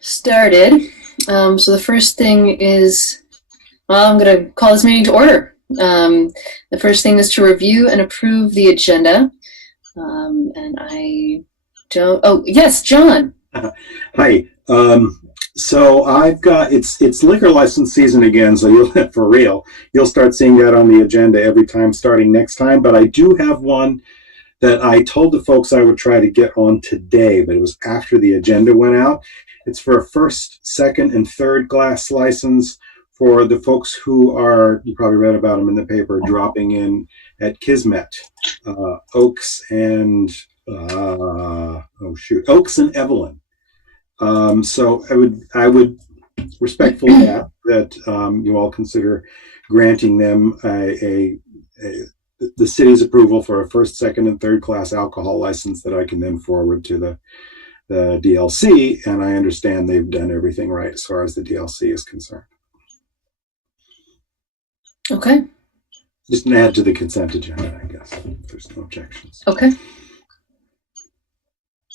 Started. So the first thing is, well, I'm going to call this meeting to order. The first thing is to review and approve the agenda. And I don't. Oh, yes, John. Hi. So I've got it's liquor license season again. So you'll for real, you'll start seeing that on the agenda every time starting next time. But I do have one that I told the folks I would try to get on today, but it was after the agenda went out. It's for a first, second, and third glass license for the folks who are, you probably read about them in the paper, dropping in at Kismet, Oaks and Oaks and Evelyn. So I would respectfully ask that you all consider granting them the city's approval for a first, second, and third class alcohol license that I can then forward to the DLC, and I understand they've done everything right as far as the DLC is concerned. Okay. Just an add to the consent agenda, I guess, if there's no objections. Okay.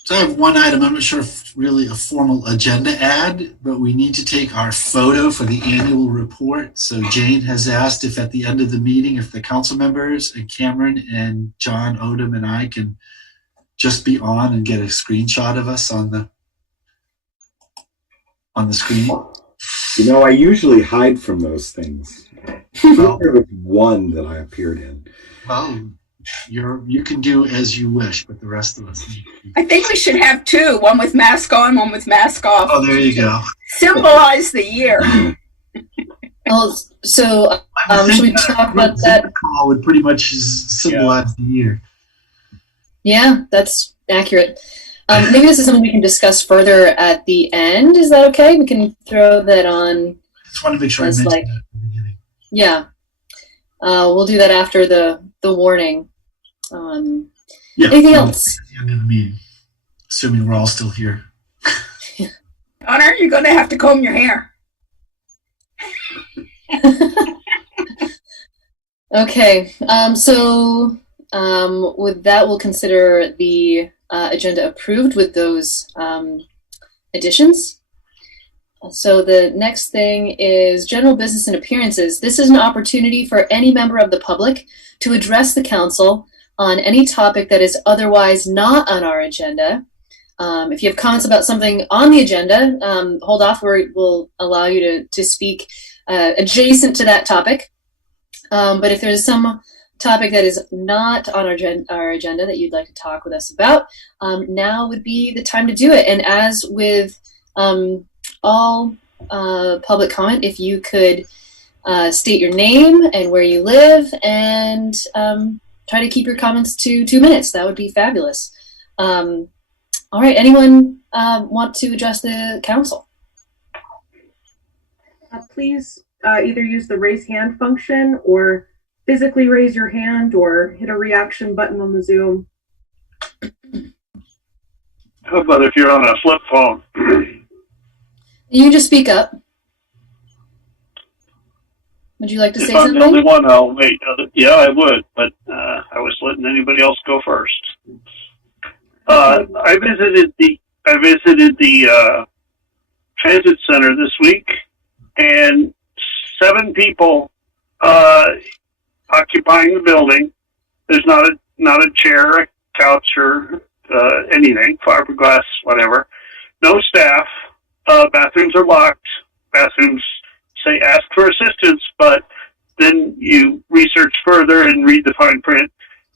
So I have one item. I'm not sure if it's really a formal agenda ad, but we need to take our photo for the annual report. So Jane has asked if at the end of the meeting, if the council members and Cameron and John Odom and I can just be on and get a screenshot of us on the screen. You know, I usually hide from those things. Well, There was one that I appeared in. well, you can do as you wish, but the rest of us. I think we should have two, one with mask on, one with mask off. Oh, there you go. Symbolize the year. Well, so should we talk about that? Call would pretty much symbolize the year. Yeah, that's accurate. Maybe this is something we can discuss further at the end. Is that okay? We can throw that on. Just want to make sure I That's mentioned like- that at the beginning. Yeah. We'll do that after the warning. Yeah. Anything else? At the end of the meeting, assuming we're all still here. Honor, you're going to have to comb your hair. Okay. So with that, we'll consider the agenda approved with those additions. So the next thing is general business and appearances. This is an opportunity for any member of the public to address the council on any topic that is otherwise not on our agenda. If you have comments about something on the agenda, hold off. We'll allow you to speak adjacent to that topic. But if there's some topic that is not on our agenda that you'd like to talk with us about, now would be the time to do it. And as with all public comment, if you could state your name and where you live and try to keep your comments to 2 minutes, that would be fabulous. All right, anyone want to address the council? Please either use the raise hand function or physically raise your hand or hit a reaction button on the Zoom. How about if you're on a flip phone? You can just speak up. Would you like to say If I'm something? the only one, I'll wait. Yeah, I would, but I was letting anybody else go first. I visited the transit center this week, and 7 people occupying the building. There's not a chair, a couch, or anything, fiberglass, whatever. No staff. Bathrooms are locked. Bathrooms say ask for assistance, but then you research further and read the fine print.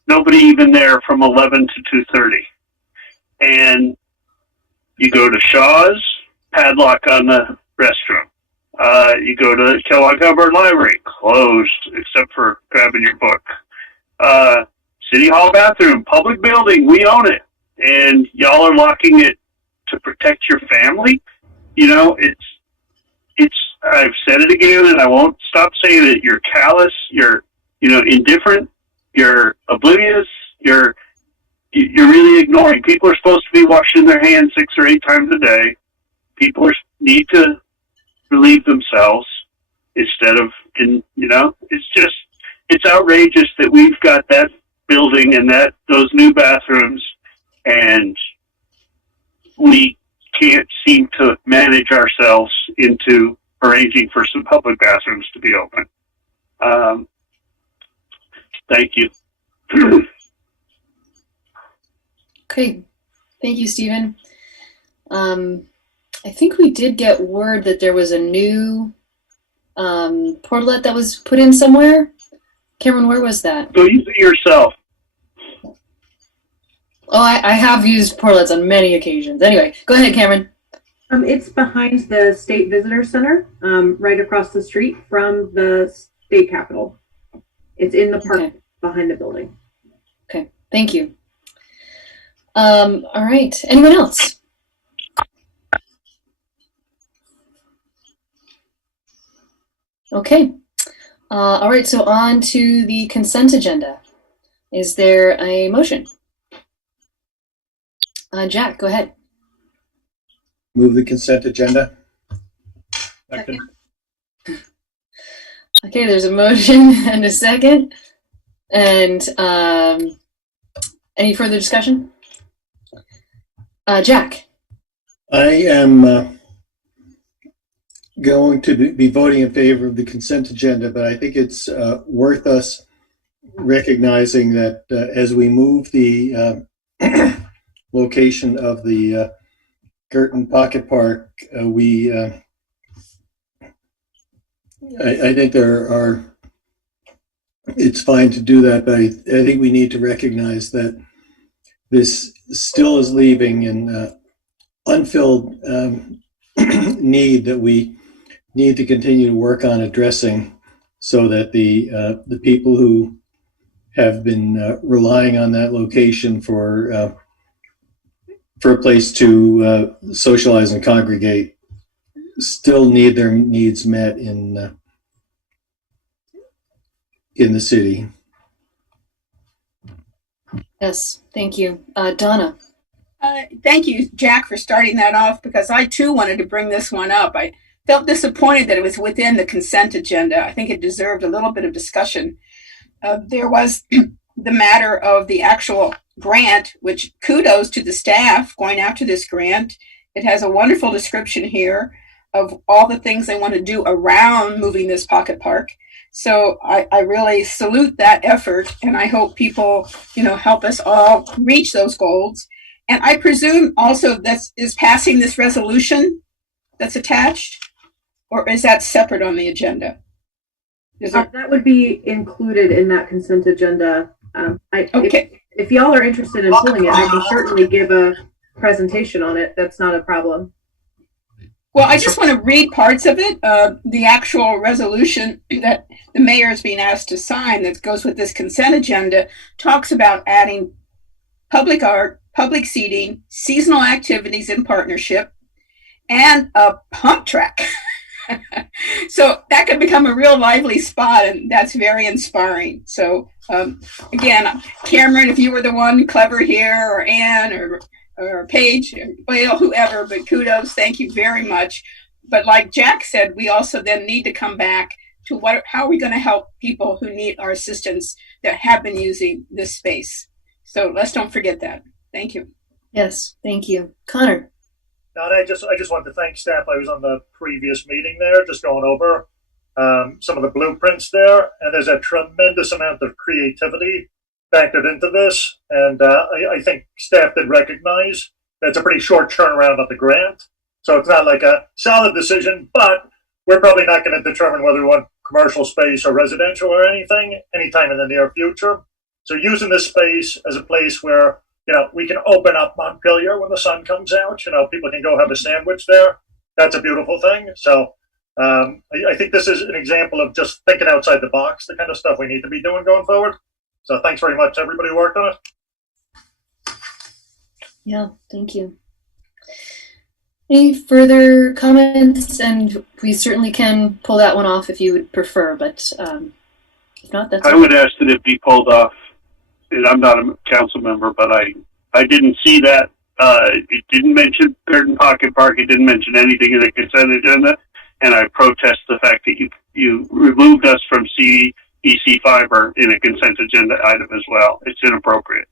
Nobody even there from 11 to 2:30. And you go to Shaw's, padlock on the restroom. You go to Kellogg Hubbard Library, closed except for grabbing your book. City Hall bathroom, public building, we own it. And y'all are locking it to protect your family? You know, I've said it again and I won't stop saying it. You're callous, you're, indifferent, you're oblivious, you're really ignoring. People are supposed to be washing their hands 6 or 8 times a day. People need to relieve themselves instead of, it's outrageous that we've got that building and those new bathrooms and we can't seem to manage ourselves into arranging for some public bathrooms to be open. Thank you. Okay, thank you, Stephen. I think we did get word that there was a new portlet that was put in somewhere. Cameron, where was that? Go use it yourself. Oh, I have used portlets on many occasions. Anyway, go ahead, Cameron. It's behind the State Visitor Center, right across the street from the state capitol. It's in the park behind the building. Okay, thank you. All right, anyone else? Okay, all right, so on to the consent agenda. Is there a motion? Jack, go ahead. Move the consent agenda. Second. Okay, there's a motion and a second. And any further discussion? Jack. I am going to be voting in favor of the consent agenda, but I think it's worth us recognizing that as we move the location of the Girton Pocket Park, I think it's fine to do that, but I think we need to recognize that this still is leaving an unfilled need that we need to continue to work on addressing, so that the people who have been relying on that location for a place to socialize and congregate still need their needs met in the city. Yes, thank you. Donna. Thank you, Jack, for starting that off, because I too wanted to bring this one up. I felt disappointed that it was within the consent agenda. I think it deserved a little bit of discussion. There was the matter of the actual grant, which kudos to the staff going after this grant. It has a wonderful description here of all the things they want to do around moving this pocket park. So I really salute that effort, and I hope people, help us all reach those goals. And I presume also that is passing this resolution that's attached, or is that separate on the agenda? That would be included in that consent agenda. Okay. If y'all are interested in pulling it, I can certainly give a presentation on it. That's not a problem. Well, I just want to read parts of it. The actual resolution that the mayor is being asked to sign that goes with this consent agenda talks about adding public art, public seating, seasonal activities in partnership, and a pump track. So that could become a real lively spot, and that's very inspiring. So again, Cameron, if you were the one clever here, or Ann, or Paige, or whoever, but kudos, thank you very much. But like Jack said, we also then need to come back to how are we going to help people who need our assistance that have been using this space. So let's don't forget that. Thank you. Yes, thank you. Connor. No, I just wanted to thank staff. I was on the previous meeting there, just going over some of the blueprints there, and there's a tremendous amount of creativity factored into this, and I think staff did recognize that it's a pretty short turnaround of the grant, so it's not like a solid decision, but we're probably not going to determine whether we want commercial space or residential or anything anytime in the near future. So using this space as a place where we can open up Montpelier when the sun comes out. People can go have a sandwich there. That's a beautiful thing. So I think this is an example of just thinking outside the box, the kind of stuff we need to be doing going forward. So thanks very much, everybody who worked on it. Yeah, thank you. Any further comments? And we certainly can pull that one off if you would prefer, but if not, that's I would ask that it be pulled off. And I'm not a council member, but I didn't see that. It didn't mention Girton Pocket Park. It didn't mention anything in the consent agenda, and I protest the fact that you removed us from CEC fiber in a consent agenda item as well. It's inappropriate.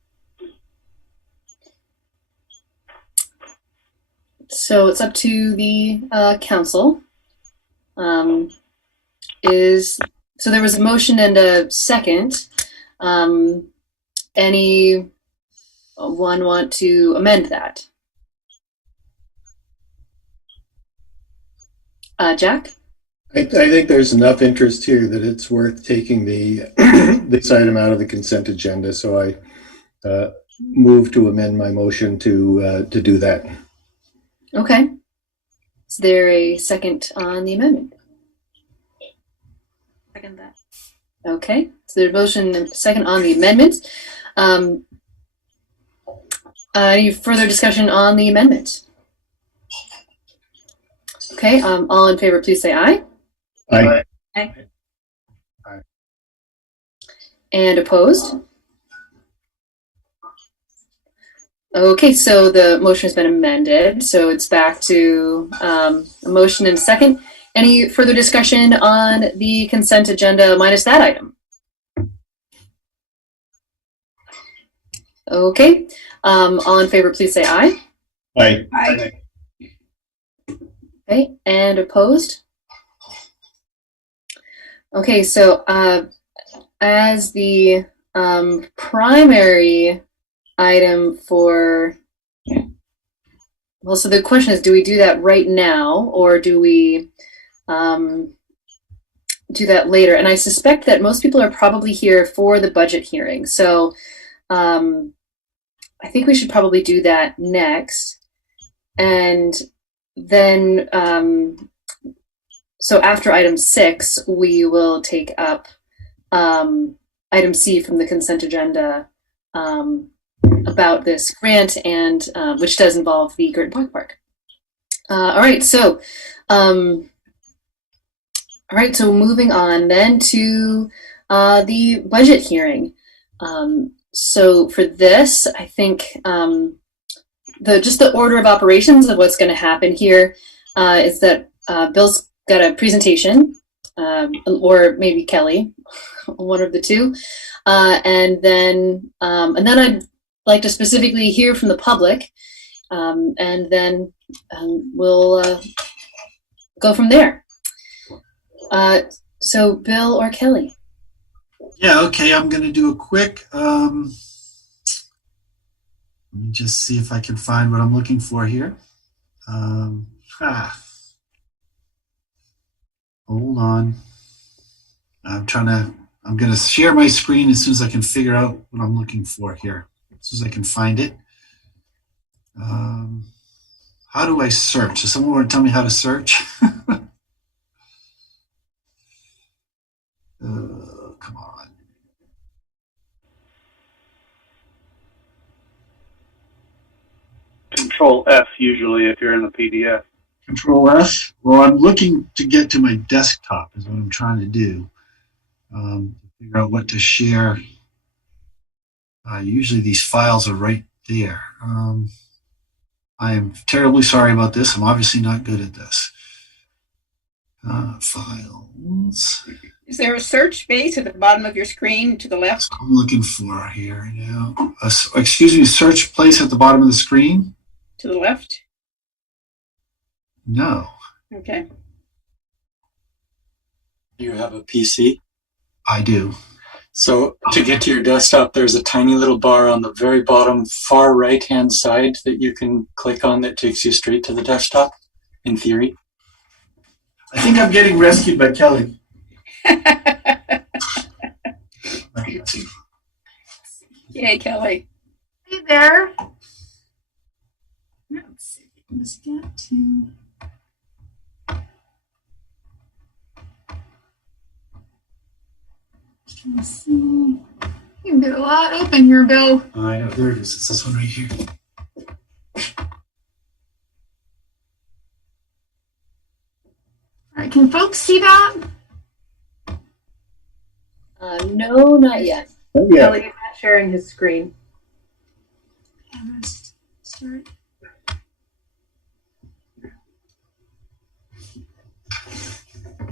So it's up to the council. So there was a motion and a second. Anyone want to amend that? Jack? I think there's enough interest here that it's worth taking the this item out of the consent agenda. So I move to amend my motion to do that. Okay. Is there a second on the amendment? Second that. Okay. So there's a motion and a second on the amendment. Any further discussion on the amendment? Okay. All in favor, please say aye. Aye. Aye. And opposed? Okay, so the motion has been amended, so it's back to a motion and a second. Any further discussion on the consent agenda minus that item? Okay, all in favor, please say aye. Aye. Aye. Okay, and opposed? Okay, so as the primary item for, well, so the question is, do we do that right now or do we do that later? And I suspect that most people are probably here for the budget hearing. So I think we should probably do that next. And then, so after item 6, we will take up item C from the consent agenda about this grant, and which does involve the Girton Park. All right, so moving on then to the budget hearing. So for this, I think just the order of operations of what's going to happen here is that Bill's got a presentation, or maybe Kelly, one of the two, and then I'd like to specifically hear from the public, and then we'll go from there. So Bill or Kelly? Yeah, okay, I'm going to do a quick, let me just see if I can find what I'm looking for here. Hold on. I'm going to share my screen as soon as I can figure out what I'm looking for here. As soon as I can find it. How do I search? Does someone want to tell me how to search? Come on. Control F usually if you're in the PDF. Control F. Well, I'm looking to get to my desktop is what I'm trying to do. To figure out what to share. Usually these files are right there. I am terribly sorry about this. I'm obviously not good at this. Files. Is there a search space at the bottom of your screen to the left? I'm looking for here now. Excuse me, search place at the bottom of the screen? To the left? No. Okay. Do you have a PC? I do. So to get to your desktop, there's a tiny little bar on the very bottom far right-hand side that you can click on that takes you straight to the desktop, in theory. I think I'm getting rescued by Kelly. Yay, Kelly. Hey there. Let's see if we can just get to. Trying to see. You can get a lot open here, Bill. I know, there it is. It's this one right here. All right, can folks see that? No, not yet. Oh, yeah. Kelly is not sharing his screen. Yeah, let's start.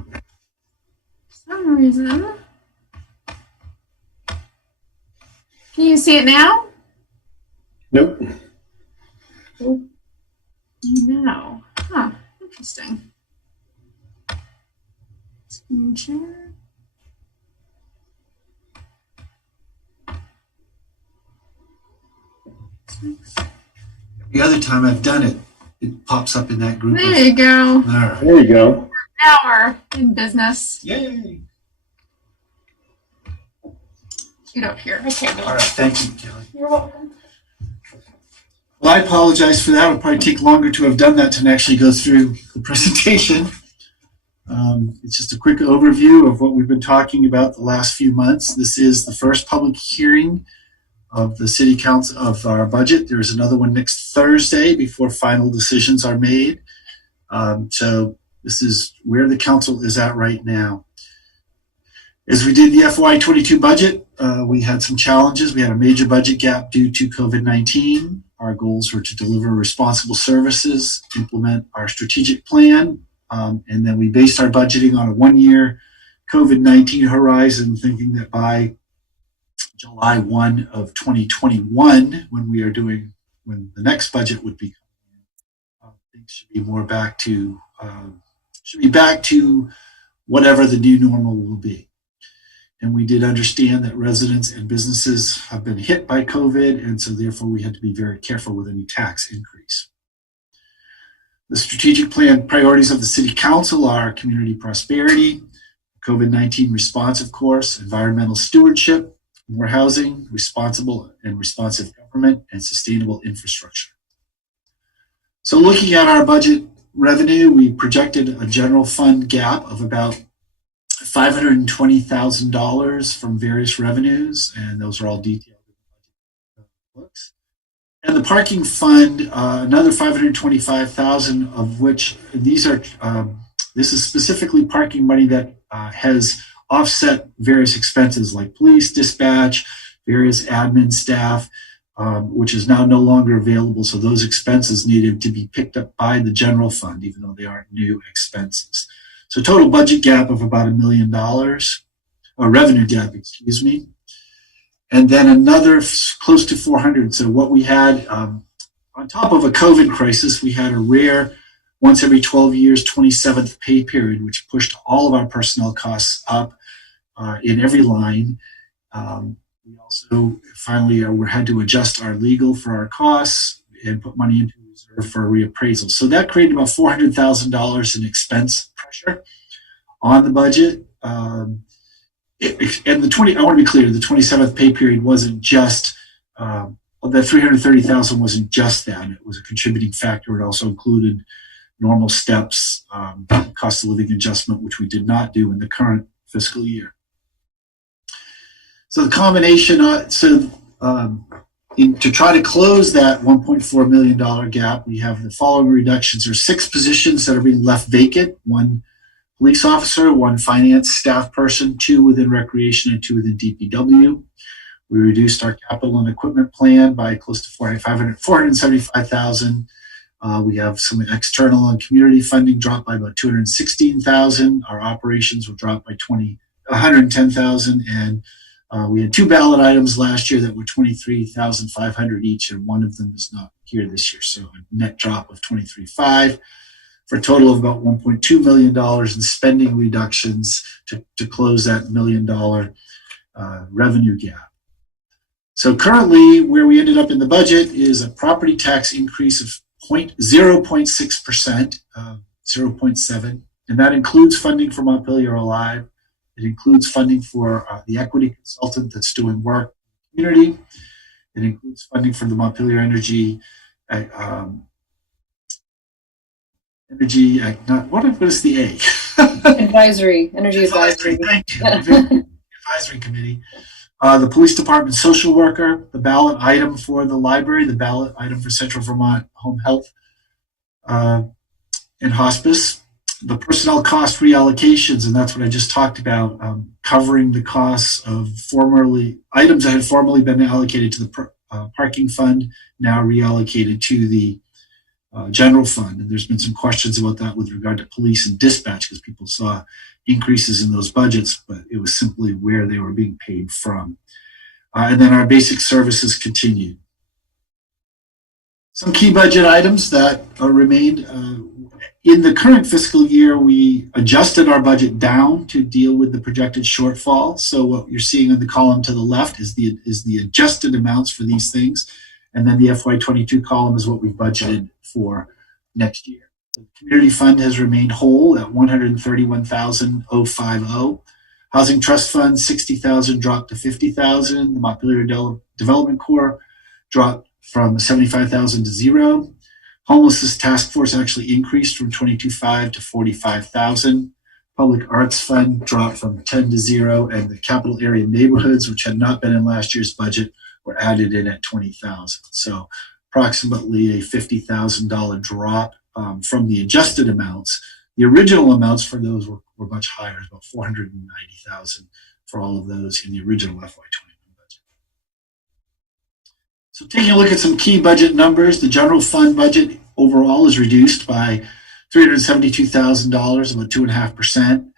For some reason. Can you see it now? Nope. No. Interesting. Screen share. The other time I've done it, it pops up in that group. There you go. All right. There you go. Now we're in business. Yay. Get up here. Okay. All right. Thank you, Kelly. You're welcome. Well, I apologize for that. It would probably take longer to have done that than actually go through the presentation. It's just a quick overview of what we've been talking about the last few months. This is the first public hearing of the city council of our budget. There's another one next Thursday before final decisions are made. So this is where the council is at right now. As we did the FY22 budget, we had some challenges. We had a major budget gap due to COVID-19. Our goals were to deliver responsible services, implement our strategic plan, and then we based our budgeting on a one-year COVID-19 horizon, thinking that by July 1 of 2021, when the next budget would be, things should be more back to whatever the new normal will be. And we did understand that residents and businesses have been hit by COVID, and so therefore we had to be very careful with any tax increase. The strategic plan priorities of the City Council are community prosperity, COVID-19 response, of course, environmental stewardship, more housing, responsible and responsive government, and sustainable infrastructure. So looking at our budget revenue, we projected a general fund gap of about $520,000 from various revenues, and those are all detailed in the budget books. And the parking fund, another $525,000, of which this is specifically parking money that has offset various expenses like police, dispatch, various admin staff, which is now no longer available. So those expenses needed to be picked up by the general fund, even though they aren't new expenses. So total budget gap of about $1 million, or revenue gap, excuse me. And then another close to 400. So what we had on top of a COVID crisis, we had a rare once every 12 years, 27th pay period, which pushed all of our personnel costs up in every line. We also finally had to adjust our legal for our costs and put money into reserve for a reappraisal. So that created about $400,000 in expense pressure on the budget. And I want to be clear, the 27th pay period wasn't just, the $330,000 wasn't just that. It was a contributing factor. It also included normal steps, cost of living adjustment, which we did not do in the current fiscal year. So the combination, to try to close that $1.4 million gap, we have the following reductions. There are 6 positions that are being left vacant: 1 police officer, 1 finance staff person, 2 within recreation, and 2 within DPW. We reduced our capital and equipment plan by close to $475,000. We have some external and community funding dropped by about $216,000. Our operations were dropped by $110,000, and we had 2 ballot items last year that were $23,500 each, and one of them is not here this year. So a net drop of $23,500 for a total of about $1.2 million in spending reductions to close that $1 million revenue gap. So currently, where we ended up in the budget is a property tax increase of 0.6%, 0.7, and that includes funding for Montpelier Alive. It includes funding for the equity consultant that's doing work in the community. It includes funding for the Montpelier Energy, what is the A? Advisory, Energy Advisory. Thank you. Advisory Committee. The police department social worker, the ballot item for the library, the ballot item for Central Vermont Home Health and Hospice. The personnel cost reallocations, and that's what I just talked about, covering the costs of items that had formerly been allocated to the parking fund, now reallocated to the general fund. And there's been some questions about that with regard to police and dispatch, because people saw increases in those budgets, but it was simply where they were being paid from. And then our basic services continued. Some key budget items that remained In the current fiscal year, we adjusted our budget down to deal with the projected shortfall. So what you're seeing on the column to the left is the adjusted amounts for these things. And then the FY22 column is what we've budgeted for next year. The community fund has remained whole at $131,050. Housing trust fund, $60,000 dropped to $50,000. The Montpelier Development Corps dropped from $75,000 to $0. Homelessness task force actually increased from $22,500 to $45,000. Public arts fund dropped from 10 to 0, and the capital area neighborhoods, which had not been in last year's budget, were added in at 20,000. So approximately a $50,000 drop from the adjusted amounts. The original amounts for those were much higher, about $490,000 for all of those in the original FY21 budget. So taking a look at some key budget numbers, the general fund budget overall is reduced by $372,000, about 2.5%,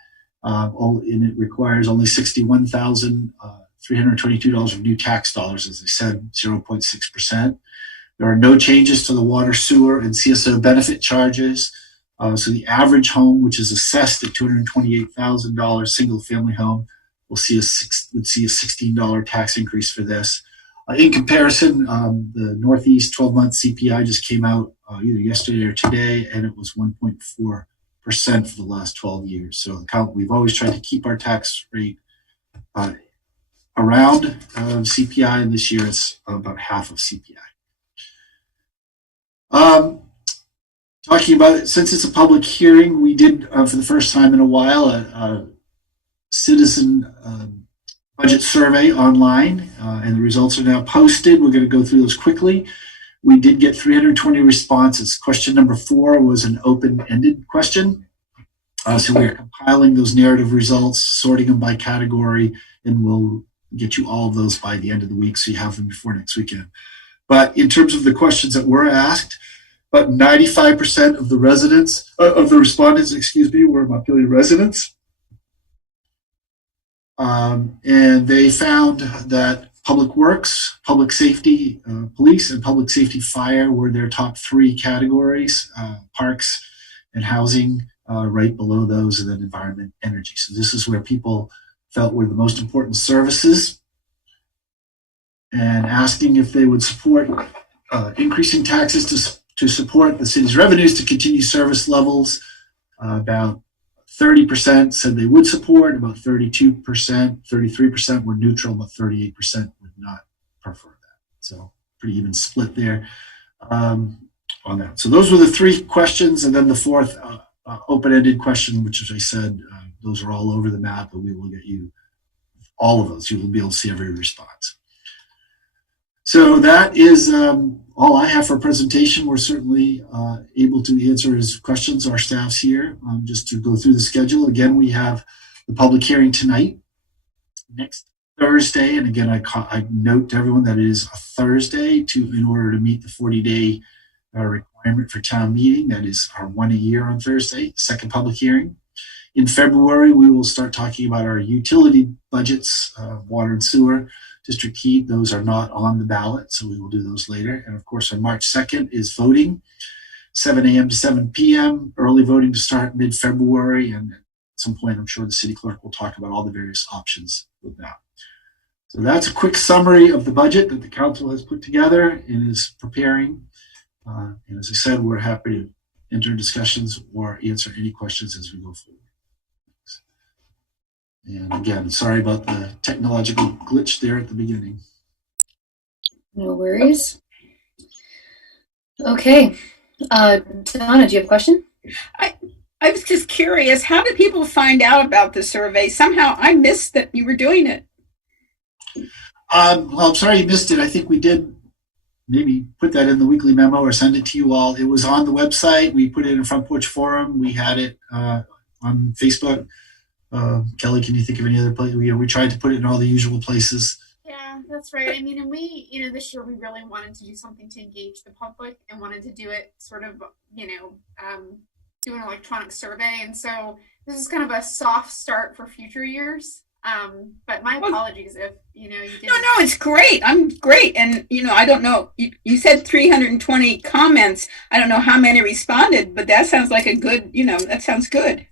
and it requires only $61,322 of new tax dollars, as I said, 0.6%. There are no changes to the water, sewer, and CSO benefit charges. So the average home, which is assessed at $228,000 single-family home, would see a $16 tax increase for this. In comparison, the Northeast 12-month CPI just came out either yesterday or today, and it was 1.4% for the last 12 years. So we've always tried to keep our tax rate around CPI, and this year it's about half of CPI. Talking about it, since it's a public hearing, we did, for the first time in a while, a citizen budget survey online, and the results are now posted. We're going to go through those quickly. We did get 320 responses. Question number 4 was an open-ended question. So we're compiling those narrative results, sorting them by category, and we'll get you all of those by the end of the week so you have them before next weekend. But in terms of the questions that were asked, about 95% of the respondents, were Montpelier residents. And they found that public works, public safety, police, and public safety fire were their top 3 categories, parks and housing right below those, and then environment, energy. So this is where people felt were the most important services, and asking if they would support increasing taxes to support the city's revenues to continue service levels. About 30% said they would support, about 32%, 33% were neutral, about 38% would not prefer that. So pretty even split there on that. So those were the 3 questions, and then the 4th open-ended question, which, as I said, those are all over the map, but we will get you all of those. You will be able to see every response. So that is all I have for presentation. We're certainly able to answer his questions, our staff's here. Just to go through the schedule, again, we have the public hearing tonight, next Thursday, and again, I note to everyone that it is a Thursday in order to meet the 40-day requirement for town meeting. That is our 1 a year on Thursday, second public hearing. In February, we will start talking about our utility budgets, water and sewer, district heat. Those are not on the ballot, so we will do those later. And of course, on March 2nd is voting, 7 a.m. to 7 p.m., early voting to start mid-February. And at some point, I'm sure the city clerk will talk about all the various options with that. So that's a quick summary of the budget that the council has put together and is preparing. And as I said, we're happy to enter discussions or answer any questions as we go forward. And again, sorry about the technological glitch there at the beginning. No worries. Okay. Donna, do you have a question? I was just curious, how did people find out about the survey? Somehow I missed that you were doing it. Well, I'm sorry you missed it. I think we did maybe put that in the weekly memo or send it to you all. It was on the website. We put it in Front Porch Forum. We had it on Facebook. Kelly, can you think of any other place? We tried to put it in all the usual places. Yeah, that's right. I mean, and we, this year we really wanted to do something to engage the public and wanted to do it sort of, do an electronic survey. And so this is kind of a soft start for future years. But my apologies if, you know, you didn't. No, it's great. I'm great. And, you know, I don't know, you said 320 comments. I don't know how many responded, but that sounds like a good, you know, that sounds good.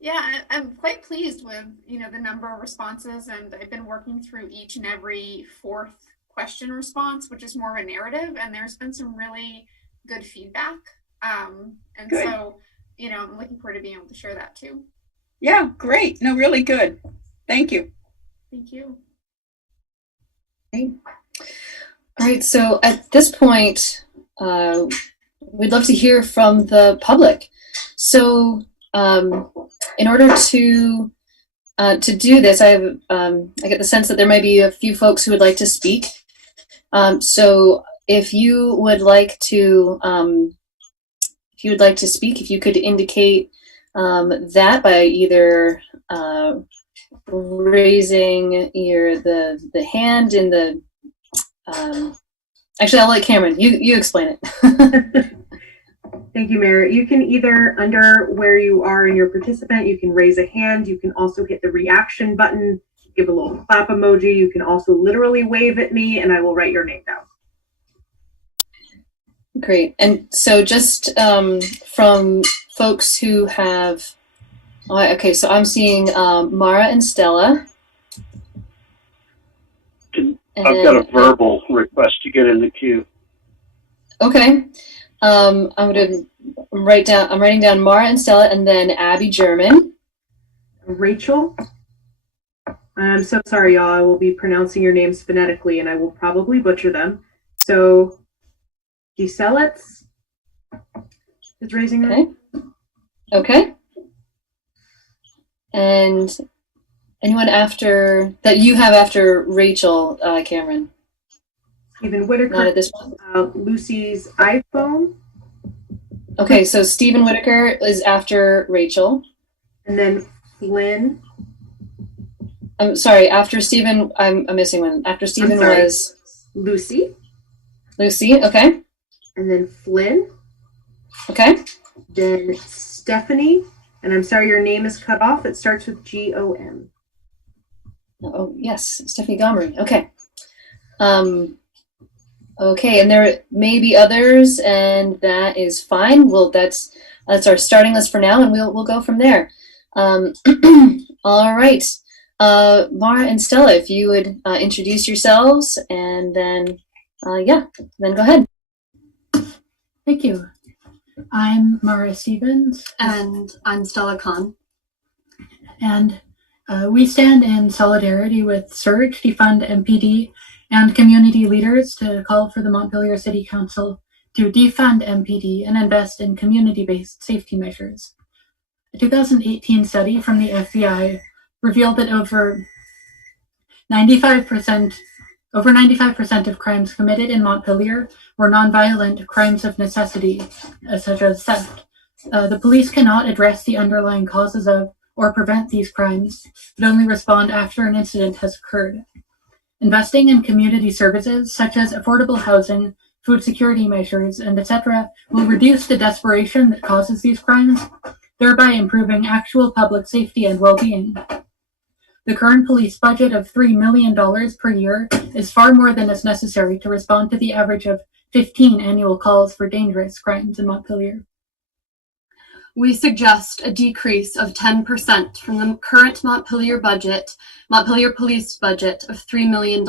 Yeah, I'm quite pleased with, you know, the number of responses, and I've been working through each and every fourth question response, which is more of a narrative, and there's been some really good feedback. And Good. so, you know, I'm looking forward to being able to share that too. Yeah, great. No, really good. Thank you. Thank you. Great. All right, so at this point, we'd love to hear from the public. So in order to do this, I get the sense that there might be a few folks who would like to speak. So if you would like to speak, if you could indicate that by either raising the hand in the actually, I'll let Cameron, you explain it. Thank you, Mayor. You can either, under where you are in your participant, you can raise a hand. You can also hit the reaction button, give a little clap emoji. You can also literally wave at me and I will write your name down. Great. And so just from folks who have, okay, so I'm seeing Mara and Stella. I've got a verbal request to get in the queue. Okay. I'm writing down Mara and Stella, and then Abby German. Rachel. I'm so sorry, y'all. I will be pronouncing your names phonetically, and I will probably butcher them. So, Giselitz is raising her hand. Okay. And anyone after that you have after Rachel, Cameron? Stephen Whitaker. Not at this point. Lucy's iPhone. Okay, so Stephen Whitaker is after Rachel. And then Flynn. I'm sorry, after Stephen, I'm missing one. After Stephen was Lucy. Lucy, okay. And then Flynn. Okay. Then Stephanie. And I'm sorry, your name is cut off. It starts with G-O-M. Oh, yes, Stephanie Gomery. Okay. Okay, and there may be others, and that is fine. Well, that's our starting list for now, and we'll go from there. All right, Mara and Stella, if you would introduce yourselves, and then then go ahead. Thank you. I'm Mara Stevens, and I'm Stella Kahn, and we stand in solidarity with Surge, Defund MPD, and community leaders to call for the Montpelier City Council to defund MPD and invest in community-based safety measures. A 2018 study from the FBI revealed that over 95% of crimes committed in Montpelier were nonviolent crimes of necessity, such as theft. The police cannot address the underlying causes of or prevent these crimes, but only respond after an incident has occurred. Investing in community services such as affordable housing, food security measures, and etc. will reduce the desperation that causes these crimes, thereby improving actual public safety and well-being. The current police budget of $3 million per year is far more than is necessary to respond to the average of 15 annual calls for dangerous crimes in Montpelier. We suggest a decrease of 10% from the current Montpelier police budget of $3 million.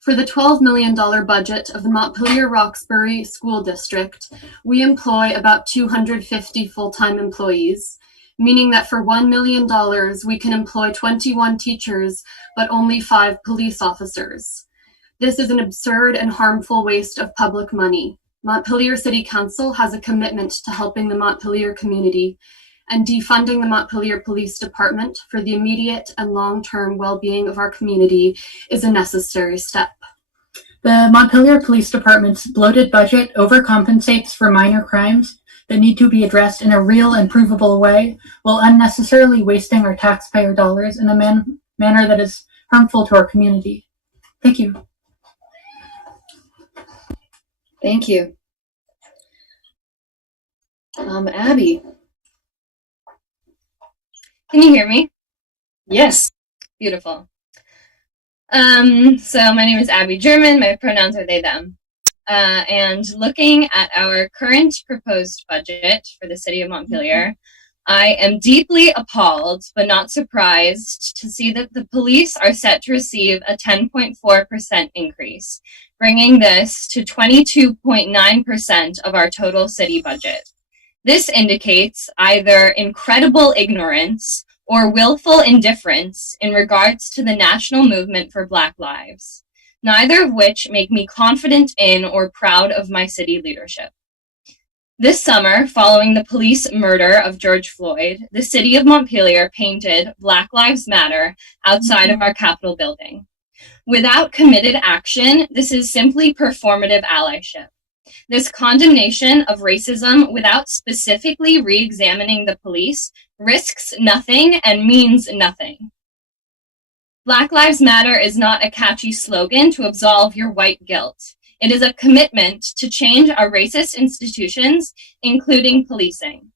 For the $12 million budget of the Montpelier-Roxbury School District, we employ about 250 full-time employees, meaning that for $1 million, we can employ 21 teachers, but only 5 police officers. This is an absurd and harmful waste of public money. Montpelier City Council has a commitment to helping the Montpelier community, and defunding the Montpelier Police Department for the immediate and long-term well-being of our community is a necessary step. The Montpelier Police Department's bloated budget overcompensates for minor crimes that need to be addressed in a real and provable way, while unnecessarily wasting our taxpayer dollars in a manner that is harmful to our community. Thank you. Thank you. Abby. Can you hear me? Yes. Beautiful. So my name is Abby German. My pronouns are they, them. And looking at our current proposed budget for the city of Montpelier, I am deeply appalled, but not surprised, to see that the police are set to receive a 10.4% increase, bringing this to 22.9% of our total city budget. This indicates either incredible ignorance or willful indifference in regards to the national movement for Black lives, neither of which make me confident in or proud of my city leadership. This summer, following the police murder of George Floyd, the city of Montpelier painted Black Lives Matter outside of our Capitol building. Without committed action, this is simply performative allyship. This condemnation of racism without specifically re-examining the police risks nothing and means nothing. Black Lives Matter is not a catchy slogan to absolve your white guilt. It is a commitment to change our racist institutions, including policing.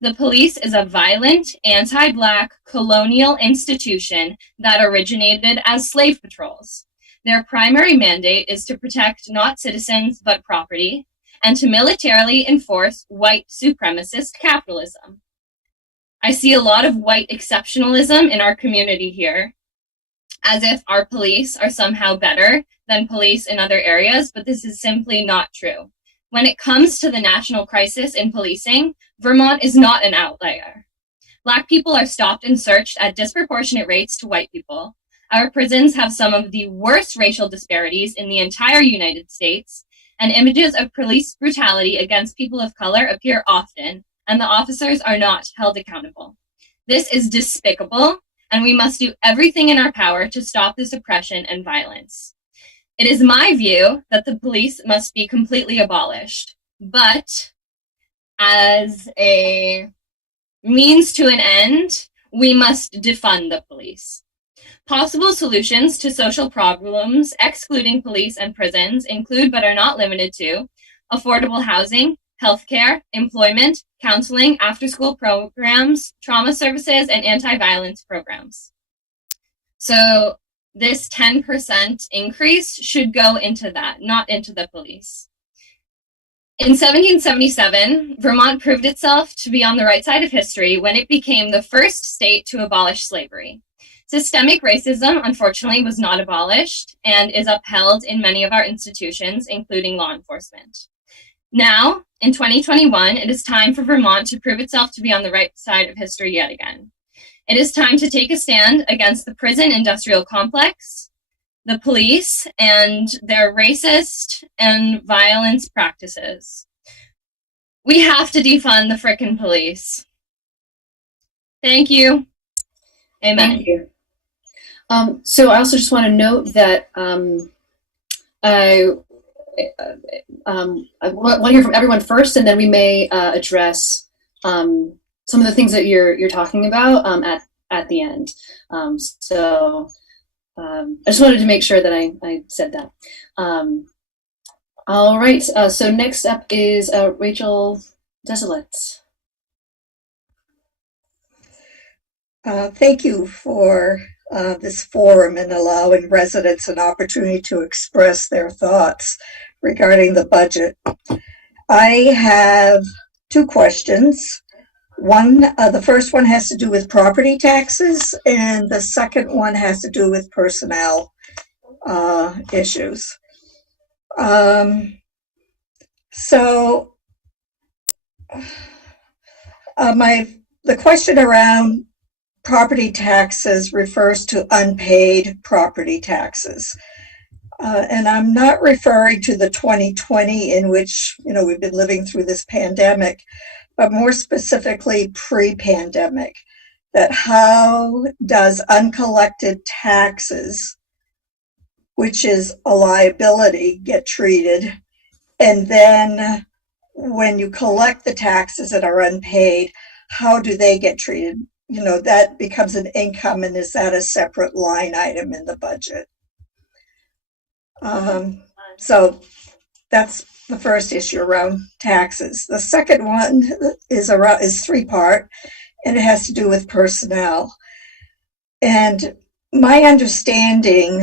The police is a violent, anti-Black, colonial institution that originated as slave patrols. Their primary mandate is to protect not citizens, but property, and to militarily enforce white supremacist capitalism. I see a lot of white exceptionalism in our community here, as if our police are somehow better than police in other areas, but this is simply not true. When it comes to the national crisis in policing, Vermont is not an outlier. Black people are stopped and searched at disproportionate rates to white people. Our prisons have some of the worst racial disparities in the entire United States, and images of police brutality against people of color appear often, and the officers are not held accountable. This is despicable, and we must do everything in our power to stop this oppression and violence. It is my view that the police must be completely abolished, but as a means to an end, we must defund the police. Possible solutions to social problems, excluding police and prisons, include but are not limited to affordable housing, healthcare, employment, counseling, after-school programs, trauma services, and anti-violence programs. So this 10% increase should go into that, not into the police. In 1777, Vermont proved itself to be on the right side of history when it became the first state to abolish slavery. Systemic racism, unfortunately, was not abolished and is upheld in many of our institutions, including law enforcement. Now, in 2021, it is time for Vermont to prove itself to be on the right side of history yet again. It is time to take a stand against the prison industrial complex, the police, and their racist and violence practices. We have to defund the frickin' police. Thank you. Amen. Thank you. So I also just want to note that I want to hear from everyone first, and then we may address some of the things that you're talking about at the end. So I just wanted to make sure that I said that. All right. So next up is Rachel Desolate. Thank you for this forum and allowing residents an opportunity to express their thoughts regarding the budget. I have two questions. One, the first one has to do with property taxes, and the second one has to do with personnel issues. The question around property taxes refers to unpaid property taxes. And I'm not referring to the 2020 in which, we've been living through this pandemic, but more specifically pre-pandemic, that how does uncollected taxes, which is a liability, get treated? And then when you collect the taxes that are unpaid, how do they get treated? That becomes an income, and is that a separate line item in the budget? So that's the first issue around taxes. The second one is three-part, and it has to do with personnel. And my understanding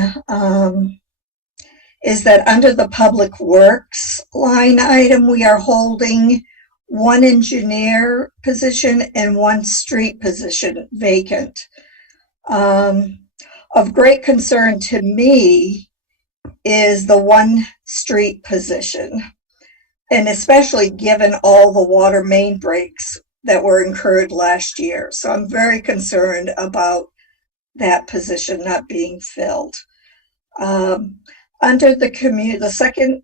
is that under the public works line item, we are holding one engineer position and one street position vacant. Of great concern to me is the one street position, and especially given all the water main breaks that were incurred last year. So I'm very concerned about that position not being filled. Under the second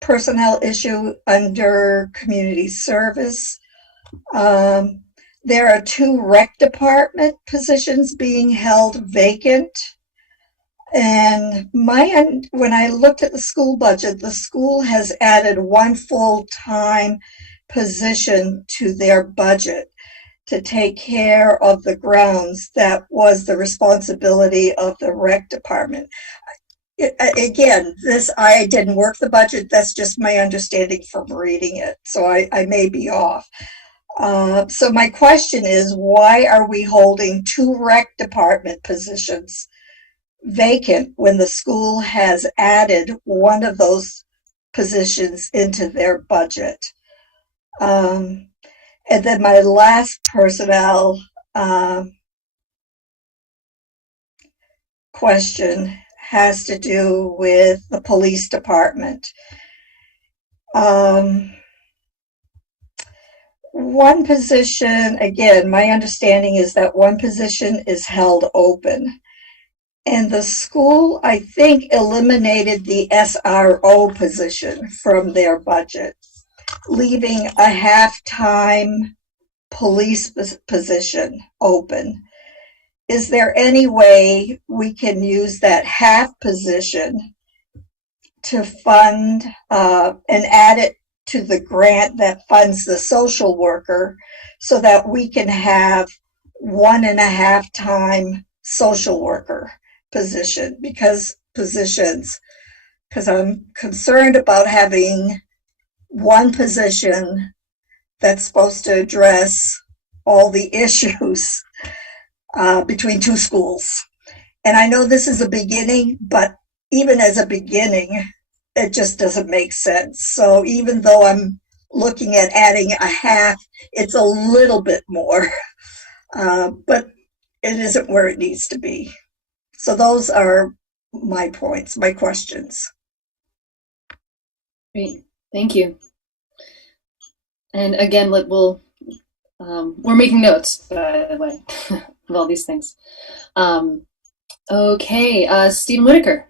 personnel issue under community service, there are 2 rec department positions being held vacant. And when I looked at the school budget, the school has added 1 full-time position to their budget to take care of the grounds that was the responsibility of the rec department. Again, I didn't work the budget. That's just my understanding from reading it. So I may be off. So my question is, why are we holding 2 rec department positions vacant when the school has added one of those positions into their budget? And then my last personnel question has to do with the police department. One position, again, my understanding is that one position is held open. And the school, I think, eliminated the SRO position from their budget, leaving a half-time police position open. Is there any way we can use that half position to fund and add it to the grant that funds the social worker so that we can have 1.5 time social worker position? Because I'm concerned about having one position that's supposed to address all the issues between 2 schools. And I know this is a beginning, but even as a beginning, it just doesn't make sense. So even though I'm looking at adding a half, it's a little bit more, but it isn't where it needs to be. So those are my points, my questions. Great, thank you. And again, we're making notes, by the way, of all these things. Okay, Stephen Whitaker.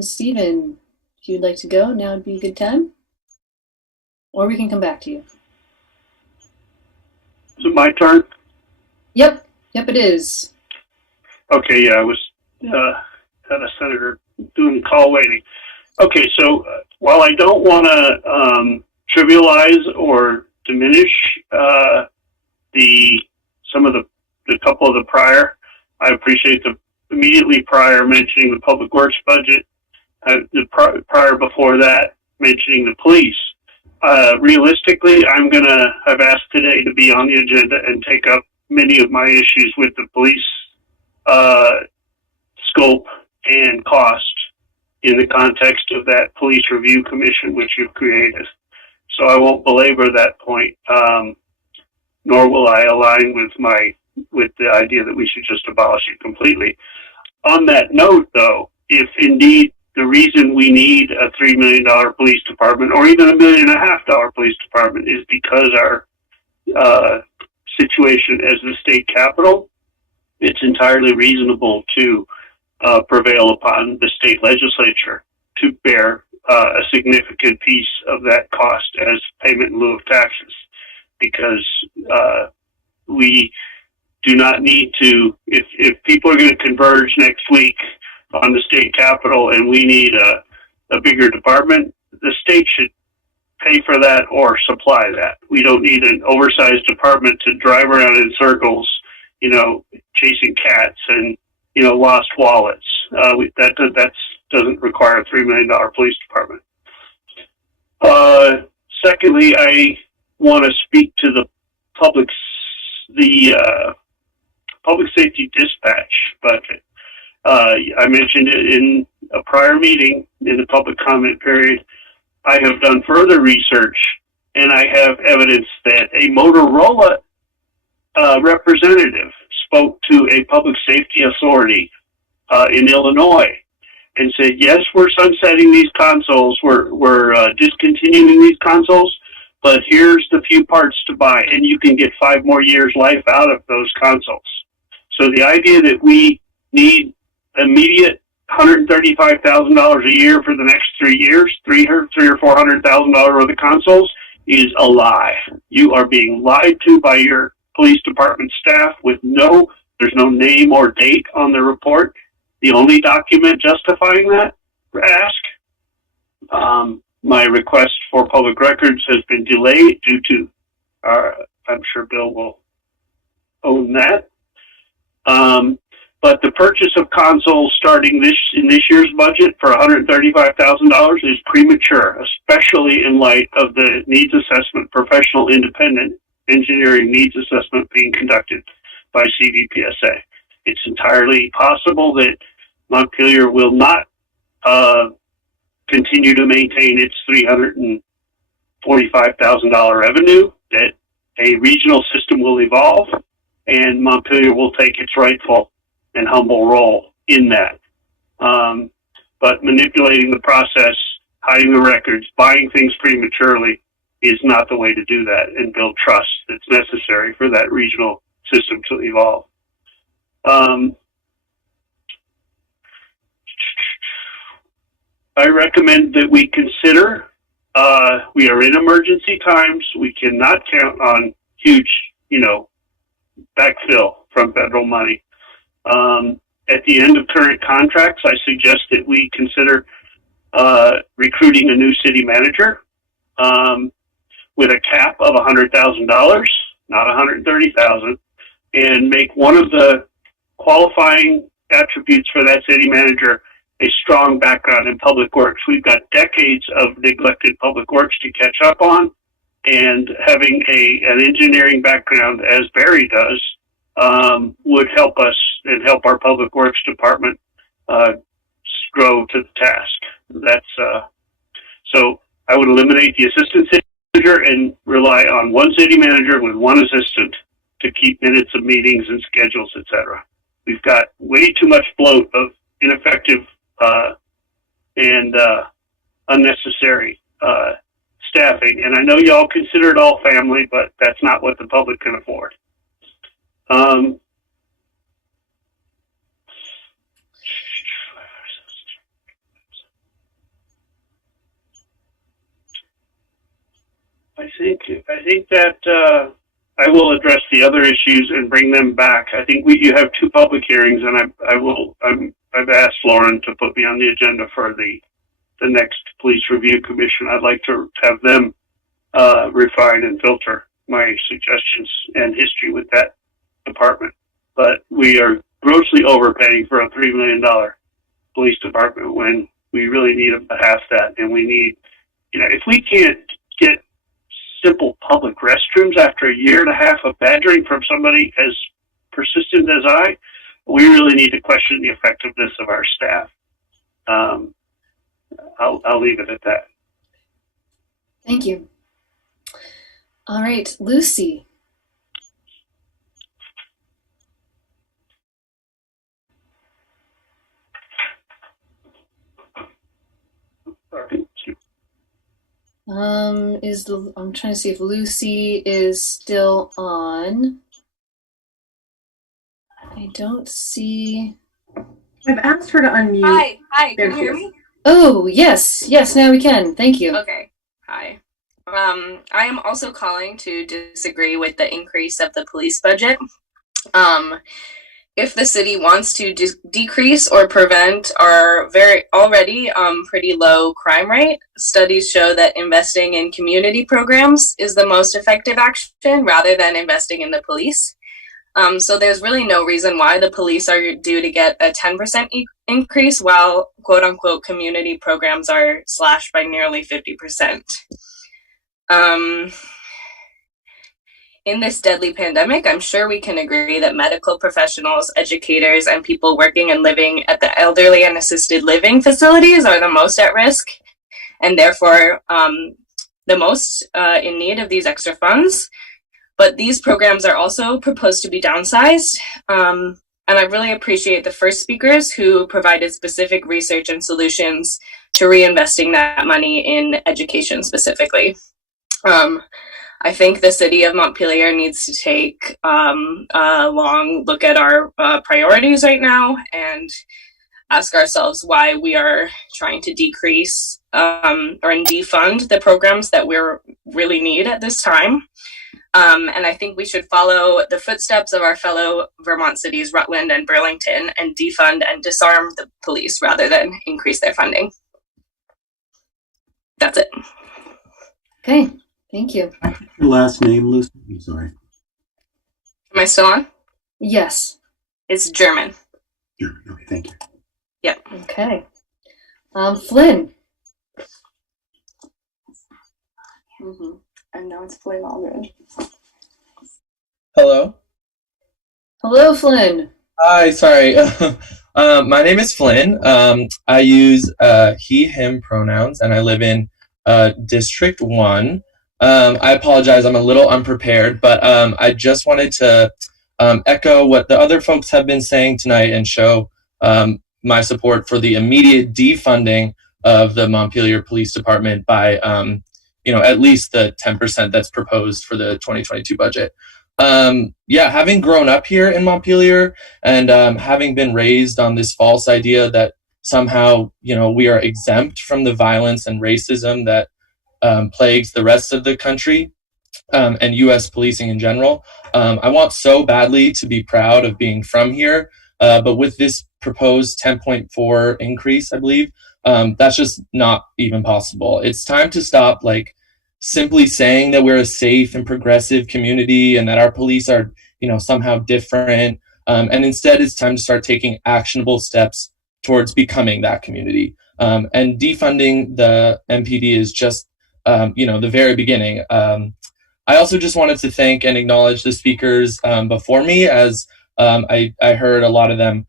Stephen, if you'd like to go, now would be a good time. Or we can come back to you. Is it my turn? Yep, it is. Okay, yeah, I was had a senator doing call waiting. Okay, so while I don't want to trivialize or diminish some of the couple of the prior, I appreciate the immediately prior mentioning the public works budget, the prior before that mentioning the police. Realistically, I've asked today to be on the agenda and take up many of my issues with the police scope and cost in the context of that police review commission which you've created. So I won't belabor that point, nor will I align with the idea that we should just abolish it completely. On that note, though, if indeed the reason we need a $3 million police department or even $1.5 million police department is because our situation as the state capital, it's entirely reasonable to prevail upon the state legislature to bear a significant piece of that cost as payment in lieu of taxes, because we do not need to, if people are going to converge next week on the state capital and we need a bigger department, the state should pay for that or supply that. We don't need an oversized department to drive around in circles, chasing cats and, lost wallets. That doesn't require a $3 million police department. Secondly, I want to speak to the public safety dispatch budget. I mentioned it in a prior meeting in the public comment period. I have done further research, and I have evidence that a Motorola representative spoke to a public safety authority in Illinois and said, yes, we're sunsetting these consoles, we're discontinuing these consoles, but here's the few parts to buy, and you can get 5 more years life out of those consoles. So the idea that we need immediate $135,000 a year for the next 3 years, $300,000 or $400,000 worth of consoles, is a lie. You are being lied to by your police department staff with there's no name or date on the report. The only document justifying that ask. My request for public records has been delayed due to I'm sure Bill will own that. But the purchase of consoles starting in this year's budget for $135,000 is premature, especially in light of the needs assessment, professional independent engineering needs assessment being conducted by CVPSA. It's entirely possible that Montpelier will not continue to maintain its $345,000 revenue, that a regional system will evolve, and Montpelier will take its rightful and humble role in that. But manipulating the process, hiding the records, buying things prematurely is not the way to do that and build trust that's necessary for that regional system to evolve. I recommend that we consider, we are in emergency times. We cannot count on huge, backfill from federal money. At the end of current contracts, I suggest that we consider recruiting a new city manager with a cap of $100,000, not $130,000, and make one of the qualifying attributes for that city manager a strong background in public works. We've got decades of neglected public works to catch up on, and having an engineering background, as Barry does, would help us and help our public works department grow to the task. That's so I would eliminate the assistant city manager and rely on one city manager with one assistant to keep minutes of meetings and schedules, etc. We've got way too much bloat of ineffective and unnecessary staffing, and I know y'all consider it all family, but that's not what the public can afford. I think that I will address the other issues and bring them back. I think you have 2 public hearings, and I've asked Lauren to put me on the agenda for the next police review commission. I'd like to have them refine and filter my suggestions and history with that department. But we are grossly overpaying for a $3 million police department when we really need about half that. And we need, if we can't get simple public restrooms after a year and a half of badgering from somebody as persistent as we really need to question the effectiveness of our staff. I'll leave it at that. Thank you. All right, Lucy. I'm trying to see if Lucy is still on. I don't see. I've asked her to unmute. Hi, can you hear me? Oh, yes, now we can. Thank you. Okay, hi. I am also calling to disagree with the increase of the police budget. If the city wants to decrease or prevent our already pretty low crime rate, studies show that investing in community programs is the most effective action rather than investing in the police. So there's really no reason why the police are due to get a 10% increase while quote unquote community programs are slashed by nearly 50%. In this deadly pandemic, I'm sure we can agree that medical professionals, educators, and people working and living at the elderly and assisted living facilities are the most at risk and therefore the most in need of these extra funds. But these programs are also proposed to be downsized. And I really appreciate the first speakers who provided specific research and solutions to reinvesting that money in education specifically. I think the city of Montpelier needs to take a long look at our priorities right now and ask ourselves why we are trying to decrease or defund the programs that we really need at this time. And I think we should follow the footsteps of our fellow Vermont cities, Rutland and Burlington, and defund and disarm the police rather than increase their funding. That's it. Okay, thank you. Your last name, Lucy? I'm sorry. Am I still on? Yes. It's German. German. Okay, thank you. Yep. Okay. Flynn. And now it's Flynn Aldridge. Hello. Hello, Flynn. Hi, sorry. My name is Flynn. I use he, him pronouns, and I live in District 1. I apologize, I'm a little unprepared, but I just wanted to echo what the other folks have been saying tonight and show my support for the immediate defunding of the Montpelier Police Department by at least the 10% that's proposed for the 2022 budget. Having grown up here in Montpelier and having been raised on this false idea that somehow, we are exempt from the violence and racism that plagues the rest of the country and U.S. policing in general, I want so badly to be proud of being from here. But with this proposed 10.4 increase, I believe, that's just not even possible. It's time to stop simply saying that we're a safe and progressive community and that our police are, somehow different. And instead, it's time to start taking actionable steps towards becoming that community. And defunding the MPD is just, the very beginning. I also just wanted to thank and acknowledge the speakers before me, as I heard a lot of them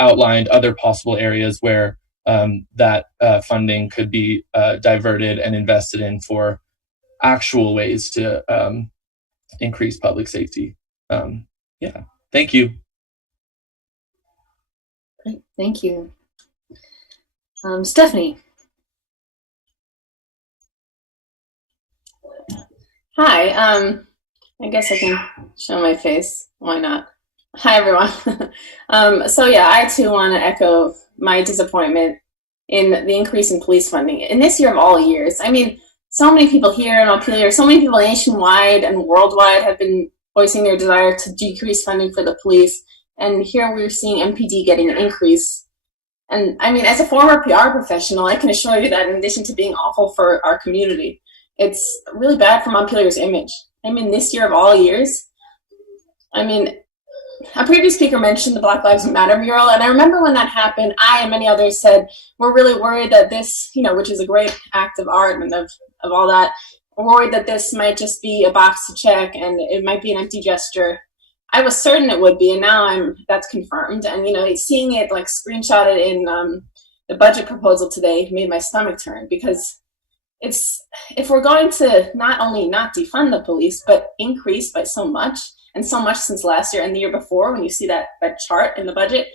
outlined other possible areas where that funding could be diverted and invested in for actual ways to increase public safety. Thank you. Great, thank you. Stephanie. Hi, I guess I can show my face. Why not? Hi, everyone. I too want to echo my disappointment in the increase in police funding in this year of all years. I mean, so many people here in Montpelier, so many people nationwide and worldwide have been voicing their desire to decrease funding for the police. And here we're seeing MPD getting an increase. And I mean, as a former PR professional, I can assure you that in addition to being awful for our community, it's really bad for Montpelier's image. I mean, this year of all years, I mean, a previous speaker mentioned the Black Lives Matter mural, and I remember when that happened, I and many others said, we're really worried that this, which is a great act of art and of all that, we're worried that this might just be a box to check and it might be an empty gesture. I was certain it would be, and now that's confirmed. And, seeing it screenshotted in the budget proposal today made my stomach turn, because if we're going to not only not defund the police, but increase by so much, and so much since last year and the year before, when you see that chart in the budget,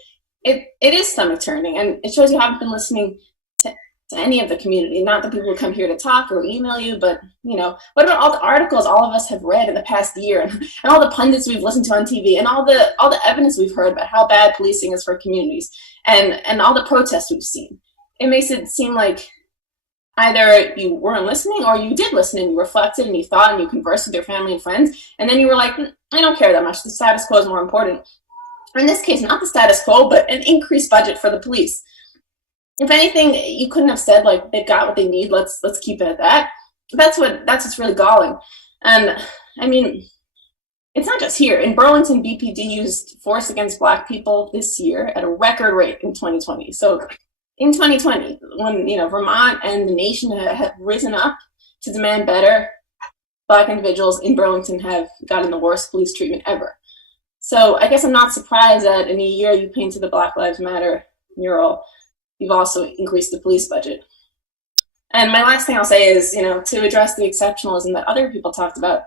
it is stomach turning, and it shows you haven't been listening to any of the community, not the people who come here to talk or email you, but what about all the articles all of us have read in the past year, and all the pundits we've listened to on TV, and all the evidence we've heard about how bad policing is for communities, and all the protests we've seen. It makes it seem like either you weren't listening or you did listen and you reflected and you thought and you conversed with your family and friends, and then you were like, I don't care that much, the status quo is more important. In this case, not the status quo, but an increased budget for the police. If anything, you couldn't have said they've got what they need, let's keep it at that. That's what's really galling. And I mean, it's not just here. In Burlington, BPD used force against Black people this year at a record rate in 2020. So in 2020, when Vermont and the nation have risen up to demand better, Black individuals in Burlington have gotten the worst police treatment ever. So I guess I'm not surprised that in a year you painted the Black Lives Matter mural, you've also increased the police budget. And my last thing I'll say is, to address the exceptionalism that other people talked about,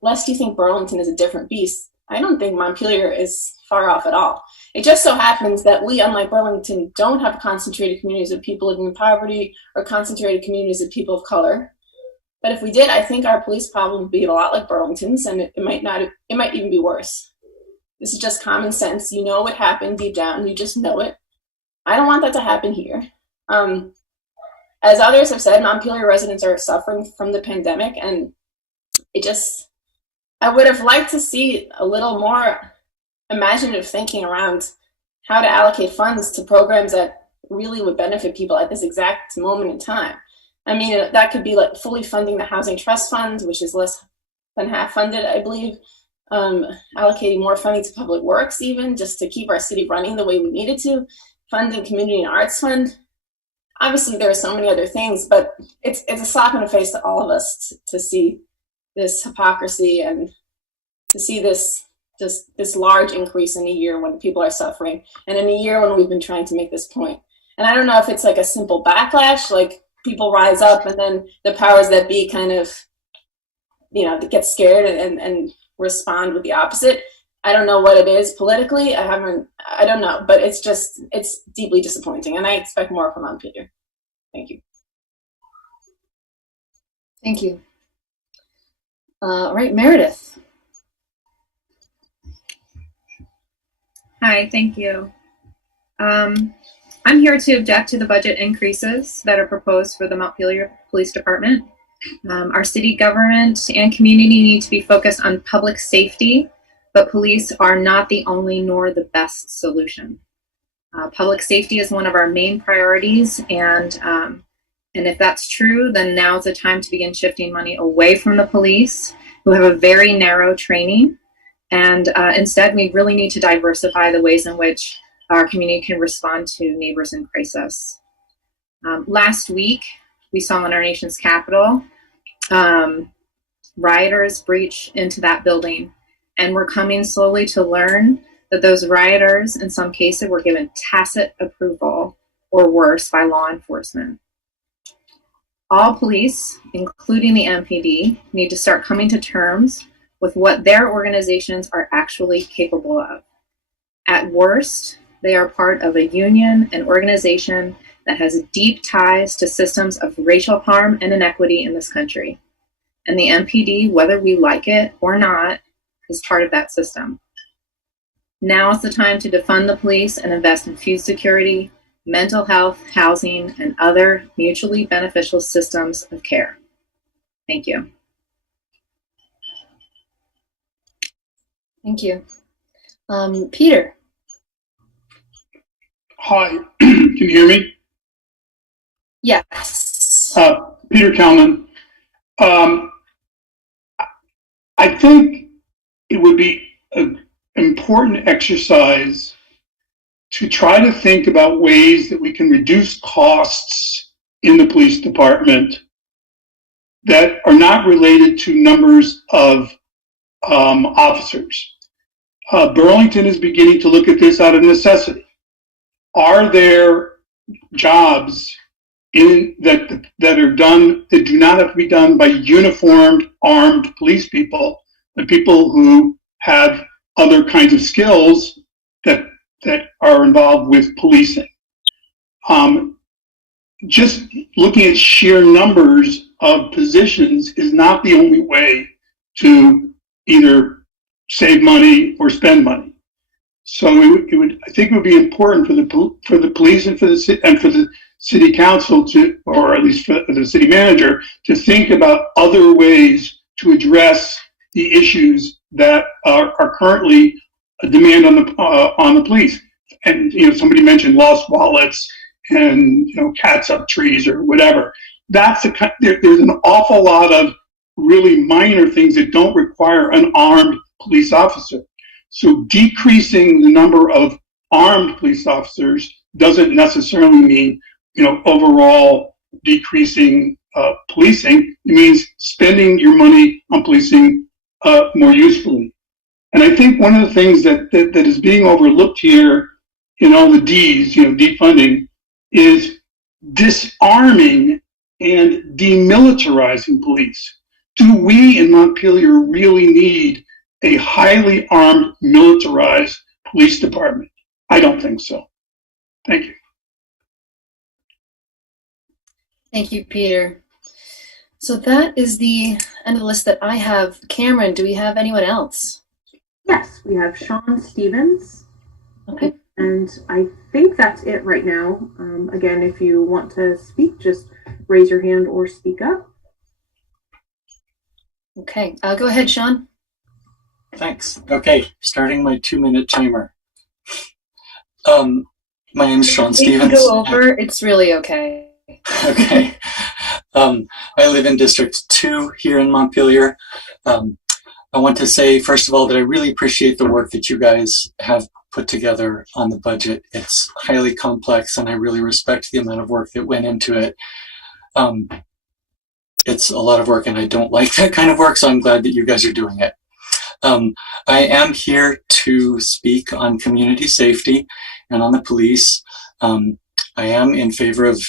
lest you think Burlington is a different beast, I don't think Montpelier is far off at all. It just so happens that we, unlike Burlington, don't have concentrated communities of people living in poverty or concentrated communities of people of color. But if we did, I think our police problem would be a lot like Burlington's, and it might even be worse. This is just common sense. You know what happened deep down. You just know it. I don't want that to happen here. As others have said, Montpelier residents are suffering from the pandemic, and I would have liked to see a little more imaginative thinking around how to allocate funds to programs that really would benefit people at this exact moment in time. I mean, that could be like fully funding the Housing Trust Fund, which is less than half funded, I believe, allocating more funding to public works even, just to keep our city running the way we need it to, funding Community and Arts Fund. Obviously, there are so many other things, but it's a slap in the face to all of us to see this hypocrisy and to see this large increase in a year when people are suffering, and in a year when we've been trying to make this point. And I don't know if it's like a simple backlash, like people rise up and then the powers that be kind of, get scared and respond with the opposite. I don't know what it is politically. I don't know, but it's deeply disappointing, and I expect more from Montpelier. Thank you. Thank you. All right, Meredith. Hi, thank you. I'm here to object to the budget increases that are proposed for the Montpelier Police Department. Our city government and community need to be focused on public safety, but police are not the only nor the best solution. Public safety is one of our main priorities, and if that's true, then now's the time to begin shifting money away from the police, who have a very narrow training, and instead we really need to diversify the ways in which our community can respond to neighbors in crisis. Last week, we saw in our nation's capital, rioters breach into that building, and we're coming slowly to learn that those rioters, in some cases, were given tacit approval or worse by law enforcement. All police, including the MPD, need to start coming to terms with what their organizations are actually capable of. At worst, they are part of a union, an organization that has deep ties to systems of racial harm and inequity in this country. And the MPD, whether we like it or not, is part of that system. Now is the time to defund the police and invest in food security, mental health, housing, and other mutually beneficial systems of care. Thank you. Thank you. Peter. Hi, can you hear me? Yes. Peter Kelman. I think it would be an important exercise to try to think about ways that we can reduce costs in the police department that are not related to numbers of officers. Burlington is beginning to look at this out of necessity. Are there jobs that are done that do not have to be done by uniformed armed police people, but people who have other kinds of skills that are involved with policing? Just looking at sheer numbers of positions is not the only way to either save money or spend money. So I think it would be important for the police and for the city council or at least for the city manager, to think about other ways to address the issues that are currently a demand on the police. And somebody mentioned lost wallets and cats up trees or whatever. There's an awful lot of really minor things that don't require an armed police officer. So decreasing the number of armed police officers doesn't necessarily mean, overall decreasing policing. It means spending your money on policing more usefully. And I think one of the things that is being overlooked here in all the D's, defunding, is disarming and demilitarizing police. Do we in Montpelier really need a highly armed, militarized police department? I don't think so. Thank you. Thank you, Peter. So that is the end of the list that I have. Cameron, do we have anyone else? Yes, we have Sean Stevens. Okay. And I think that's it right now. Again, if you want to speak, just raise your hand or speak up. Okay, go ahead, Sean. Thanks. Okay, starting my 2-minute timer. My name's Sean Stevens. If you go over, it's really okay. Okay. I live in District 2 here in Montpelier. I want to say, first of all, that I really appreciate the work that you guys have put together on the budget. It's highly complex, and I really respect the amount of work that went into it. It's a lot of work, and I don't like that kind of work, so I'm glad that you guys are doing it. I am here to speak on community safety and on the police. I am in favor of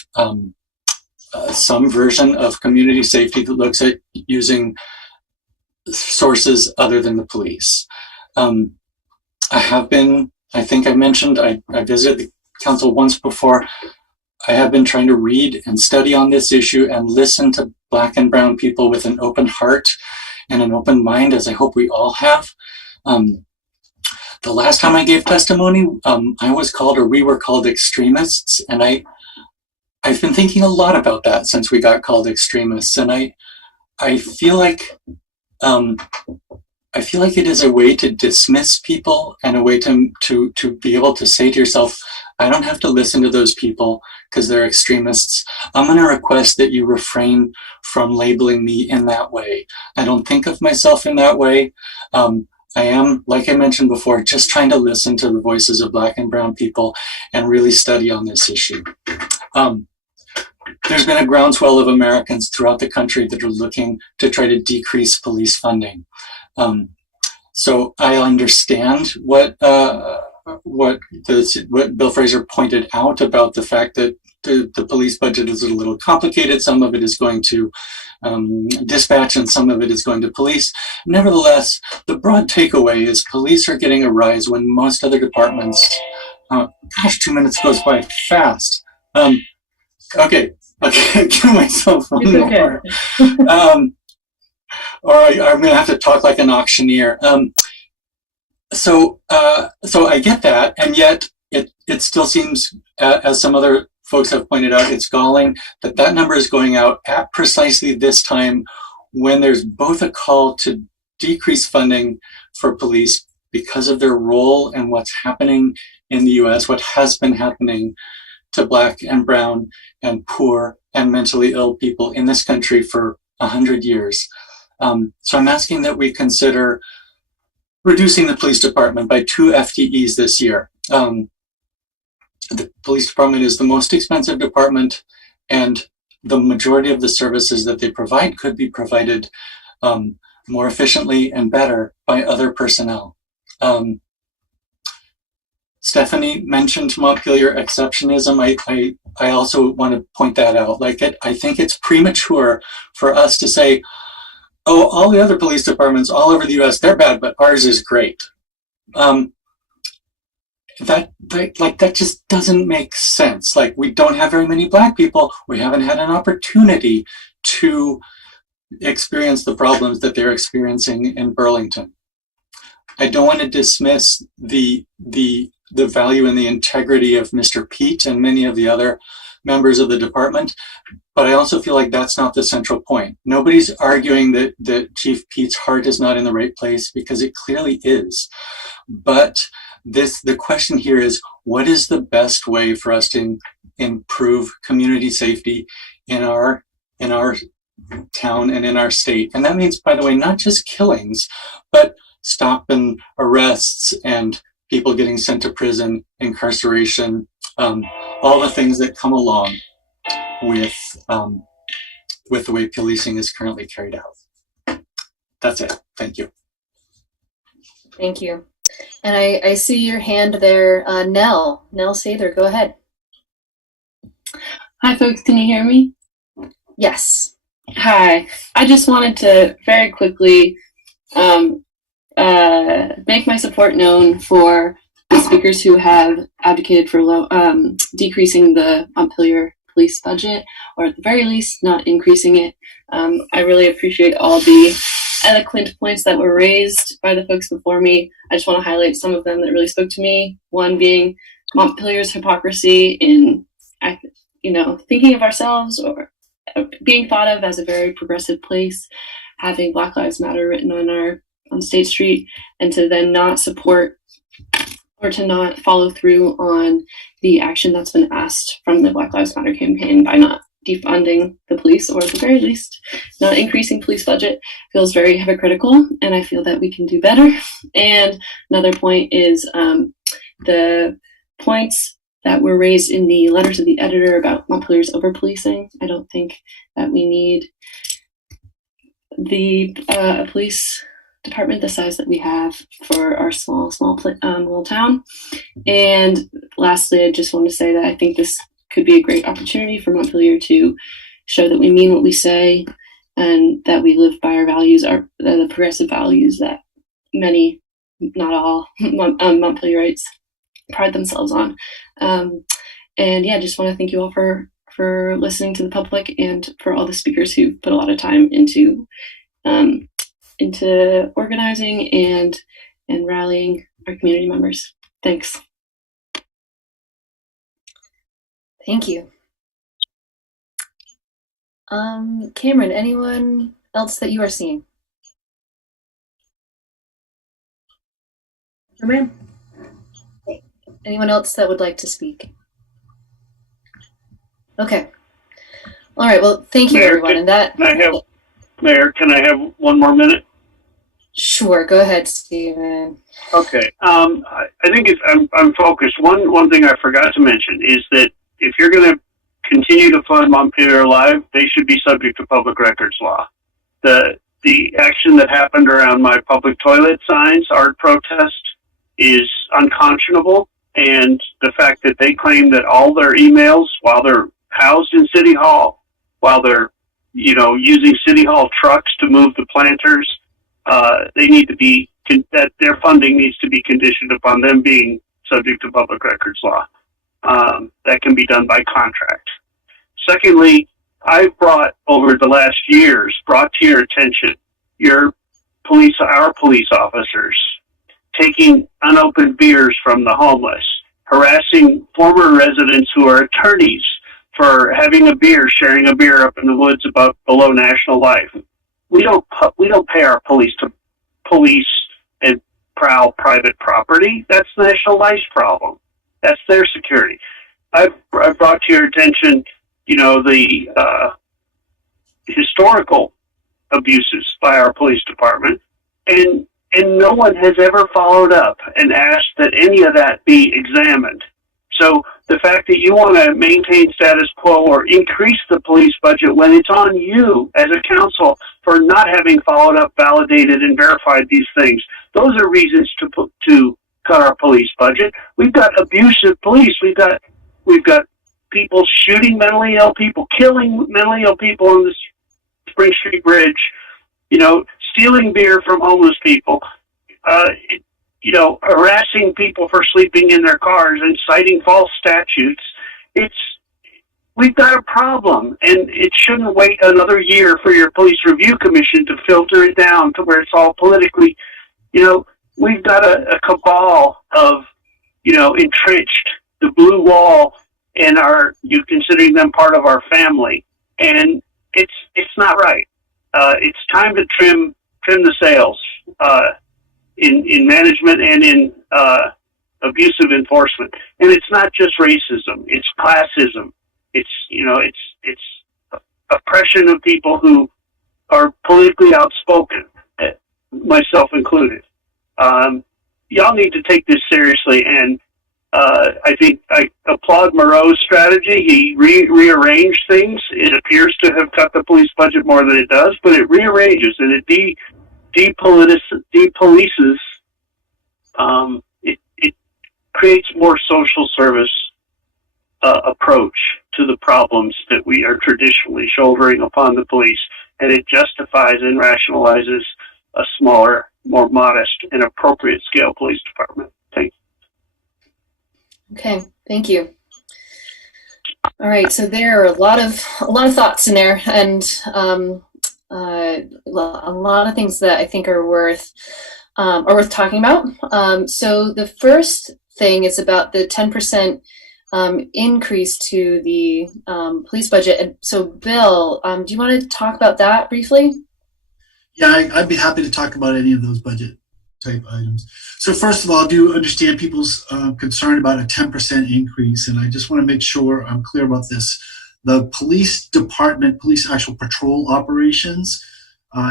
some version of community safety that looks at using sources other than the police. I think I mentioned, I visited the council once before. I have been trying to read and study on this issue and listen to Black and brown people with an open heart and an open mind, as I hope we all have. The last time I gave testimony, I was called, or we were called, extremists, and I've been thinking a lot about that since we got called extremists, and I feel like it is a way to dismiss people and a way to be able to say to yourself, I don't have to listen to those people because they're extremists. I'm going to request that you refrain from labeling me in that way. I don't think of myself in that way. I am, like I mentioned before, just trying to listen to the voices of Black and brown people and really study on this issue. There's been a groundswell of Americans throughout the country that are looking to try to decrease police funding. So I understand what Bill Fraser pointed out about the fact that the police budget is a little complicated. Some of it is going to dispatch and some of it is going to police. Nevertheless, the broad takeaway is police are getting a rise when most other departments, gosh, 2 minutes goes by fast. Okay, give myself one more. Or I'm going to have to talk like an auctioneer. So I get that, and yet it still seems, as some other folks have pointed out, it's galling that that number is going out at precisely this time when there's both a call to decrease funding for police because of their role and what's happening in the US, what has been happening to Black and brown and poor and mentally ill people in this country for 100 years. So I'm asking that we consider reducing the police department by 2 FTEs this year. The police department is the most expensive department, and the majority of the services that they provide could be provided more efficiently and better by other personnel. Stephanie mentioned Montpelier exceptionism. I also want to point that out. I think it's premature for us to say, oh, all the other police departments all over the US, they're bad, but ours is great. That just doesn't make sense. We don't have very many Black people. We haven't had an opportunity to experience the problems that they're experiencing in Burlington. I don't want to dismiss the value and the integrity of Mr. Pete and many of the other members of the department, but I also feel like that's not the central point. Nobody's arguing that Chief Pete's heart is not in the right place, because it clearly is. But the question here is, what is the best way for us to improve community safety in our town and in our state? And that means, by the way, not just killings, but stop and arrests and people getting sent to prison, incarceration, all the things that come along with the way policing is currently carried out. That's it. Thank you. Thank you. And I see your hand there, Nell Sather, go ahead. Hi, folks. Can you hear me? Yes. Hi. I just wanted to very quickly make my support known for the speakers who have advocated for decreasing the Montpelier police budget, or at the very least, not increasing it. I really appreciate all the eloquent points that were raised by the folks before me. I just want to highlight some of them that really spoke to me. One being Montpelier's hypocrisy in, thinking of ourselves or being thought of as a very progressive place, having Black Lives Matter written on State Street, and to then not support or to not follow through on the action that's been asked from the Black Lives Matter campaign by not defunding the police, or at the very least, not increasing police budget, feels very hypocritical, and I feel that we can do better. And another point is the points that were raised in the letter to the editor about Montpelier's over-policing. I don't think that we need the police department the size that we have for our small little town. And lastly, I just want to say that I think this could be a great opportunity for Montpelier to show that we mean what we say and that we live by our values, the progressive values that many, not all, Montpelierites pride themselves on. And yeah, just want to thank you all for listening to the public and for all the speakers who put a lot of time into organizing and rallying our community members. Thanks. Thank you. Cameron, anyone else that you are seeing? No, ma'am. Anyone else that would like to speak? Okay. All right. Well, thank you, everyone. Mayor, can I have 1 more minute? Sure. Go ahead, Stephen. Okay. I think I'm focused. One thing I forgot to mention is that if you're going to continue to fund Montpelier Live, they should be subject to public records law. The action that happened around my public toilet signs, art protest, is unconscionable. And the fact that they claim that all their emails, while they're housed in City Hall, while they're, using City Hall trucks to move the planters, they need to be, that their funding needs to be conditioned upon them being subject to public records law. That can be done by contract. Secondly, I've brought over the last years, brought to your attention, our police officers taking unopened beers from the homeless, harassing former residents who are attorneys for having a beer, sharing a beer up in the woods below National Life. We don't pay our police to police and prowl private property. That's National Life's problem. That's their security. I've brought to your attention, the historical abuses by our police department, and no one has ever followed up and asked that any of that be examined. So the fact that you want to maintain status quo or increase the police budget when it's on you as a council for not having followed up, validated, and verified these things, those are reasons to cut our police budget. We've got abusive police. We've got people shooting mentally ill people, killing mentally ill people on the Spring Street Bridge, stealing beer from homeless people, harassing people for sleeping in their cars and citing false statutes. We've got a problem, and it shouldn't wait another year for your police review commission to filter it down to where it's all politically, we've got a cabal of, entrenched, the blue wall, and you considering them part of our family. And it's not right. It's time to trim the sails, in management and in abusive enforcement. And it's not just racism; it's classism. It's oppression of people who are politically outspoken, myself included. Y'all need to take this seriously. And I think I applaud Moreau's strategy. He rearranged things. It appears to have cut the police budget more than it does, but it rearranges and it depolices. It creates more social service approach to the problems that we are traditionally shouldering upon the police, and it justifies and rationalizes a smaller, more modest, and appropriate scale police department. Thank you. Okay, thank you. All right, so there are a lot of thoughts in there, and a lot of things that I think are worth talking about. So the first thing is about the 10% increase to the police budget. And so, Bill, do you want to talk about that briefly? Yeah, I'd be happy to talk about any of those budget type items. So first of all, I do understand people's concern about a 10% increase, and I just want to make sure I'm clear about this. The police department, police actual patrol operations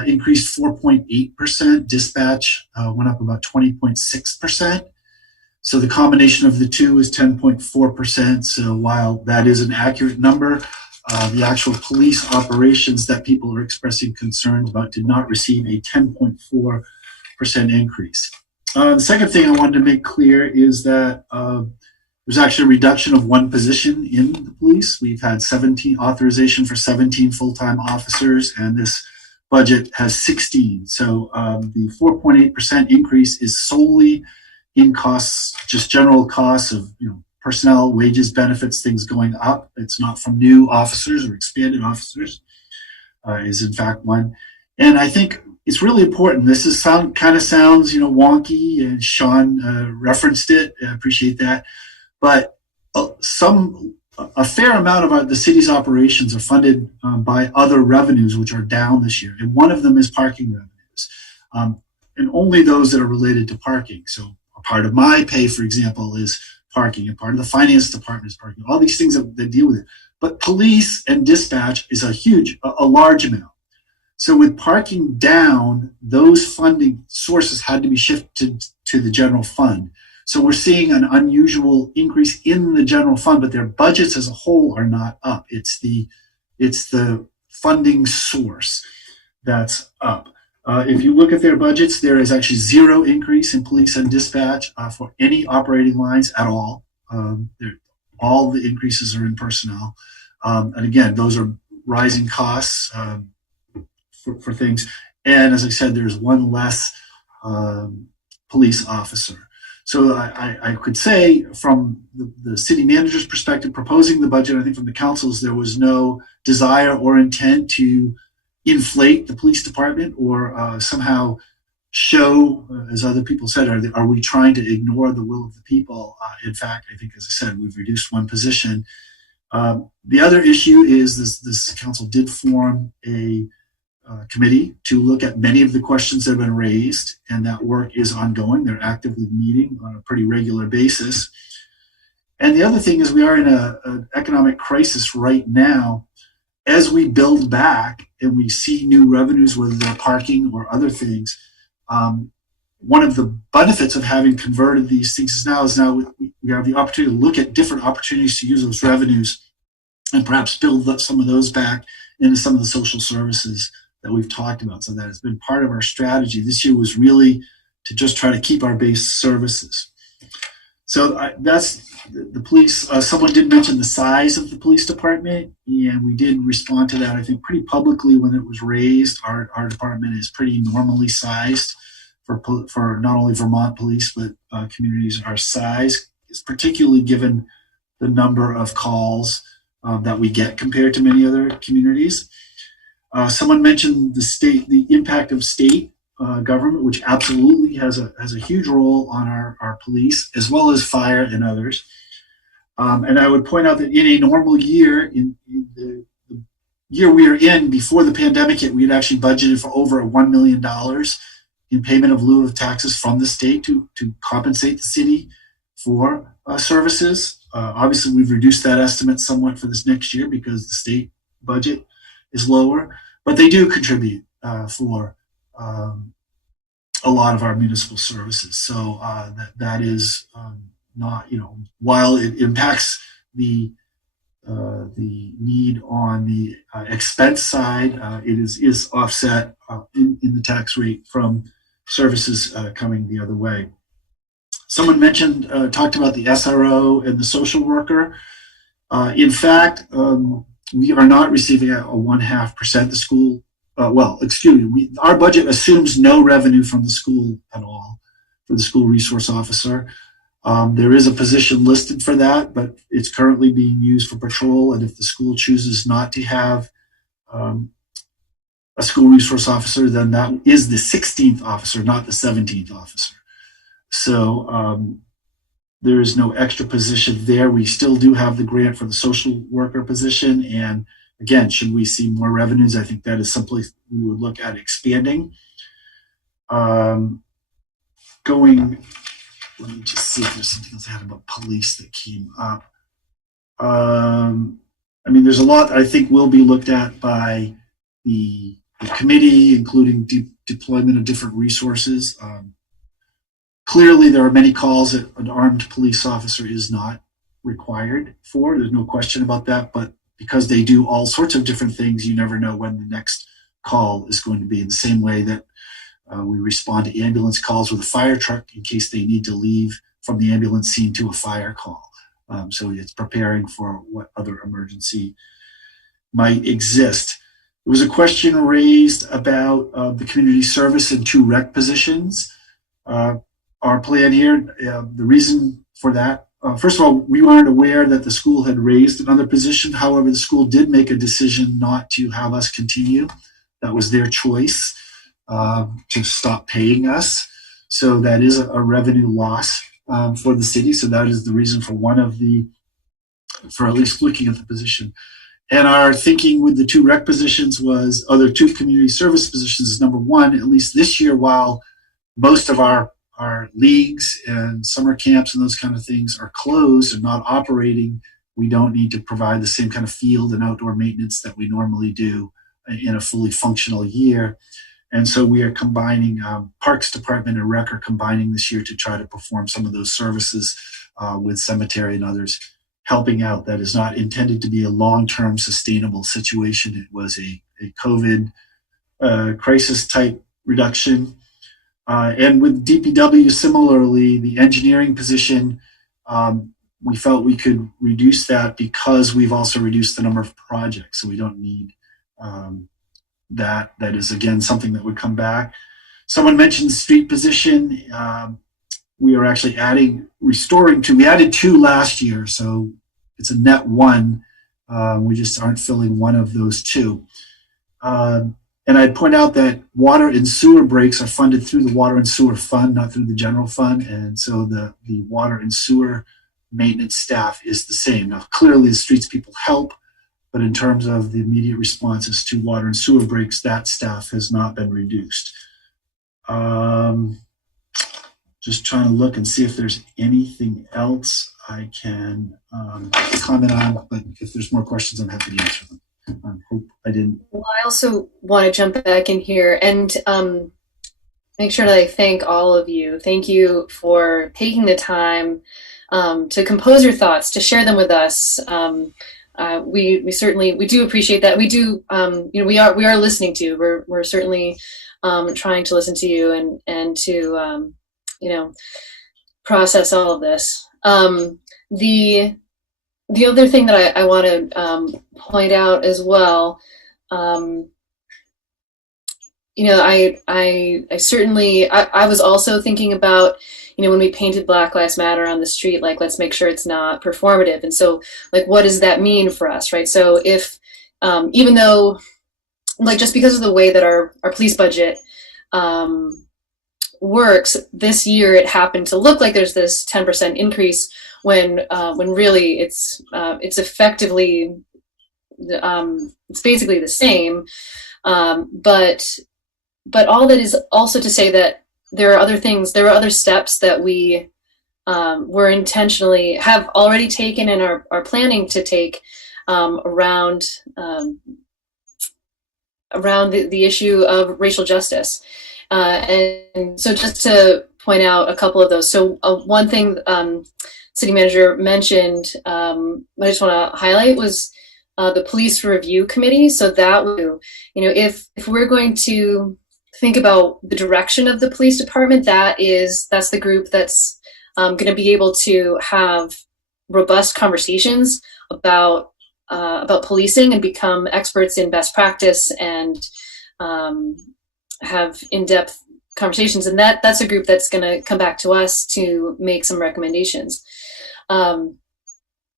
increased 4.8%. Dispatch went up about 20.6%. So the combination of the two is 10.4%. So while that is an accurate number, the actual police operations that people are expressing concerns about did not receive a 10.4% increase. The second thing I wanted to make clear is that there's actually a reduction of one position in the police. We've had authorization for 17 full-time officers, and this budget has 16. So the 4.8% increase is solely in costs, just general costs of personnel, wages, benefits, things going up. It's not from new officers or expanded officers, is in fact one. And I think it's really important. This is kind of sounds wonky, and Sean referenced it. I appreciate that. But a fair amount of the city's operations are funded by other revenues, which are down this year. And one of them is parking revenues, and only those that are related to parking. So a part of my pay, for example, is parking, and part of the finance department is parking. All these things that deal with it. But police and dispatch is a large amount. So with parking down, those funding sources had to be shifted to the general fund. So we're seeing an unusual increase in the general fund, but their budgets as a whole are not up. It's the funding source that's up. If you look at their budgets, there is actually zero increase in police and dispatch for any operating lines at all. All the increases are in personnel. And again, those are rising costs for things. And as I said, there's one less police officer. So I could say from the city manager's perspective, proposing the budget, I think from the councils, there was no desire or intent to inflate the police department or somehow show, as other people said, are we trying to ignore the will of the people? In fact, I think, as I said, we've reduced one position. The other issue is this council did form a committee to look at many of the questions that have been raised, and that work is ongoing. They're actively meeting on a pretty regular basis. And the other thing is we are in an economic crisis right now. As we build back and we see new revenues, whether they're parking or other things, one of the benefits of having converted these things is now we have the opportunity to look at different opportunities to use those revenues and perhaps build up some of those back into some of the social services that we've talked about. So that has been part of our strategy. This year was really to just try to keep our base services. So that's the police. Someone did mention the size of the police department, and we did respond to that, I think, pretty publicly when it was raised. Our department is pretty normally sized for not only Vermont police, but communities our size, is particularly given the number of calls that we get compared to many other communities. Someone mentioned the impact of state government, which absolutely has a huge role on our police, as well as fire and others. And I would point out that in a normal year, in the year we are in before the pandemic hit, we had actually budgeted for over $1 million in payment of lieu of taxes from the state to compensate the city for services. Obviously, we've reduced that estimate somewhat for this next year because the state budget is lower, but they do contribute for a lot of our municipal services. So that is not, while it impacts the need on the expense side, it is offset in the tax rate from services coming the other way. Someone talked about the SRO and the social worker. In fact, we are not receiving a 0.5%. The school, our budget assumes no revenue from the school at all for the school resource officer. There is a position listed for that, but it's currently being used for patrol. And if the school chooses not to have a school resource officer, then that is the 16th officer, not the 17th officer. So there is no extra position there. We still do have the grant for the social worker position. And again, should we see more revenues, I think that is someplace we would look at expanding. Let me just see if there's something else I had about police that came up. There's a lot that I think will be looked at by the committee, including deployment of different resources. Clearly, there are many calls that an armed police officer is not required for. There's no question about that. But because they do all sorts of different things, you never know when the next call is going to be. In the same way that we respond to ambulance calls with a fire truck in case they need to leave from the ambulance scene to a fire call. So it's preparing for what other emergency might exist. There was a question raised about the community service and 2 rec positions. Our plan here, the reason for that, first of all, we weren't aware that the school had raised another position. However, the school did make a decision not to have us continue. That was their choice to stop paying us. So that is a revenue loss for the city. So that is the reason for for at least looking at the position. And our thinking with the 2 rec positions was, other 2 community service positions is number one, at least this year, while most of our leagues and summer camps and those kind of things are closed and not operating, we don't need to provide the same kind of field and outdoor maintenance that we normally do in a fully functional year. And so we are combining, Parks Department and Rec are combining this year to try to perform some of those services with cemetery and others, helping out. That is not intended to be a long-term sustainable situation. It was a COVID crisis type reduction. And with DPW, similarly, the engineering position, we felt we could reduce that because we've also reduced the number of projects. So we don't need that. That is, again, something that would come back. Someone mentioned street position. We are actually restoring 2. We added 2 last year, so it's a net 1. We just aren't filling one of those 2. And I'd point out that water and sewer breaks are funded through the water and sewer fund, not through the general fund. And so the water and sewer maintenance staff is the same. Now, clearly the streets people help, but in terms of the immediate responses to water and sewer breaks, that staff has not been reduced. Just trying to look and see if there's anything else I can comment on, but if there's more questions, I'm happy to answer them. I hope I didn't. Well, I also want to jump back in here and make sure that I thank all of you. Thank you for taking the time to compose your thoughts, to share them with us. We certainly do appreciate that. We do, we are listening to you. We're certainly trying to listen to you and to process all of this. The other thing that I want to point out as well, I certainly was also thinking about, when we painted Black Lives Matter on the street, like, let's make sure it's not performative. And so, like, what does that mean for us, right? So if, even though, like, just because of the way that our police budget works, this year it happened to look like there's this 10% increase when really it's effectively, it's basically the same. But all that is also to say that there are other steps that we were intentionally have already taken and are planning to take around the issue of racial justice. And so just to point out a couple of those. So one thing city manager mentioned, I just want to highlight was the police review committee. So that, if we're going to think about the direction of the police department, that's the group that's going to be able to have robust conversations about policing and become experts in best practice and have in-depth conversations. And that's a group that's going to come back to us to make some recommendations. And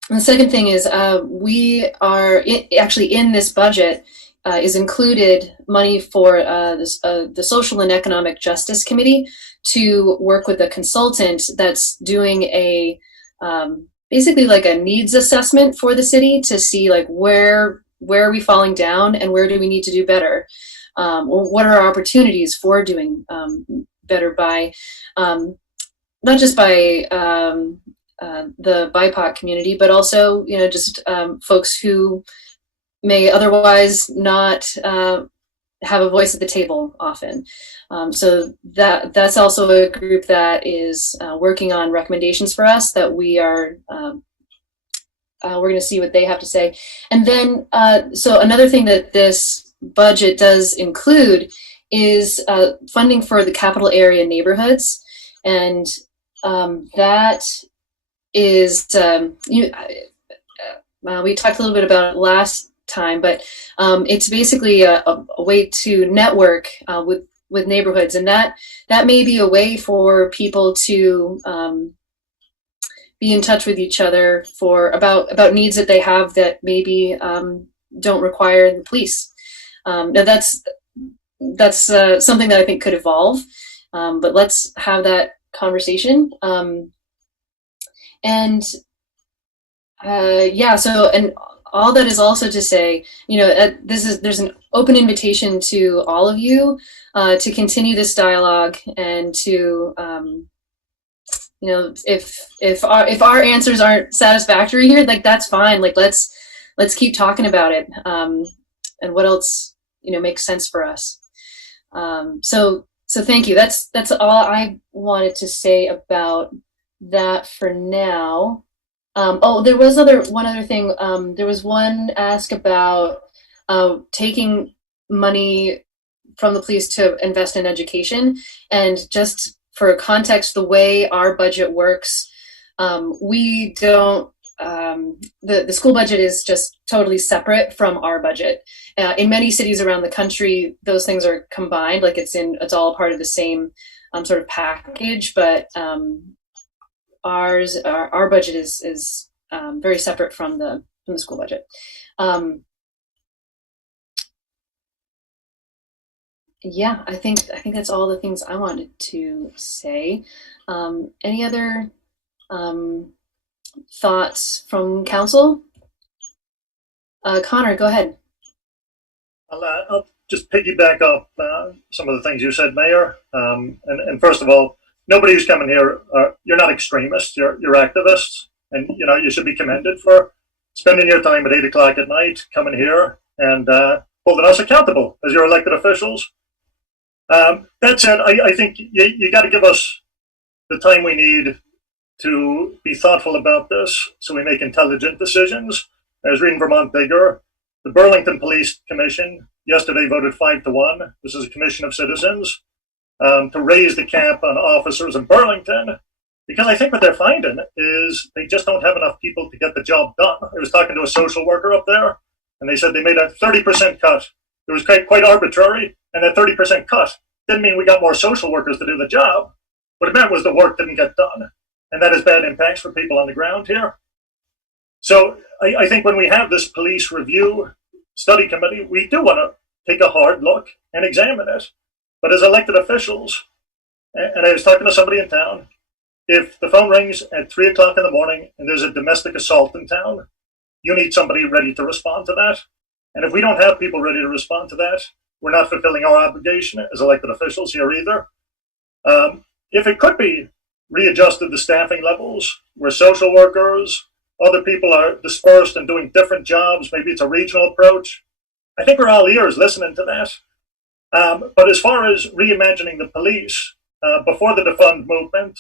the second thing is we are actually in this budget is included money for the Social and Economic Justice Committee to work with a consultant that's doing a basically like a needs assessment for the city to see like where are we falling down and where do we need to do better, or what are our opportunities for doing better by not just by the BIPOC community, but also just folks who may otherwise not have a voice at the table often. So that's also a group that is working on recommendations for us that we are we're going to see what they have to say. And then so another thing that this budget does include is funding for the capital area neighborhoods, and that is we talked a little bit about it last time, but it's basically a way to network with neighborhoods, and that may be a way for people to be in touch with each other for about needs that they have that maybe don't require the police. Now that's something that I think could evolve, but let's have that conversation. So and all that is also to say, there's an open invitation to all of you to continue this dialogue and to, if our answers aren't satisfactory here, like that's fine. Like let's keep talking about it, and what else makes sense for us. So thank you. That's all I wanted to say about that for now. There was one other thing. There was one ask about taking money from the police to invest in education. And just for context, the way our budget works, we don't, the school budget is just totally separate from our budget. In many cities around the country, those things are combined, like it's all part of the same sort of package, but our budget is very separate from the school budget. I think that's all the things I wanted to say. Any other thoughts from council? Connor, go ahead. I'll just piggyback up some of the things you said, Mayor. And first of all, nobody who's coming here, you're not extremists, you're activists, and you should be commended for spending your time at 8 o'clock at night coming here and holding us accountable as your elected officials. That said, I think you got to give us the time we need to be thoughtful about this so we make intelligent decisions. I was reading Vermont Bigger. The Burlington Police Commission yesterday voted 5-1. This is a commission of citizens to raise the cap on officers in Burlington, because I think what they're finding is they just don't have enough people to get the job done. I was talking to a social worker up there, and they said they made a 30% cut. It was quite arbitrary, and that 30% cut didn't mean we got more social workers to do the job. What it meant was the work didn't get done, and that has bad impacts for people on the ground here. So I think when we have this police review study committee, we do want to take a hard look and examine it. But as elected officials, and I was talking to somebody in town, if the phone rings at 3 o'clock in the morning and there's a domestic assault in town, you need somebody ready to respond to that. And if we don't have people ready to respond to that, we're not fulfilling our obligation as elected officials here either. If it could be readjusted to staffing levels where social workers, other people are dispersed and doing different jobs, maybe it's a regional approach, I think we're all ears listening to that. But as far as reimagining the police, before the defund movement,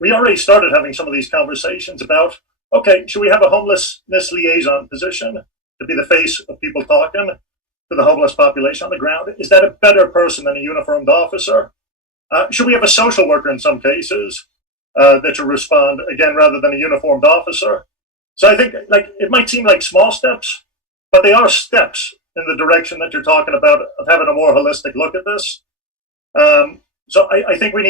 we already started having some of these conversations about, okay, should we have a homelessness liaison position to be the face of people talking to the homeless population on the ground? Is that a better person than a uniformed officer? Should we have a social worker in some cases that should respond, again, rather than a uniformed officer? So I think it might seem like small steps, but they are steps in the direction that you're talking about of having a more holistic look at this. So I think we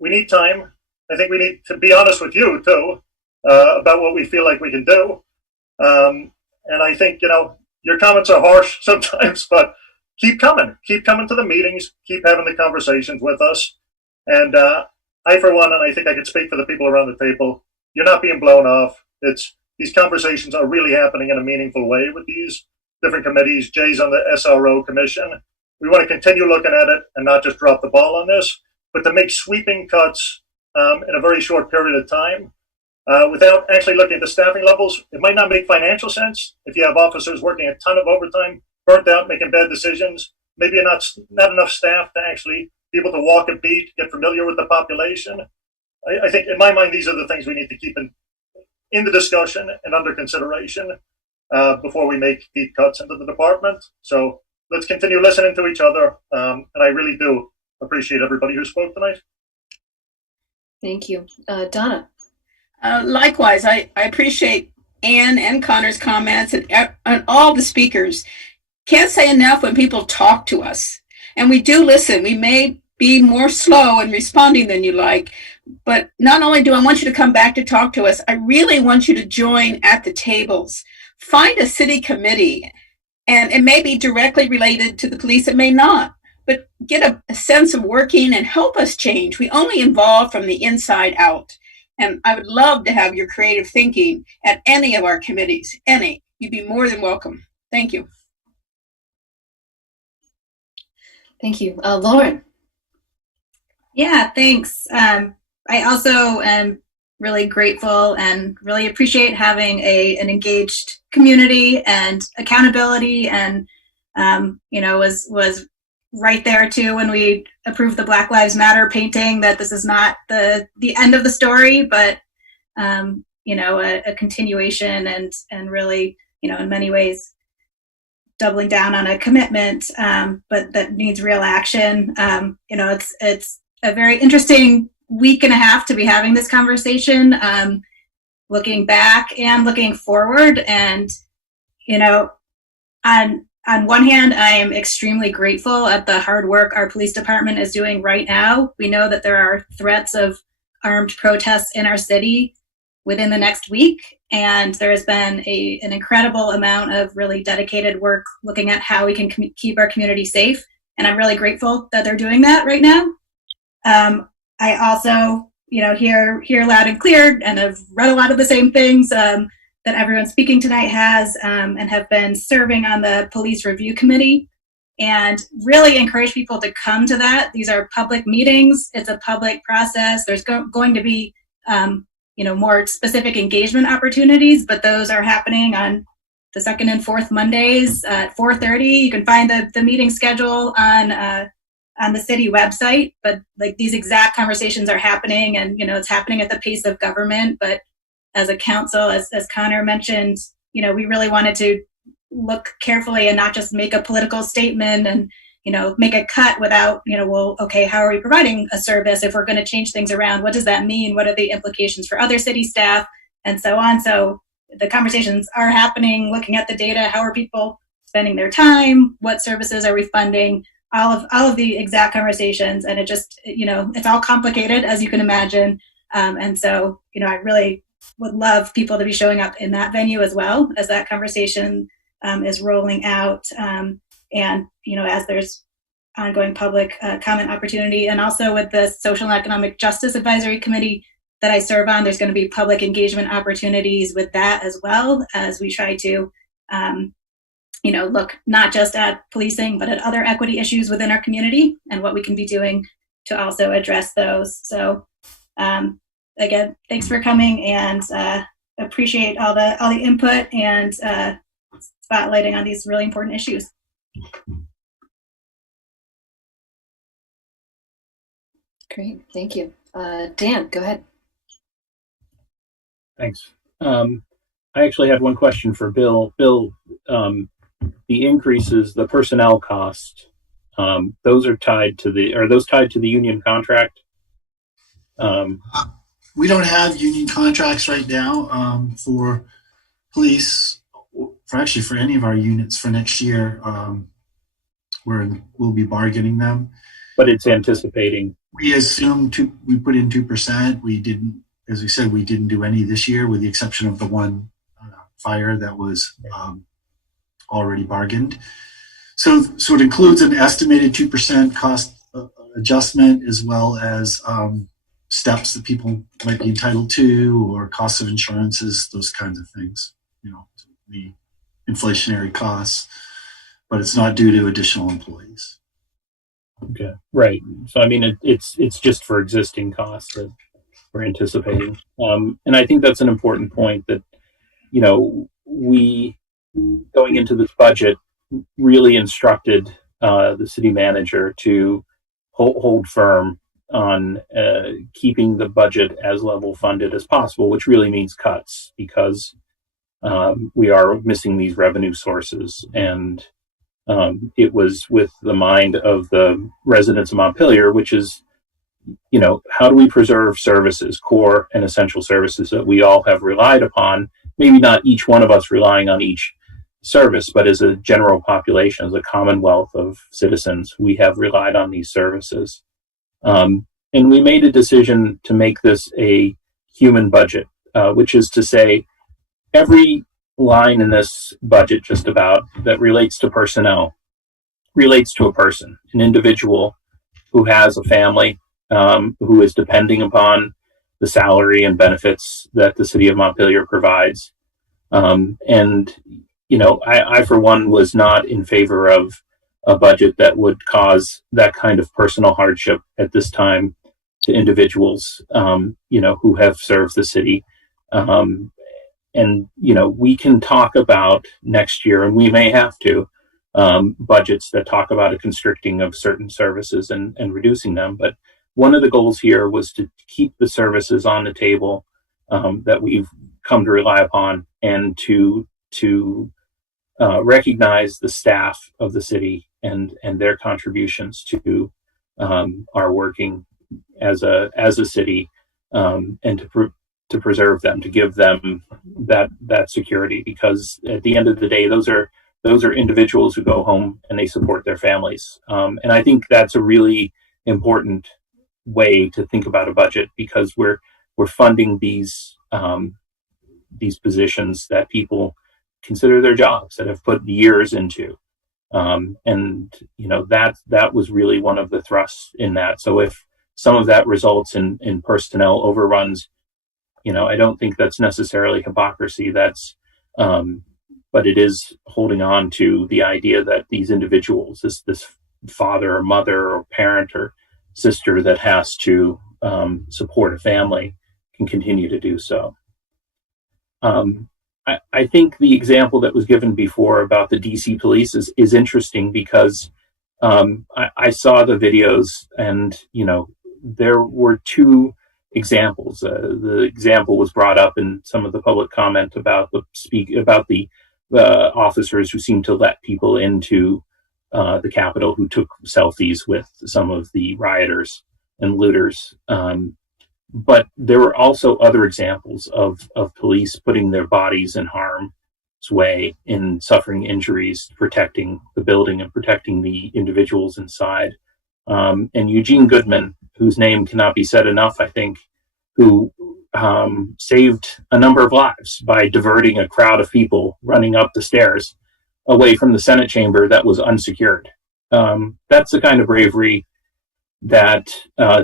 need time. I think we need to be honest with you too about what we feel like we can do. And I think your comments are harsh sometimes, but keep coming to the meetings, keep having the conversations with us. And I, for one, and I think I could speak for the people around the table, you're not being blown off. These conversations are really happening in a meaningful way with these different committees. Jay's on the SRO commission. We want to continue looking at it and not just drop the ball on this, but to make sweeping cuts in a very short period of time without actually looking at the staffing levels. It might not make financial sense if you have officers working a ton of overtime, burnt out, making bad decisions. Maybe you're not enough staff to actually be able to walk a beat, get familiar with the population. I think in my mind, these are the things we need to keep in the discussion and under consideration before we make deep cuts into the department. So let's continue listening to each other. And I really do appreciate everybody who spoke tonight. Thank you. Donna. Likewise, I appreciate Anne and Connor's comments and all the speakers. Can't say enough when people talk to us. And we do listen. We may be more slow in responding than you like, but not only do I want you to come back to talk to us, I really want you to join at the tables. Find a city committee, and it may be directly related to the police, it may not, but get a sense of working and help us change. We only evolve from the inside out. And I would love to have your creative thinking at any of our committees. You'd be more than welcome. Thank you. Thank you. Lauren. Yeah, thanks. I also am really grateful and really appreciate having an engaged community and accountability, and was right there too when we approved the Black Lives Matter painting, that this is not the end of the story, but a continuation and really, in many ways doubling down on a commitment, but that needs real action. It's a very interesting week and a half to be having this conversation, looking back and looking forward. And, on one hand, I am extremely grateful at the hard work our police department is doing right now. We know that there are threats of armed protests in our city within the next week, and there has been an incredible amount of really dedicated work looking at how we can keep our community safe, and I'm really grateful that they're doing that right now. I also, hear loud and clear, and have read a lot of the same things that everyone speaking tonight has, and have been serving on the police review committee, and really encourage people to come to that. These are public meetings. It's a public process. There's going to be, more specific engagement opportunities, but those are happening on the second and fourth Mondays at 4:30. You can find the meeting schedule on the city website, but these exact conversations are happening, and it's happening at the pace of government. But as a council, as Connor mentioned, we really wanted to look carefully and not just make a political statement and make a cut without okay, how are we providing a service? If we're going to change things around, what does that mean? What are the implications for other city staff, and so on? So the conversations are happening, looking at the data. How are people spending their time? What services are we funding? All of the exact conversations, and it just, it's all complicated, as you can imagine. And so, I really would love people to be showing up in that venue as well as that conversation is rolling out. And, as there's ongoing public comment opportunity, and also with the Social and Economic Justice Advisory Committee that I serve on, there's going to be public engagement opportunities with that as well, as we try to look not just at policing, but at other equity issues within our community and what we can be doing to also address those. So again, thanks for coming, and appreciate all the input and spotlighting on these really important issues. Great, thank you. Dan, go ahead. Thanks. I actually had one question for Bill. Bill, the increases, the personnel cost, those are tied to are those tied to the union contract? We don't have union contracts right now for police, for any of our units for next year. We'll be bargaining them. But it's anticipating. We assumed we put in 2%. We didn't, as we said, we didn't do any this year with the exception of the one fire that was already bargained. So it includes an estimated 2% cost adjustment, as well as steps that people might be entitled to, or costs of insurances, those kinds of things, the inflationary costs, but it's not due to additional employees. Okay, right. So I mean, it's just for existing costs that we're anticipating, and I think that's an important point. That we going into this budget really instructed the city manager to hold firm on keeping the budget as level funded as possible, which really means cuts, because we are missing these revenue sources. And it was with the mind of the residents of Montpelier, which is, how do we preserve services, core and essential services that we all have relied upon? Maybe not each one of us relying on each service, but as a general population, as a commonwealth of citizens, we have relied on these services. And we made a decision to make this a human budget, which is to say every line in this budget just about that relates to personnel relates to a person, an individual who has a family, who is depending upon the salary and benefits that the city of Montpelier provides. And I for one was not in favor of a budget that would cause that kind of personal hardship at this time to individuals, who have served the city. And we can talk about next year, and we may have to, budgets that talk about a constricting of certain services and reducing them. But one of the goals here was to keep the services on the table that we've come to rely upon, and to recognize the staff of the city and their contributions to our working as a city, and to preserve them, to give them that security, because at the end of the day, those are individuals who go home and they support their families. And I think that's a really important way to think about a budget, because we're funding these positions that people consider their jobs, that have put years into. And that was really one of the thrusts in that. So if some of that results in personnel overruns, I don't think that's necessarily hypocrisy. That's but it is holding on to the idea that these individuals, this father or mother or parent or sister that has to support a family, can continue to do so. I think the example that was given before about the DC police is interesting, because I saw the videos, and there were two examples. The example was brought up in some of the public comment about the officers who seemed to let people into the Capitol who took selfies with some of the rioters and looters. But there were also other examples of police putting their bodies in harm's way, in suffering injuries, protecting the building and protecting the individuals inside. And Eugene Goodman, whose name cannot be said enough, I think, who saved a number of lives by diverting a crowd of people running up the stairs away from the Senate chamber that was unsecured. That's the kind of bravery that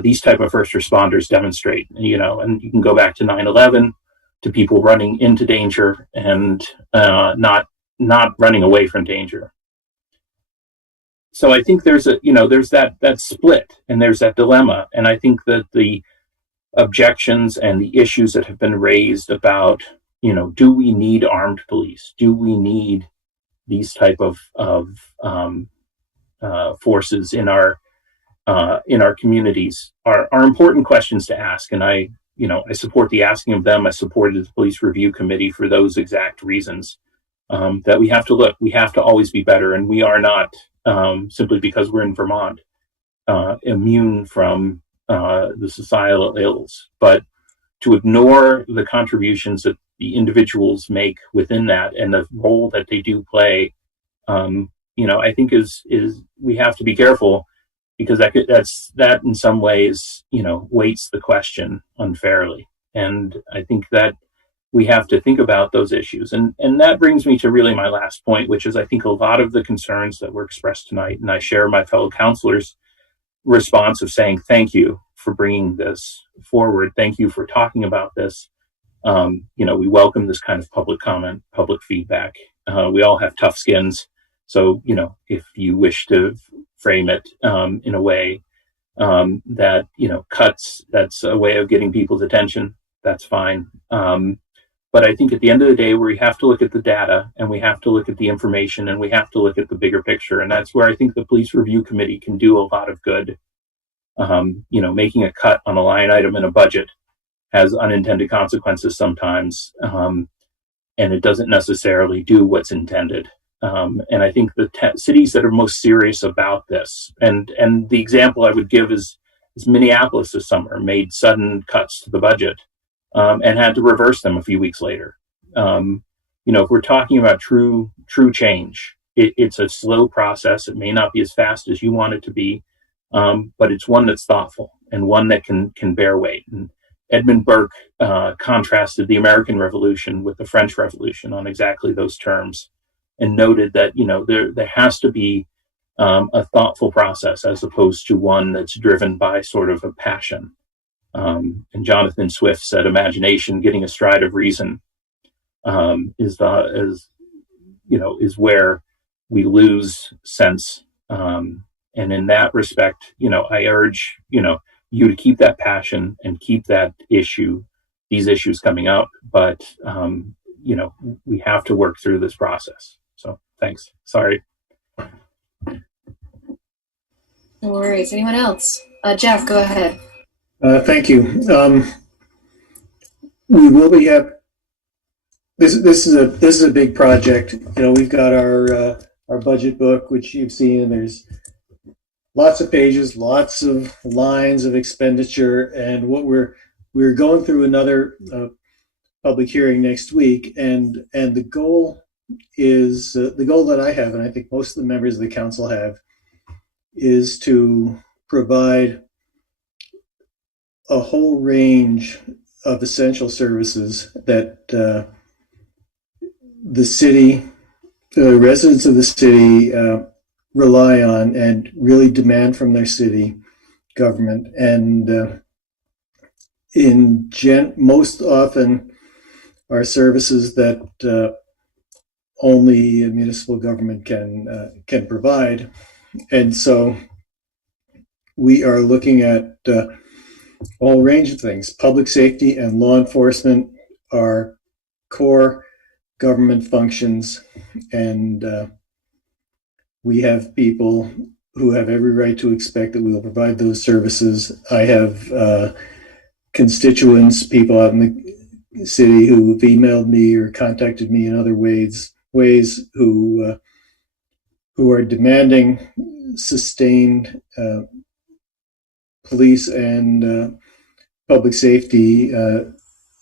these type of first responders demonstrate, and you can go back to 9/11, to people running into danger and not running away from danger. So I think there's that split, and there's that dilemma. And I think that the objections and the issues that have been raised about, do we need armed police? Do we need these type of forces in our in our communities are important questions to ask. And I support the asking of them. I supported the police review committee for those exact reasons. That we have to look, we have to always be better. And we are not, simply because we're in Vermont, immune from the societal ills. But to ignore the contributions that the individuals make within that and the role that they do play, I think is we have to be careful, because that in some ways, weights the question unfairly. And I think that we have to think about those issues. And that brings me to really my last point, which is I think a lot of the concerns that were expressed tonight, and I share my fellow councilors' response of saying, thank you for bringing this forward. Thank you for talking about this. We welcome this kind of public comment, public feedback. We all have tough skins. So, if you wish to frame it in a way that, cuts, that's a way of getting people's attention, that's fine. But I think at the end of the day, we have to look at the data, and we have to look at the information, and we have to look at the bigger picture. And that's where I think the police review committee can do a lot of good. Making a cut on a line item in a budget has unintended consequences sometimes, and it doesn't necessarily do what's intended. And I think the cities that are most serious about this, and the example I would give is Minneapolis this summer made sudden cuts to the budget, and had to reverse them a few weeks later. If we're talking about true change, it's a slow process. It may not be as fast as you want it to be, but it's one that's thoughtful and one that can bear weight. And Edmund Burke contrasted the American Revolution with the French Revolution on exactly those terms, and noted that there has to be a thoughtful process as opposed to one that's driven by sort of a passion. And Jonathan Swift said, "Imagination getting astride of reason is where we lose sense." And in that respect, I urge you to keep that passion and keep these issues coming up. But we have to work through this process. So thanks. Sorry. No worries. Anyone else? Jeff, go ahead. Thank you. We will be this is a big project. We've got our budget book, which you've seen, and there's lots of pages, lots of lines of expenditure, and what we're going through another public hearing next week, and the goal is the goal that I have, and I think most of the members of the council have, is to provide a whole range of essential services that the city, residents of the city rely on and really demand from their city government. And most often are services that only a municipal government can provide. And so we are looking at a whole range of things. Public safety and law enforcement are core government functions, and we have people who have every right to expect that we will provide those services. I have constituents, people out in the city who have emailed me or contacted me in other ways who are demanding sustained police and public safety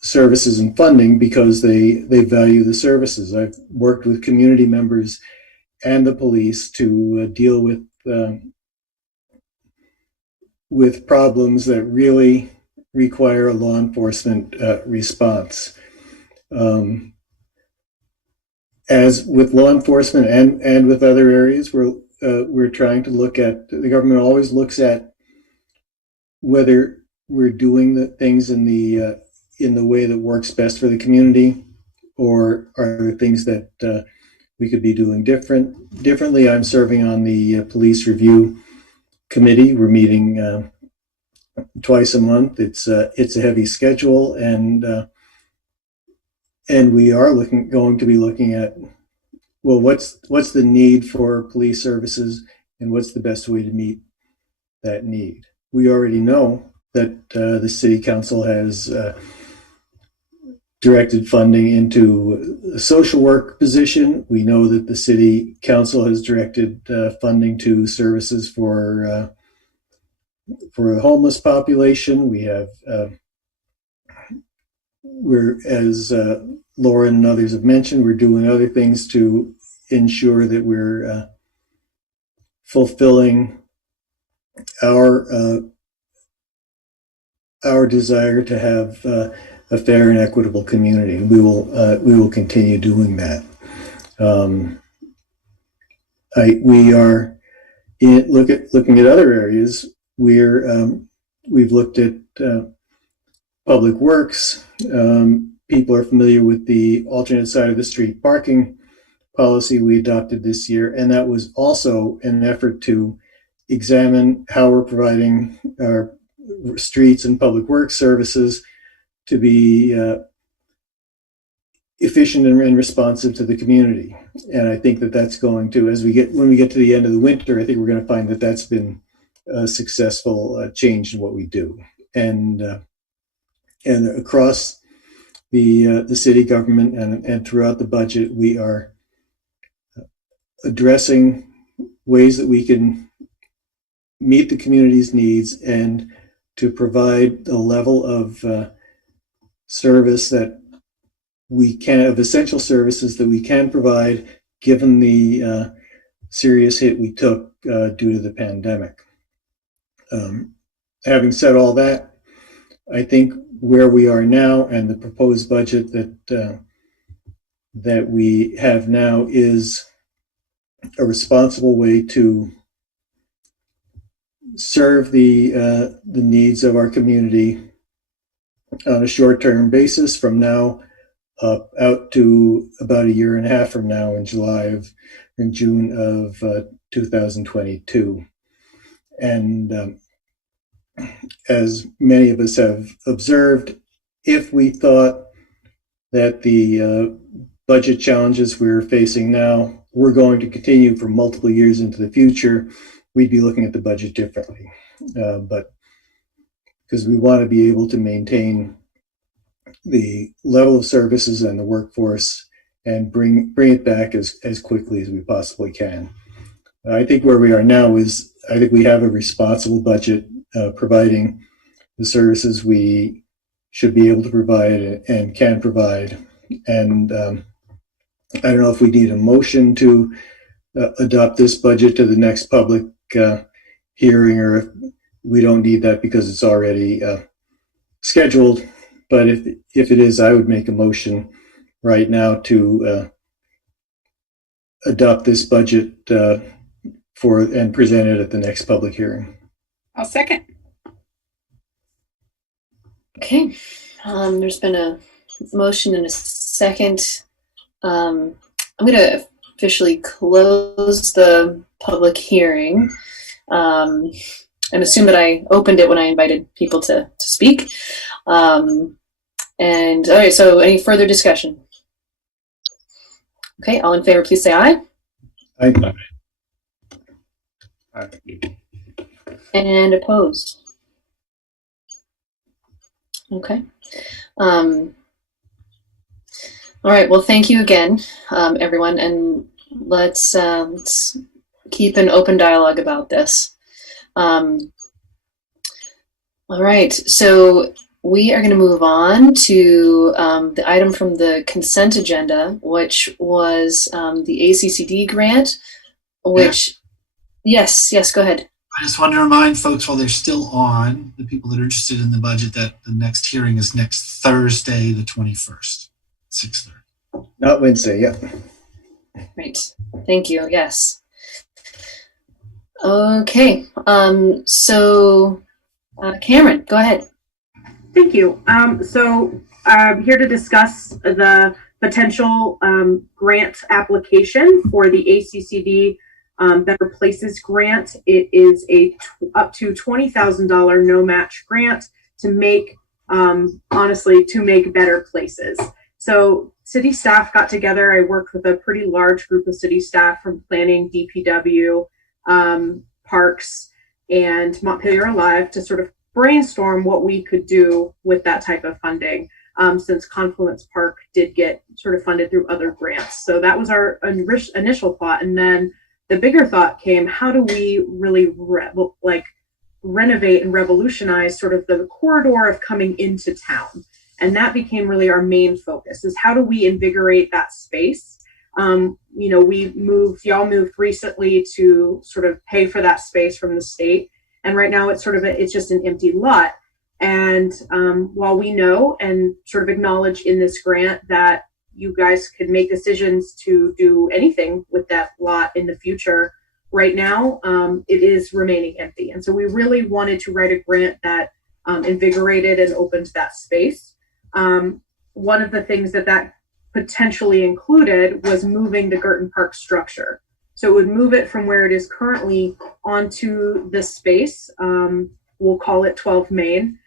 services and funding because they value the services. I've worked with community members and the police to deal with problems that really require a law enforcement response. As with law enforcement and with other areas, we're trying to look at, the government always looks at whether we're doing the things in the way that works best for the community, or are there things that we could be doing differently. I'm serving on the police review committee. We're meeting twice a month. It's a heavy schedule, and we are going to be looking at, well, what's the need for police services, and what's the best way to meet that need. We already know that the city council has directed funding into a social work position. We know that the city council has directed funding to services for a homeless population. We have, as Lauren and others have mentioned, we're doing other things to ensure that we're fulfilling our desire to have a fair and equitable community. We will continue doing that. We are looking at other areas. We've looked at public works. People are familiar with the alternate side of the street parking policy we adopted this year, and that was also an effort to examine how we're providing our streets and public works services to be efficient and responsive to the community. And I think that that's going to, when we get to the end of the winter, I think we're going to find that that's been a successful change in what we do. And across the city government and throughout the budget, we are addressing ways that we can meet the community's needs and to provide a level of service that we can, of essential services that we can provide given the serious hit we took due to the pandemic. Having said all that, I think where we are now and the proposed budget that we have now is a responsible way to serve the needs of our community on a short-term basis from now out to about a year and a half from now in June of 2022. And as many of us have observed, if we thought that the budget challenges we're facing now were going to continue for multiple years into the future, we'd be looking at the budget differently. But because we want to be able to maintain the level of services and the workforce and bring it back as quickly as we possibly can. I think where we are now is, I think we have a responsible budget providing the services we should be able to provide and can provide. And I don't know if we need a motion to adopt this budget to the next public hearing, or if we don't need that because it's already scheduled. But if it is, I would make a motion right now to adopt this budget and present it at the next public hearing. I'll second. Okay, there's been a motion and a second. I'm going to officially close the public hearing and assume that I opened it when I invited people to speak. And all right, so any further discussion? Okay, all in favor, please say aye. Aye. Aye. And opposed? Okay. All right, well, thank you again, everyone, and let's keep an open dialogue about this. All right, so we are going to move on to the item from the consent agenda, which was the ACCD grant, which, yes, go ahead. I just want to remind folks while they're still on, the people that are interested in the budget, that the next hearing is next Thursday, the 21st, 6:30. Not Wednesday, yeah. Right, thank you, yes. Okay, so Cameron, go ahead. Thank you. So I'm here to discuss the potential grant application for the ACCD Better Places grant. It is up to $20,000 no match grant to make, honestly, to make better places. So city staff got together. I worked with a pretty large group of city staff from planning, DPW, parks, and Montpelier Alive to sort of brainstorm what we could do with that type of funding, since Confluence Park did get sort of funded through other grants. So that was our initial thought. And then the bigger thought came, how do we really renovate and revolutionize sort of the corridor of coming into town? And that became really our main focus, is how do we invigorate that space? Y'all moved recently to sort of pay for that space from the state. And right now it's it's just an empty lot. And while we know and sort of acknowledge in this grant that you guys could make decisions to do anything with that lot in the future, right now it is remaining empty. And so we really wanted to write a grant that invigorated and opened that space. One of the things that potentially included was moving the Girton Park structure. So it would move it from where it is currently onto the space. We'll call it 12 Main.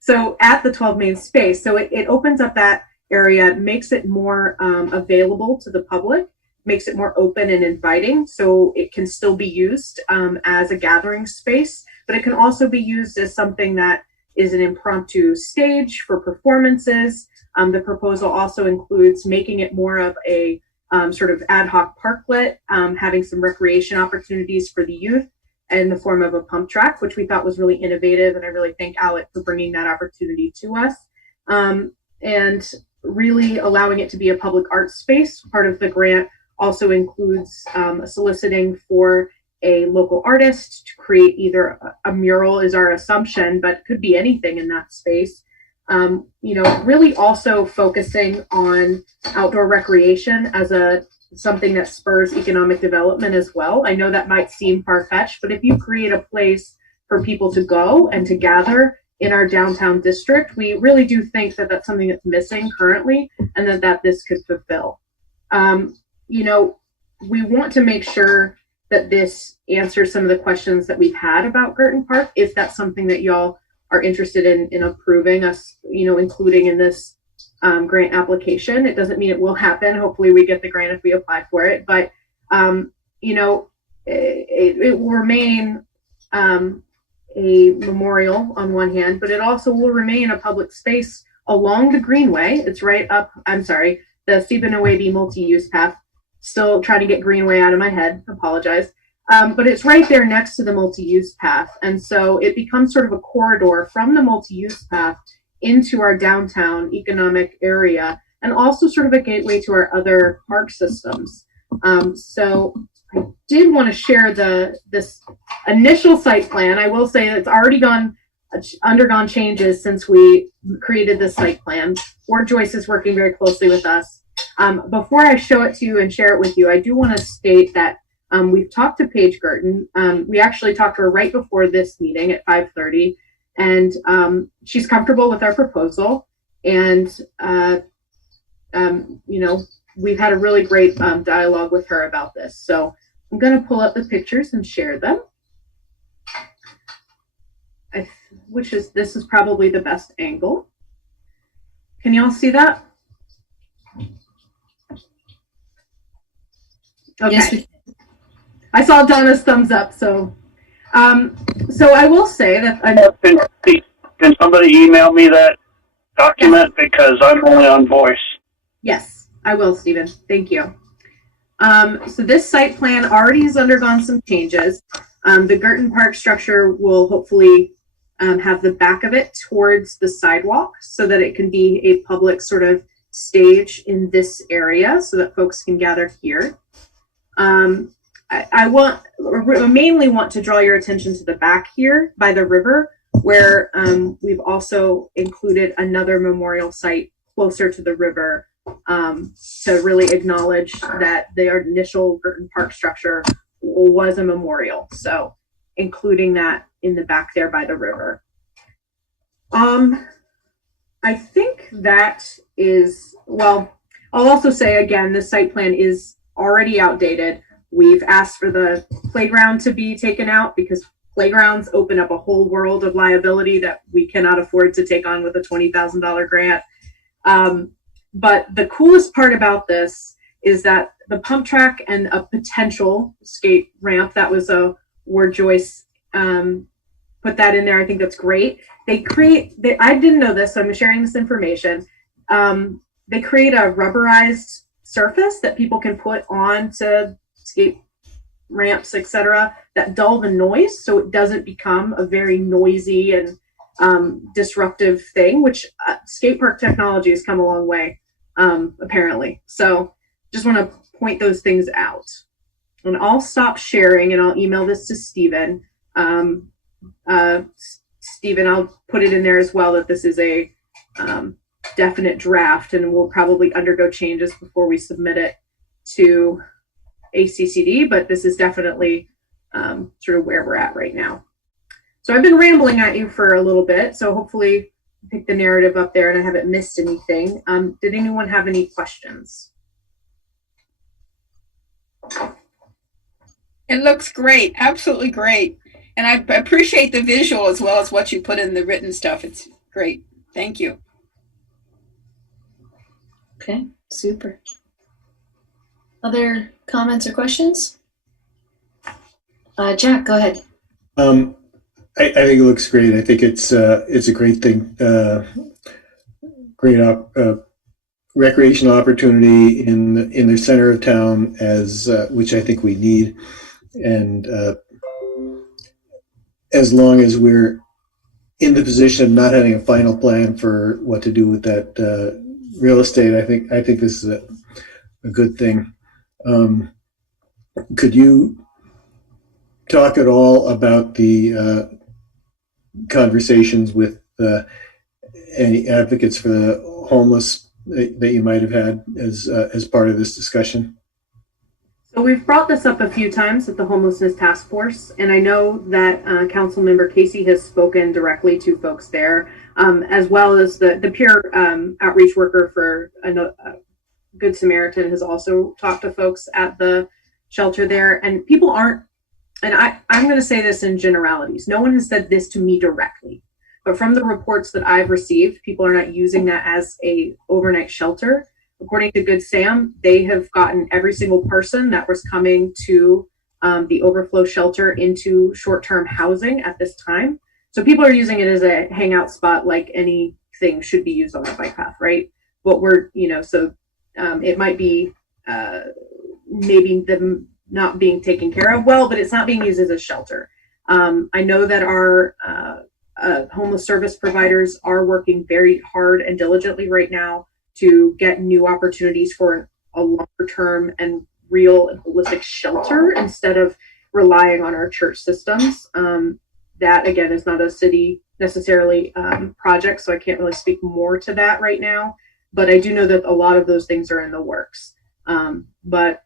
So at the 12 Main space, so it opens up that area, makes it more available to the public, makes it more open and inviting, so it can still be used as a gathering space, but it can also be used as something that is an impromptu stage for performances. The proposal also includes making it more of a sort of ad hoc parklet, having some recreation opportunities for the youth in the form of a pump track, which we thought was really innovative. And I really thank Alec for bringing that opportunity to us. And really allowing it to be a public art space. Part of the grant also includes soliciting for a local artist to create either a mural, is our assumption, but could be anything in that space. Really also focusing on outdoor recreation as something that spurs economic development as well. I know that might seem far-fetched, but if you create a place for people to go and to gather in our downtown district, we really do think that that's something that's missing currently, and that this could fulfill. We want to make sure that this answers some of the questions that we've had about Girton Park, if that's something that y'all are interested in approving us, including in this grant application. It doesn't mean it will happen. Hopefully we get the grant if we apply for it, but it will remain a memorial on one hand, but it also will remain a public space along the Greenway. It's right up, the Sibonawebe multi-use path. Still trying to get Greenway out of my head, apologize. But it's right there next to the multi-use path. And so it becomes sort of a corridor from the multi-use path into our downtown economic area, and also sort of a gateway to our other park systems. So I did want to share this initial site plan. I will say that it's already undergone changes since we created this site plan. Ward Joyce is working very closely with us. Before I show it to you and share it with you, I do want to state that we've talked to Paige Girton. We actually talked to her right before this meeting at 5:30, and she's comfortable with our proposal. And we've had a really great dialogue with her about this. So I'm going to pull up the pictures and share them. This is probably the best angle. Can y'all see that? Okay. Yes, I saw Donna's thumbs up, so I will say that can somebody email me that document, because I'm only on voice. Yes, I will, Stephen. Thank you. So this site plan already has undergone some changes. The Girton Park structure will hopefully have the back of it towards the sidewalk so that it can be a public sort of stage in this area so that folks can gather here. I mainly want to draw your attention to the back here by the river, where we've also included another memorial site closer to the river to really acknowledge that the initial Girton Park structure was a memorial. So including that in the back there by the river. I think that is, well, I'll also say again, the site plan is already outdated. We've asked for the playground to be taken out because playgrounds open up a whole world of liability that we cannot afford to take on with a $20,000 grant. But the coolest part about this is that the pump track and a potential skate ramp, that was where Joyce put that in there. I think that's great. I didn't know this, so I'm sharing this information. They create a rubberized surface that people can put on to skate ramps, etc., that dull the noise so it doesn't become a very noisy and disruptive thing, which skate park technology has come a long way, apparently. So just want to point those things out. And I'll stop sharing and I'll email this to Stephen. Stephen, I'll put it in there as well that this is a definite draft and we'll probably undergo changes before we submit it to ACCD, but this is definitely sort of where we're at right now. So I've been rambling at you for a little bit, so hopefully I pick the narrative up there and I haven't missed anything. Did anyone have any questions? It looks great, absolutely great. And I appreciate the visual as well as what you put in the written stuff. It's great. Thank you. Okay, super. Other comments or questions? Jack, go ahead. I think it looks great. I think it's a great thing, great recreational opportunity in the center of town, as which I think we need, and as long as we're in the position of not having a final plan for what to do with that real estate, I think this is a good thing. Could you talk at all about the conversations with any advocates for the homeless that you might have had as part of this discussion? So we've brought this up a few times at the Homelessness Task Force, and I know that Council Member Casey has spoken directly to folks there, as well as the peer outreach worker for Good Samaritan has also talked to folks at the shelter there, and people aren't, and I'm going to say this in generalities, no one has said this to me directly, but from the reports that I've received, people are not using that as a overnight shelter. According to Good Sam, they have gotten every single person that was coming to the overflow shelter into short-term housing at this time. So people are using it as a hangout spot like anything should be used on a bike path, right? But we're, so it might be maybe them not being taken care of well, but it's not being used as a shelter. I know that our homeless service providers are working very hard and diligently right now to get new opportunities for a longer term and real and holistic shelter instead of relying on our church systems. That again is not a city necessarily project, so I can't really speak more to that right now, but I do know that a lot of those things are in the works. But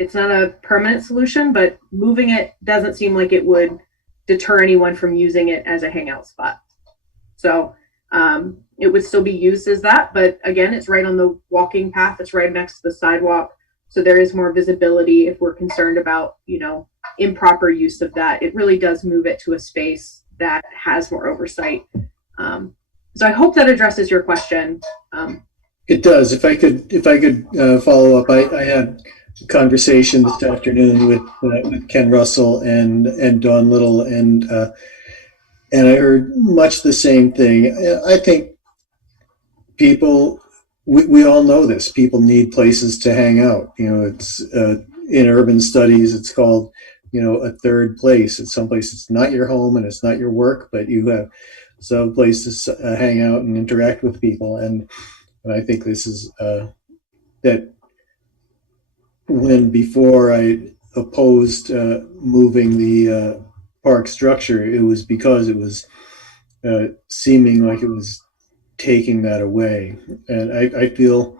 it's not a permanent solution, but moving it doesn't seem like it would deter anyone from using it as a hangout spot. So it would still be used as that, but again, it's right on the walking path. It's right next to the sidewalk. So there is more visibility if we're concerned about, improper use of that. It really does move it to a space that has more oversight. So I hope that addresses your question. It does. If I could follow up, I had a conversation this afternoon with Ken Russell and Dawn Little, and I heard much the same thing. I think people, we all know this. People need places to hang out. It's in urban studies, it's called, a third place. It's someplace it's not your home and it's not your work, but you have some place to hang out and interact with people. And I think this is that when before I opposed moving the park structure, it was because it was seeming like it was taking that away. And I feel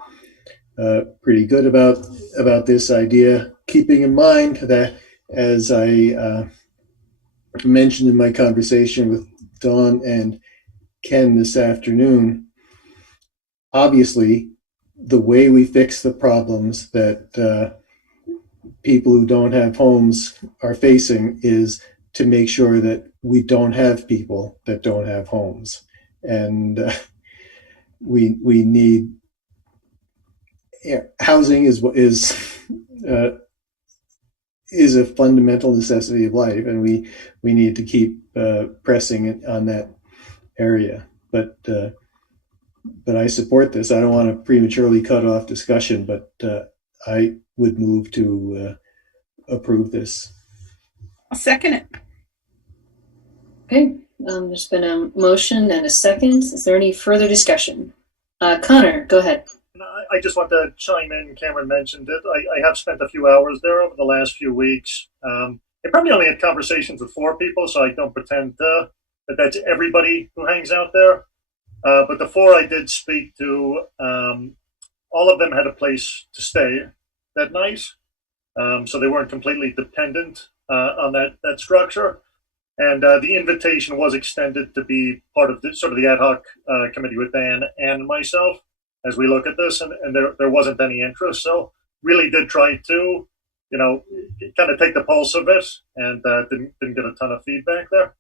pretty good about this idea, keeping in mind that, as I mentioned in my conversation with Dawn and Ken this afternoon, obviously the way we fix the problems that people who don't have homes are facing is to make sure that we don't have people that don't have homes. And we need housing is is a fundamental necessity of life, and we need to keep pressing on that area. But I support this. I don't want to prematurely cut off discussion, but I would move to approve this. I'll second it. Okay, there's been a motion and a second. Is there any further discussion? Connor, go ahead. I just want to chime in. Cameron mentioned it. I have spent a few hours there over the last few weeks. I probably only had conversations with 4 people, so I don't pretend that that's everybody who hangs out there. But the 4 I did speak to, all of them had a place to stay that night. So they weren't completely dependent on that structure. And the invitation was extended to be part of the ad hoc committee with Dan and myself as we look at this, and there wasn't any interest. So really did try to, kind of take the pulse of it, and didn't get a ton of feedback there.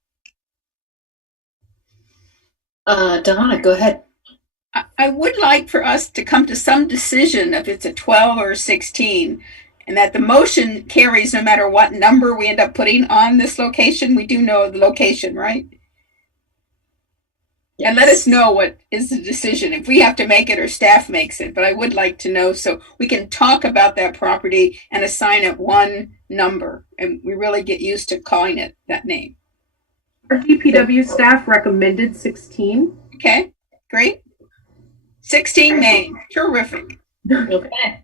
Donna, go ahead. I would like for us to come to some decision if it's a 12 or 16, and that the motion carries no matter what number we end up putting on this location. We do know the location, right? Yes. And let us know what is the decision, if we have to make it or staff makes it. But I would like to know so we can talk about that property and assign it one number, and we really get used to calling it that name. Our DPW staff recommended 16. Okay, great. 16 name. Terrific. Okay.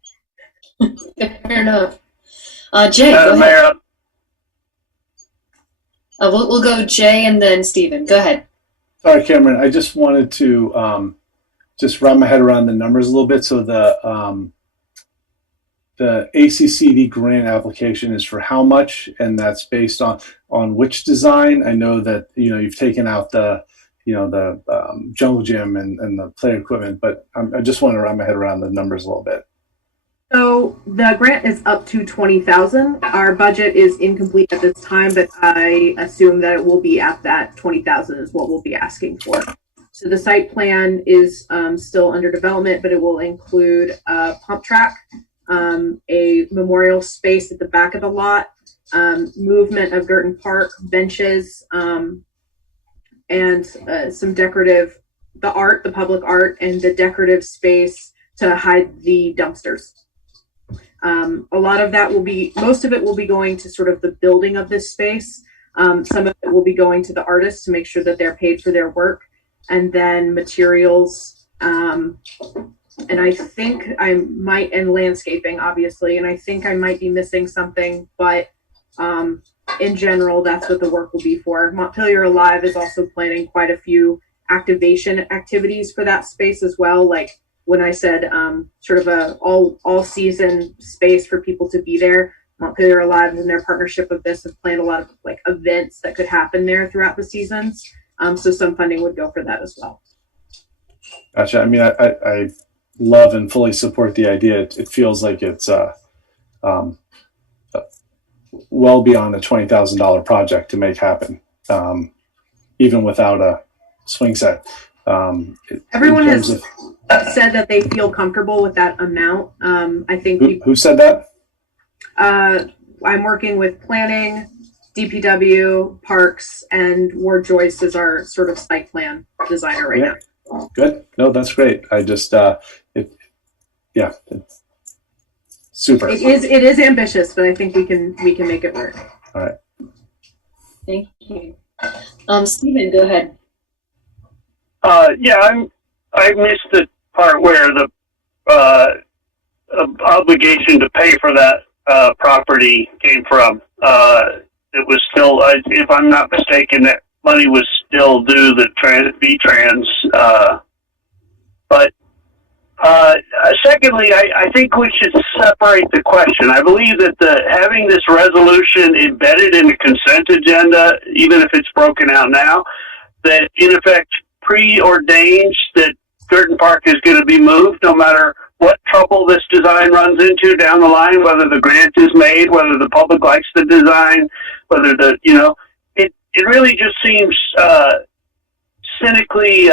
Fair enough. Jay, go ahead. Mayor, We'll go Jay and then Stephen. Go ahead. Sorry, Cameron. I just wanted to just wrap my head around the numbers a little bit. So the ACCD grant application is for how much, and that's based on which design? I know that you've taken out the jungle gym and the play equipment, but I just want to wrap my head around the numbers a little bit. So the grant is up to $20,000. Our budget is incomplete at this time, but I assume that it will be at that $20,000 is what we'll be asking for. So the site plan is still under development, but it will include a pump track, a memorial space at the back of the lot, movement of Girton Park benches, and some decorative, the public art, and the decorative space to hide the dumpsters. A lot of that most of it will be going to sort of the building of this space. Some of it will be going to the artists to make sure that they're paid for their work, and then materials. And I think and landscaping, obviously, and I think I might be missing something, but in general, that's what the work will be for. Montpelier Alive is also planning quite a few activation activities for that space as well. Like when I said sort of a all season space for people to be there, Montpelier Alive and their partnership of this have planned a lot of like events that could happen there throughout the seasons. So some funding would go for that as well. Gotcha. I mean, I love and fully support the idea. It feels like it's well beyond a $20,000 project to make happen, even without a swing set. Everyone has said that they feel comfortable with that amount. I think who said that? I'm working with planning, DPW, Parks, and Ward Joyce is our sort of site plan designer right now. Good. No, that's great. I just it's super. It is ambitious, but I think we can make it work. All right. Thank you. Stephen, go ahead. Yeah, I missed the part where the obligation to pay for that property came from. It was still, if I'm not mistaken, that money was still due the V-Trans. But secondly, I think we should separate the question. I believe that having this resolution embedded in the consent agenda, even if it's broken out now, that in effect preordains that Girton Park is going to be moved no matter what trouble this design runs into down the line, whether the grant is made, whether the public likes the design, whether it really just seems cynically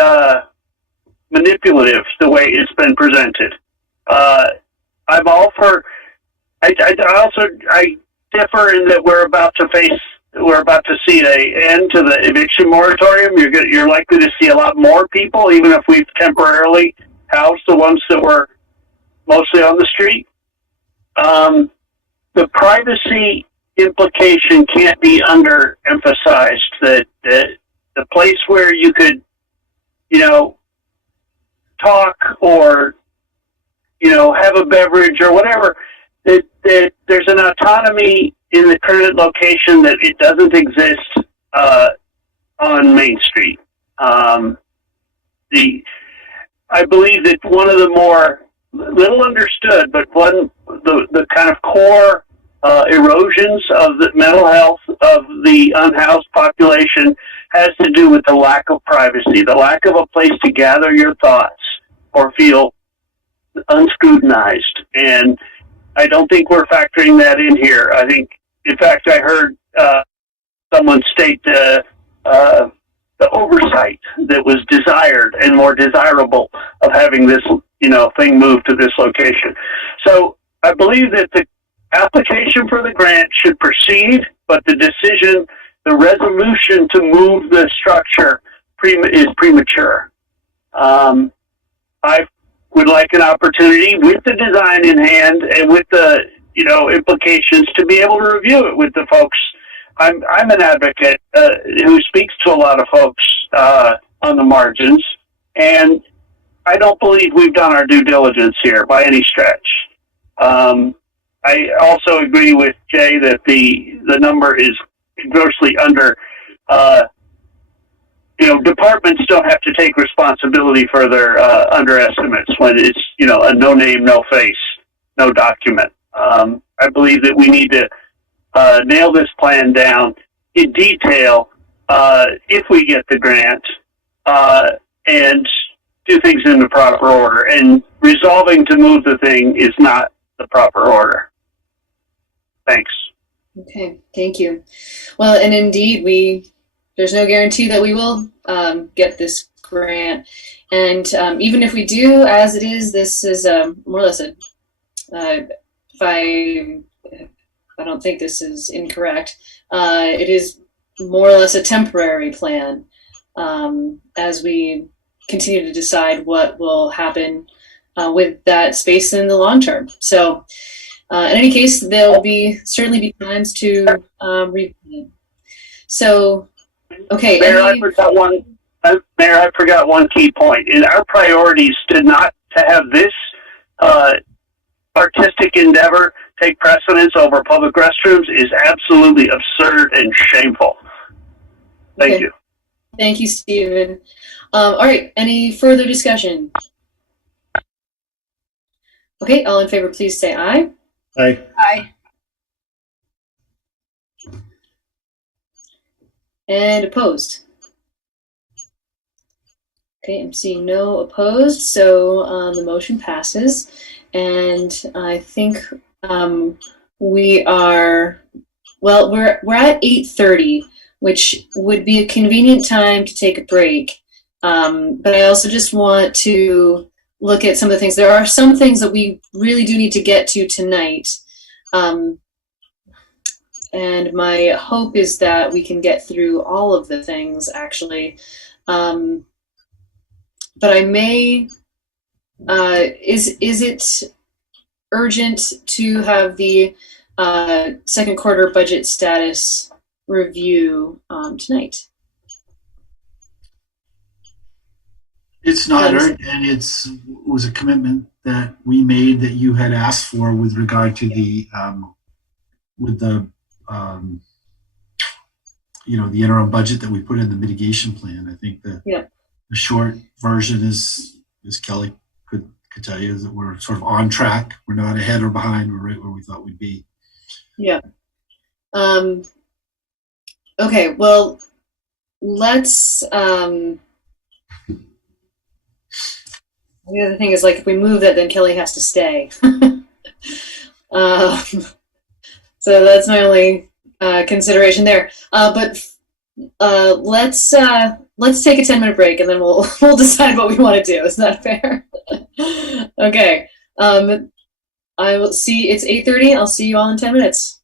manipulative the way it's been presented. I'm all for. I differ in that we're about to see an end to the eviction moratorium. You're likely to see a lot more people, even if we've temporarily housed the ones that were mostly on the street. The privacy implication can't be underemphasized. That the place where you could, talk or, have a beverage or whatever, that there's an autonomy in the current location that it doesn't exist on Main Street. I believe that one of the more little understood, but the kind of core erosions of the mental health of the unhoused population has to do with the lack of privacy, the lack of a place to gather your thoughts or feel unscrutinized. And I don't think we're factoring that in here. I think, in fact, I heard someone state the oversight that was desired and more desirable of having this, thing moved to this location. So I believe that the application for the grant should proceed, but the decision, the resolution to move the structure is premature. I would like an opportunity with the design in hand and with the, implications to be able to review it with the folks. I'm an advocate who speaks to a lot of folks on the margins, and I don't believe we've done our due diligence here by any stretch. I also agree with Jay that the number is grossly under. Departments don't have to take responsibility for their underestimates when it's a no name, no face, no document. I believe that we need to nail this plan down in detail if we get the grant and do things in the proper order. And resolving to move the thing is not the proper order. Thanks. Okay, thank you. Well, and indeed, there's no guarantee that we will get this grant. And even if we do, as it is, this is more or less I don't think this is incorrect. It is more or less a temporary plan as we continue to decide what will happen with that space in the long term. So in any case, there will certainly be times to review. So, okay. Mayor, I forgot one key point. In our priorities to have this artistic endeavor take precedence over public restrooms is absolutely absurd and shameful. Thank you. Thank you, Stephen. All right, any further discussion? Okay, all in favor, please say aye. Aye. Aye. And opposed? Okay, I'm seeing no opposed, so the motion passes. And I think we are, well, we're at 8:30, which would be a convenient time to take a break. But I also just want to look at some of the things. There are some things that we really do need to get to tonight. And my hope is that we can get through all of the things, actually. But I may, is it urgent to have the second quarter budget status review tonight? It's not urgent, and it was a commitment that we made that you had asked for with regard to the the interim budget that we put in the mitigation plan. I think the short version is, as Kelly could tell you, is that we're sort of on track. We're not ahead or behind. We're right where we thought we'd be. Yeah. Okay, well, let's, the other thing is, like, if we move that, then Kelly has to stay. So that's my only consideration there. But let's take a 10-minute break, and then we'll decide what we want to do. Is that fair? Okay. I will see. It's 8:30. I'll see you all in 10 minutes.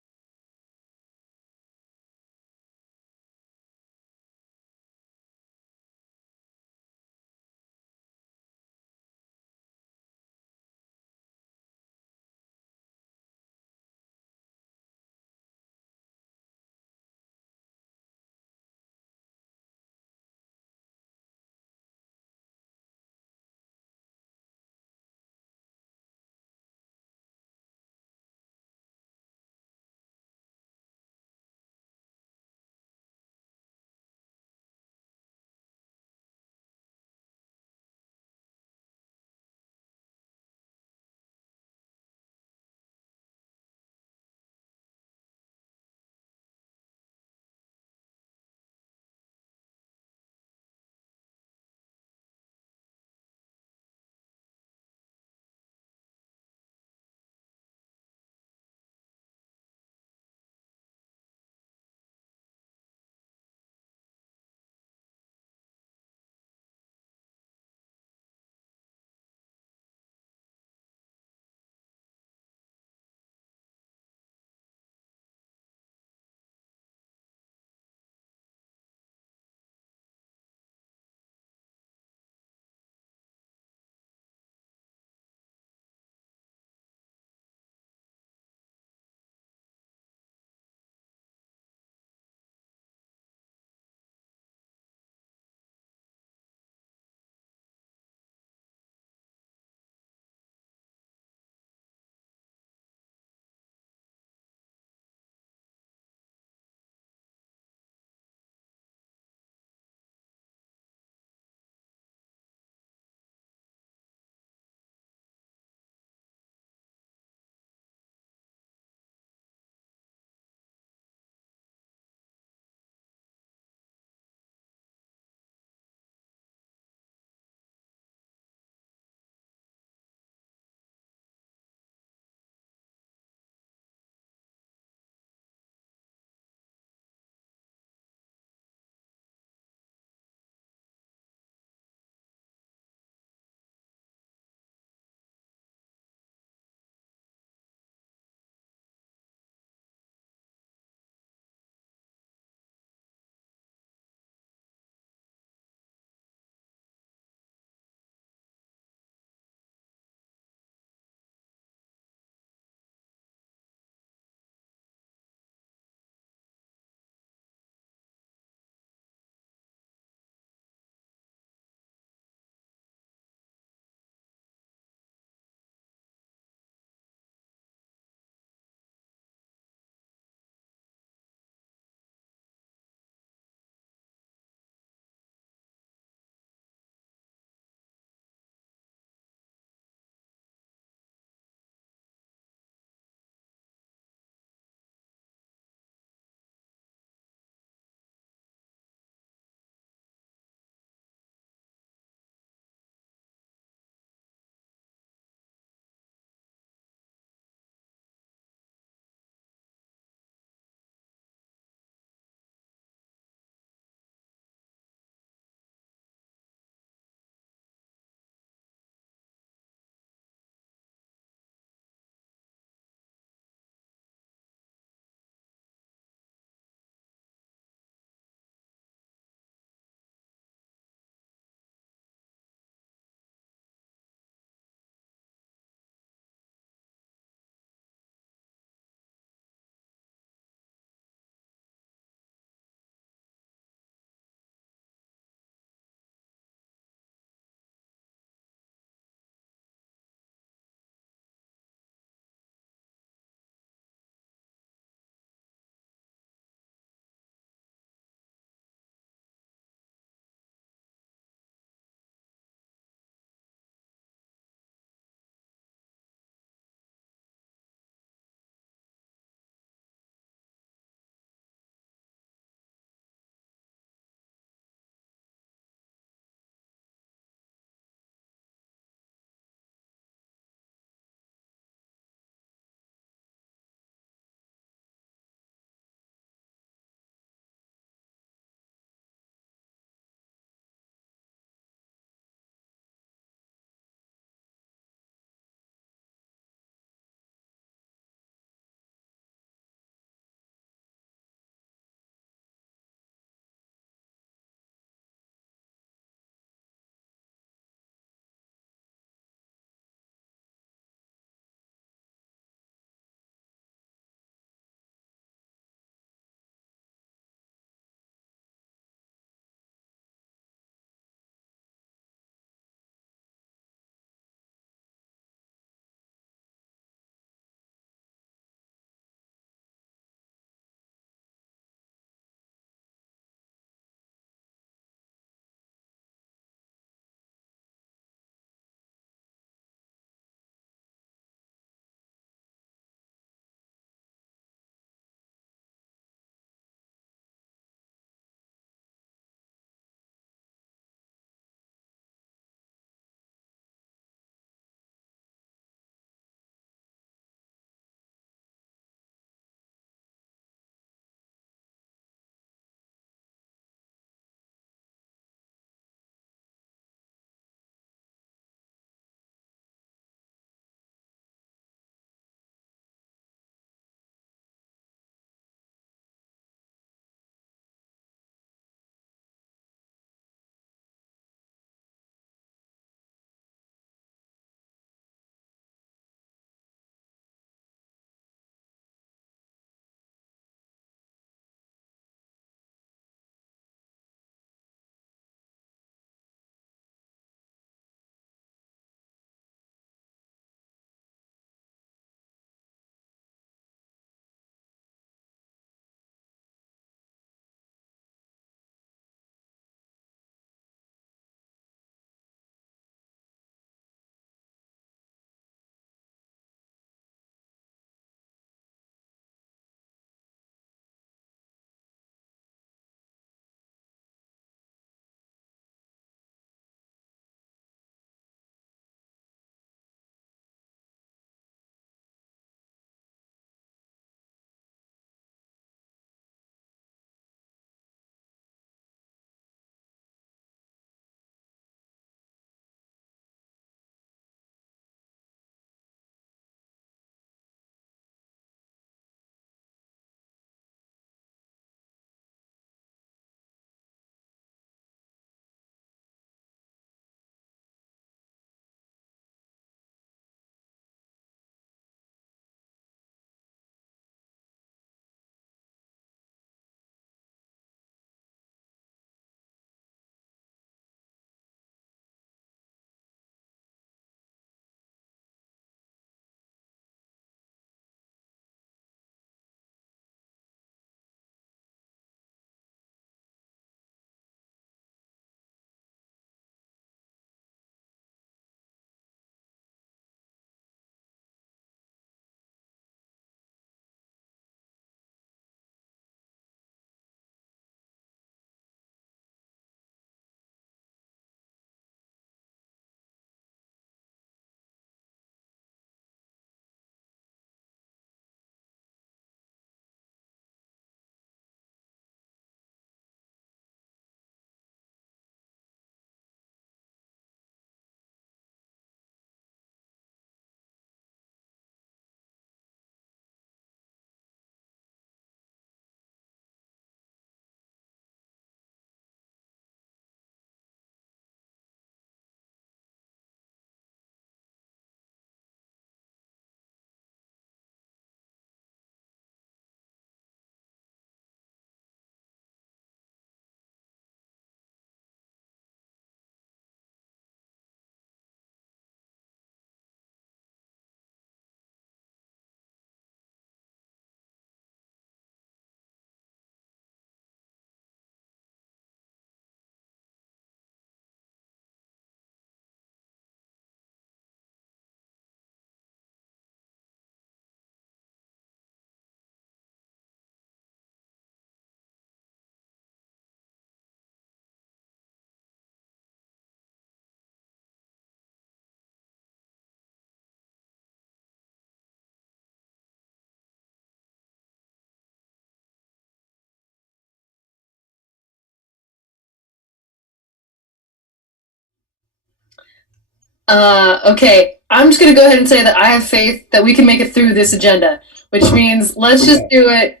Okay, I'm just going to go ahead and say that I have faith that we can make it through this agenda, which means let's just do it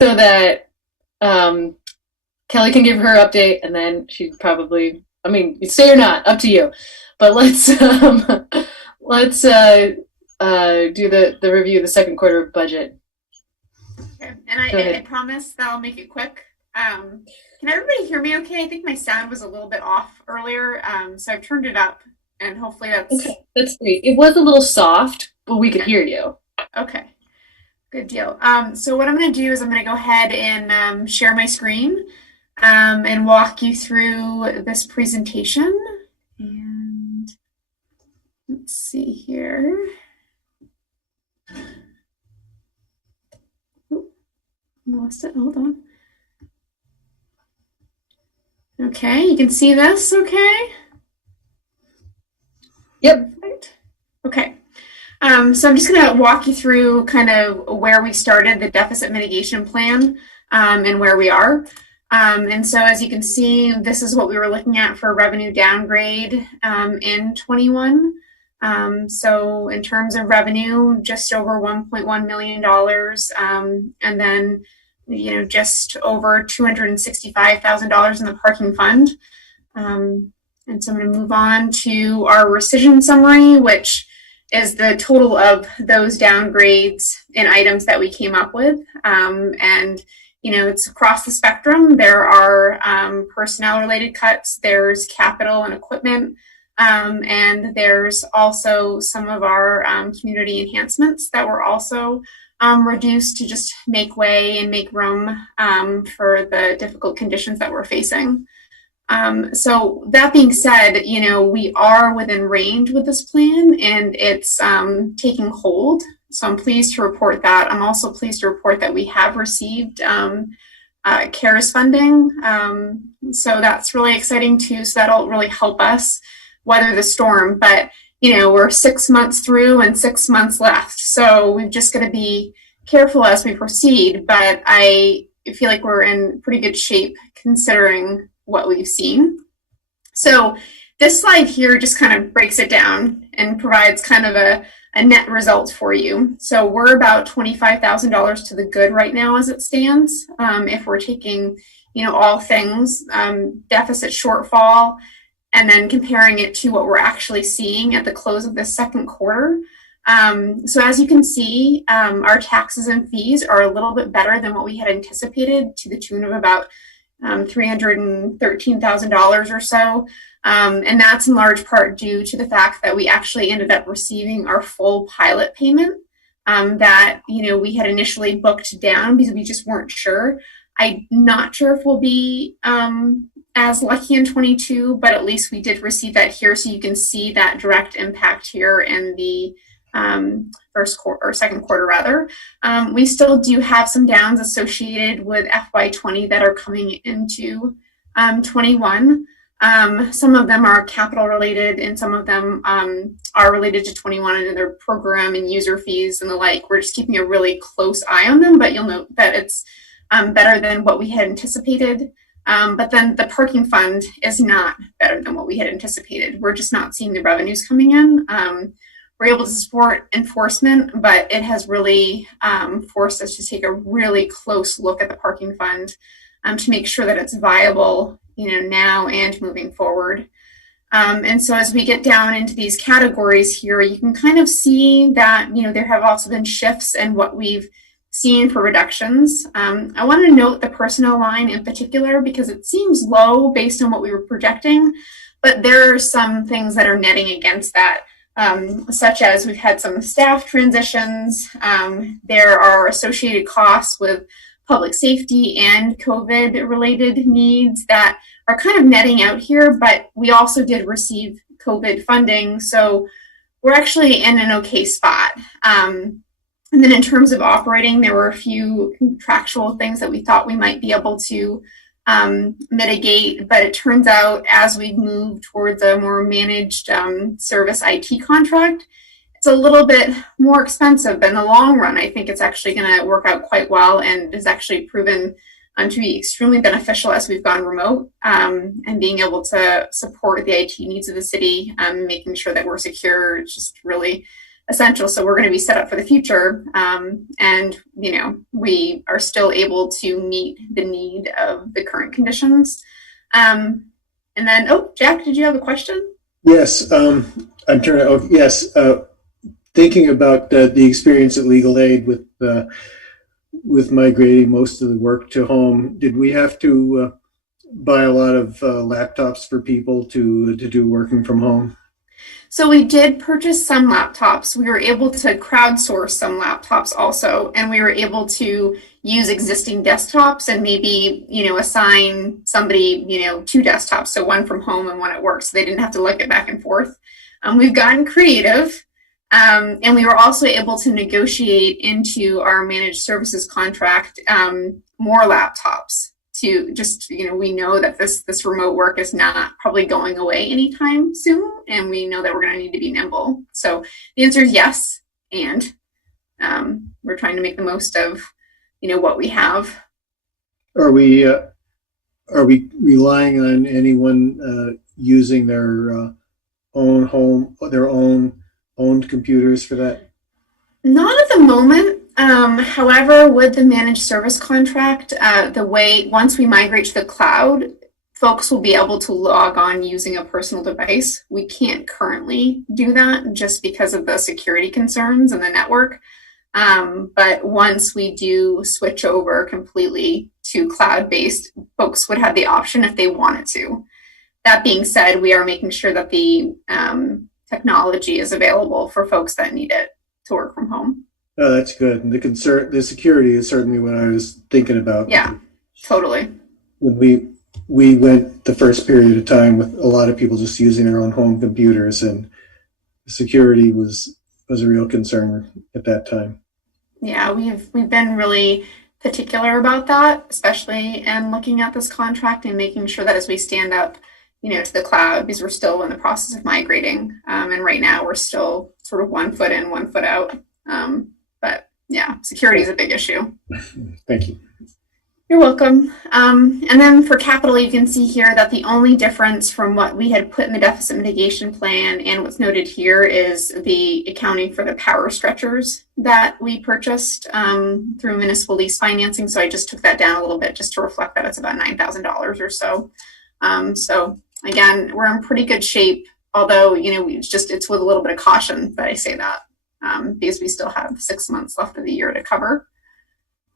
so that Kelly can give her update, and then she probably, I mean, stay or not, up to you. But let's do the review of the second quarter budget. Okay. And I promise that I'll make it quick. Can everybody hear me okay? I think my sound was a little bit off earlier, so I've turned it up, and hopefully that's... Okay, that's great. It was a little soft, but we could hear you. Okay, good deal. So what I'm going to do is I'm going to go ahead and share my screen and walk you through this presentation. And let's see here. Lost it. Hold on. Okay, you can see this, okay? Yep. Right. Okay. So I'm just going to walk you through kind of where we started the deficit mitigation plan and where we are. And so as you can see, this is what we were looking at for revenue downgrade in 21. So in terms of revenue, just over $1.1 million, and then just over $265,000 in the parking fund. And so I'm going to move on to our rescission summary, which is the total of those downgrades in items that we came up with. And it's across the spectrum. There are personnel related cuts, there's capital and equipment, and there's also some of our community enhancements that were also reduced to just make way and make room for the difficult conditions that we're facing. So that being said, we are within range with this plan, and it's taking hold. So I'm pleased to report that. I'm also pleased to report that we have received CARES funding. So that's really exciting too. So that'll really help us weather the storm. But we're 6 months through and 6 months left. So we've just got to be careful as we proceed. But I feel like we're in pretty good shape considering what we've seen. So this slide here just kind of breaks it down and provides kind of a net result for you. So we're about $25,000 to the good right now as it stands. If we're taking, all things, deficit shortfall, and then comparing it to what we're actually seeing at the close of the second quarter. So as you can see, our taxes and fees are a little bit better than what we had anticipated, to the tune of about $313,000 or so. And that's in large part due to the fact that we actually ended up receiving our full pilot payment that, we had initially booked down because we just weren't sure. I'm not sure if we'll be as lucky in 22, but at least we did receive that here. So you can see that direct impact here in the first quarter or second quarter rather. We still do have some downs associated with FY20 that are coming into 21. Some of them are capital related, and some of them are related to 21 and their program and user fees and the like. We're just keeping a really close eye on them, but you'll note that it's better than what we had anticipated. But then the parking fund is not better than what we had anticipated. We're just not seeing the revenues coming in. We're able to support enforcement, but it has really forced us to take a really close look at the parking fund to make sure that it's viable, now and moving forward. And so as we get down into these categories here, you can kind of see that, there have also been shifts in what we've seen for reductions. I want to note the personnel line in particular because it seems low based on what we were projecting, but there are some things that are netting against that. Such as we've had some staff transitions. There are associated costs with public safety and COVID related needs that are kind of netting out here, but we also did receive COVID funding. So we're actually in an okay spot. And then in terms of operating, there were a few contractual things that we thought we might be able to mitigate, but it turns out as we move towards a more managed service IT contract, it's a little bit more expensive. But in the long run, I think it's actually going to work out quite well and is actually proven to be extremely beneficial as we've gone remote, and being able to support the IT needs of the city, making sure that we're secure is just really essential. So we're going to be set up for the future, and we are still able to meet the need of the current conditions. And then, Jack, did you have a question? Yes, I'm turning. Oh, yes. Thinking about the experience at Legal Aid with migrating most of the work to home, did we have to buy a lot of laptops for people to do working from home? So we did purchase some laptops. We were able to crowdsource some laptops also, and we were able to use existing desktops and maybe, assign somebody, 2 desktops, so one from home and one at work, so they didn't have to lug it back and forth. We've gotten creative, and we were also able to negotiate into our managed services contract more laptops. To just, we know that this remote work is not probably going away anytime soon, and we know that we're going to need to be nimble. So the answer is yes, and we're trying to make the most of, what we have. Are we relying on anyone using their own home, their owned computers for that? Not at the moment. However, with the managed service contract, once we migrate to the cloud, folks will be able to log on using a personal device. We can't currently do that just because of the security concerns in the network. But once we do switch over completely to cloud-based, folks would have the option if they wanted to. That being said, we are making sure that the technology is available for folks that need it to work from home. Oh, that's good. And the security is certainly what I was thinking about. Yeah, totally. When we went the first period of time with a lot of people just using their own home computers, and security was a real concern at that time. Yeah, we've been really particular about that, especially in looking at this contract and making sure that as we stand up, to the cloud, because we're still in the process of migrating, and right now we're still sort of 1 foot in, 1 foot out. But yeah, security is a big issue. Thank you. You're welcome. And then for capital, you can see here that the only difference from what we had put in the deficit mitigation plan and what's noted here is the accounting for the power stretchers that we purchased through municipal lease financing. So I just took that down a little bit just to reflect that it's about $9,000 or so. So again, we're in pretty good shape, although, it's with a little bit of caution that I say that. Because we still have 6 months left of the year to cover.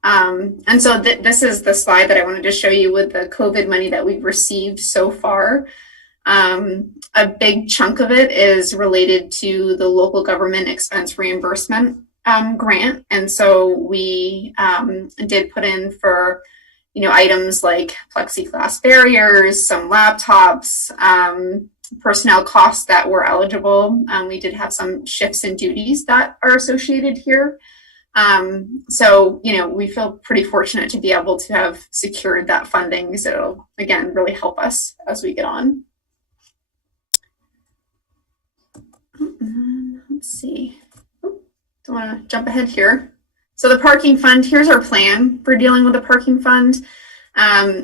And so this is the slide that I wanted to show you with the COVID money that we've received so far. A big chunk of it is related to the local government expense reimbursement grant. And so we did put in for, items like plexiglass barriers, some laptops, personnel costs that were eligible. We did have some shifts in duties that are associated here. So, we feel pretty fortunate to be able to have secured that funding, because it'll, again, really help us as we get on. Let's see. Don't want to jump ahead here. So the parking fund, here's our plan for dealing with the parking fund.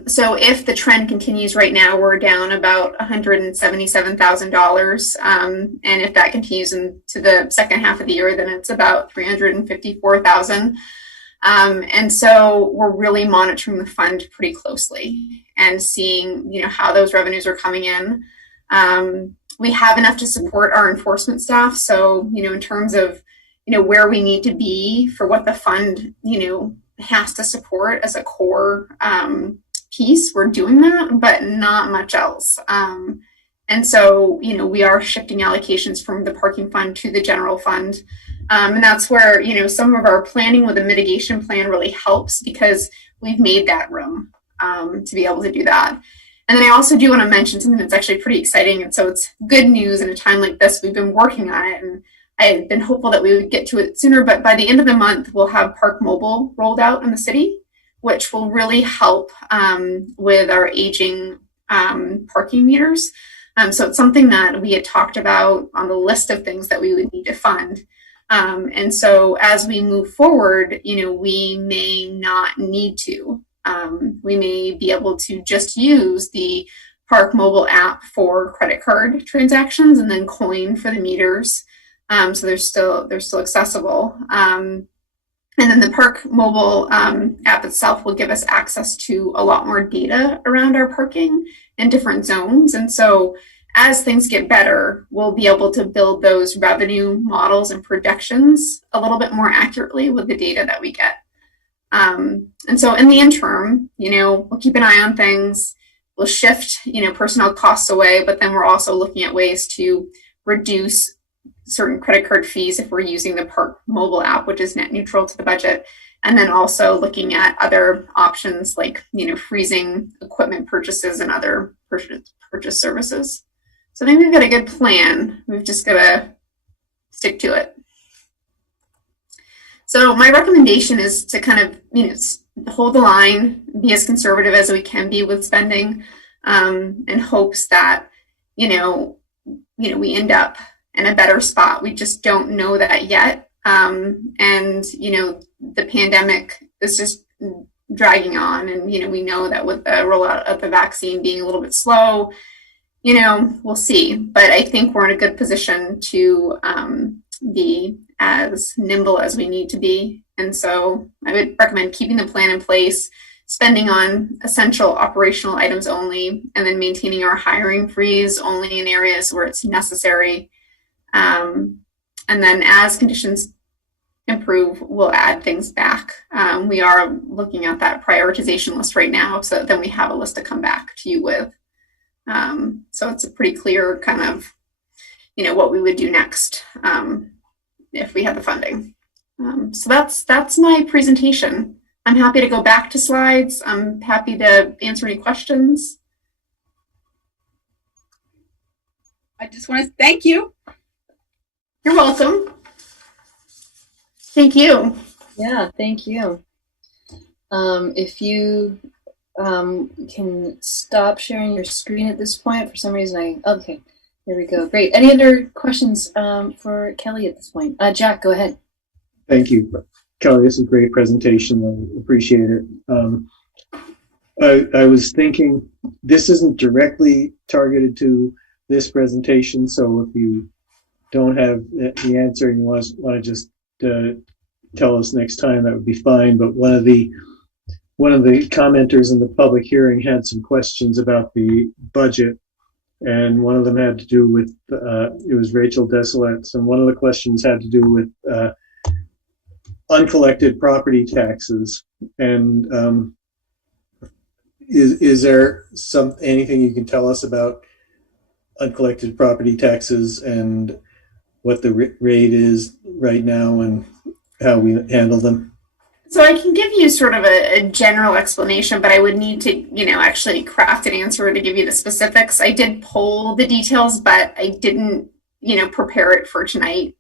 So if the trend continues right now, we're down about $177,000. And if that continues into the second half of the year, then it's about $354,000. And so we're really monitoring the fund pretty closely and seeing, how those revenues are coming in. We have enough to support our enforcement staff. So, in terms of, where we need to be for what the fund, has to support as a core piece, we're doing that, but not much else. And so, we are shifting allocations from the parking fund to the general fund. And that's where, some of our planning with the mitigation plan really helps, because we've made that room to be able to do that. And then I also do want to mention something that's actually pretty exciting. And so it's good news in a time like this. We've been working on it, and I had been hopeful that we would get to it sooner, but by the end of the month, we'll have Park Mobile rolled out in the city, which will really help with our aging parking meters. So it's something that we had talked about on the list of things that we would need to fund. And so as we move forward, we may not need to We may be able to just use the Park mobile app for credit card transactions and then coin for the meters. So they're still accessible. And then the Park mobile app itself will give us access to a lot more data around our parking in different zones. And so as things get better, we'll be able to build those revenue models and projections a little bit more accurately with the data that we get. And so in the interim, we'll keep an eye on things. We'll shift, personnel costs away, but then we're also looking at ways to reduce certain credit card fees if we're using the Park mobile app, which is net neutral to the budget. And then also looking at other options like, freezing equipment purchases and other purchase services. So I think we've got a good plan. We've just got to stick to it. So my recommendation is to kind of, hold the line, be as conservative as we can be with spending, in hopes that, we end up in a better spot. We just don't know that yet. And, the pandemic is just dragging on. And, we know that with the rollout of the vaccine being a little bit slow, we'll see. But I think we're in a good position to be as nimble as we need to be. And so I would recommend keeping the plan in place, spending on essential operational items only, and then maintaining our hiring freeze only in areas where it's necessary. And then as conditions improve, we'll add things back. We are looking at that prioritization list right now, so then we have a list to come back to you with. So it's a pretty clear kind of, what we would do next if we had the funding. So that's my presentation. I'm happy to go back to slides. I'm happy to answer any questions. I just want to thank you. You're welcome. Thank you. Yeah, thank you. If you can stop sharing your screen at this point. For some reason, okay, there we go. Great. Any other questions for Kelly at this point? Jack, go ahead. Thank you, Kelly. This is a great presentation. I appreciate it. I was thinking this isn't directly targeted to this presentation, so if you don't have the answer and you want to just tell us next time, that would be fine. But one of the commenters in the public hearing had some questions about the budget, and one of them had to do with it was Rachel Desolets, and one of the questions had to do with uncollected property taxes. And is there anything you can tell us about uncollected property taxes and what the rate is right now and how we handle them? So I can give you sort of a general explanation, but I would need to, actually craft an answer to give you the specifics. I did pull the details, but I didn't, prepare it for tonight.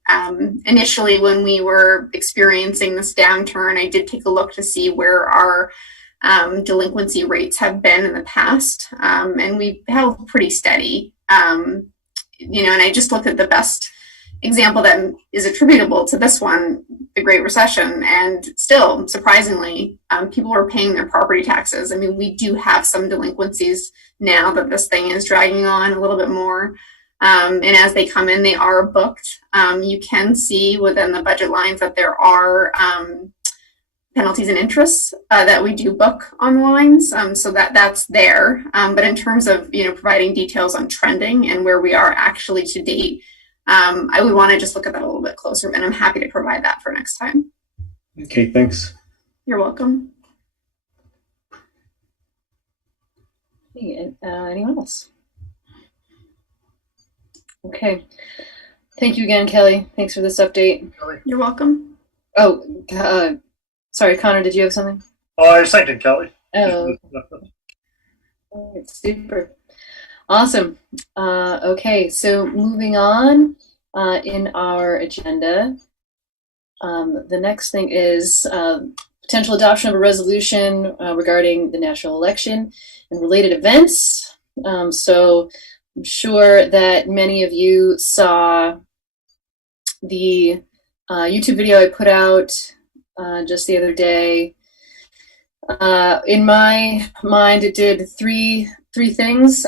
Initially, when we were experiencing this downturn, I did take a look to see where our delinquency rates have been in the past, and we've held pretty steady. And I just looked at the best example that is attributable to this one, the Great Recession, and still, surprisingly, people are paying their property taxes. I mean, we do have some delinquencies now that this thing is dragging on a little bit more. And as they come in, they are booked. You can see within the budget lines that there are penalties and interests that we do book on the lines, so that's there. But in terms of providing details on trending and where we are actually to date, I would want to just look at that a little bit closer, and I'm happy to provide that for next time. Okay, thanks. You're welcome. Hey, anyone else? Okay. Thank you again, Kelly. Thanks for this update. You're welcome. Oh, sorry, Connor, did you have something? Oh, I was thinking, Kelly. Oh, super. Awesome. Okay, so moving on in our agenda, the next thing is potential adoption of a resolution regarding the national election and related events. So I'm sure that many of you saw the YouTube video I put out just the other day In my mind, it did three things.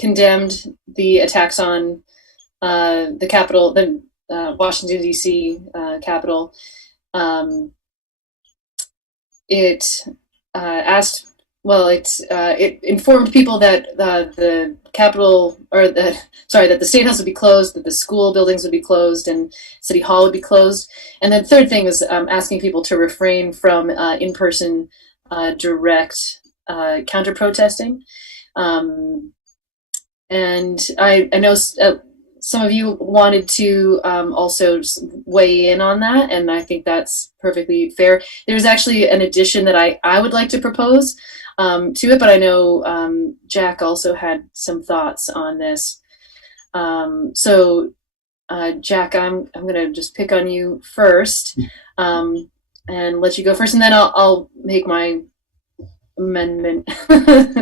Condemned the attacks on the Capitol, the Washington D.C. Capitol. It asked. Well, it informed people that the Capitol, or that the State House would be closed, that the school buildings would be closed, and City Hall would be closed. And then third thing is asking people to refrain from in-person direct counter-protesting. And I know some of you wanted to also weigh in on that, and I think that's perfectly fair. There's actually an addition that I would like to propose to it, but I know Jack also had some thoughts on this. So Jack, I'm going to just pick on you first and let you go first, and then I'll make my amendment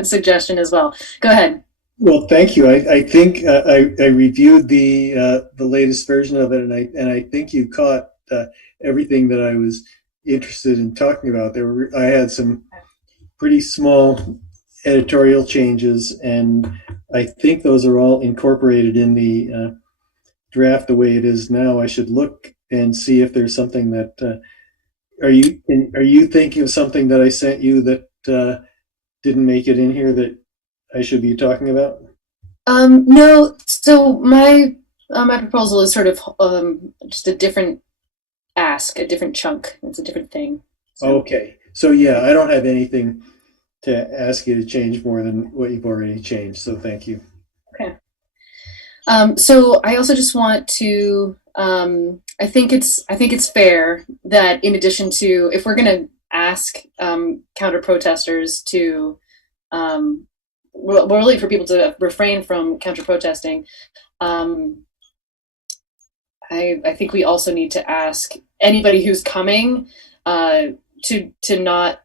suggestion as well. Go ahead. Well, thank you. I think I reviewed the latest version of it, and I think you caught everything that I was interested in talking about. I had some pretty small editorial changes, and I think those are all incorporated in the draft the way it is now. I should look and see if there's something that are you thinking of something that I sent you that didn't make it in here that I should be talking about? No. So my proposal is sort of just a different ask, a different chunk. It's a different thing. So. Okay. So yeah, I don't have anything to ask you to change more than what you've already changed. So thank you. Okay. So I also just want to. I think it's fair that in addition to, if we're going to ask counter protesters to. Really for people to refrain from counter-protesting, I think we also need to ask anybody who's coming to not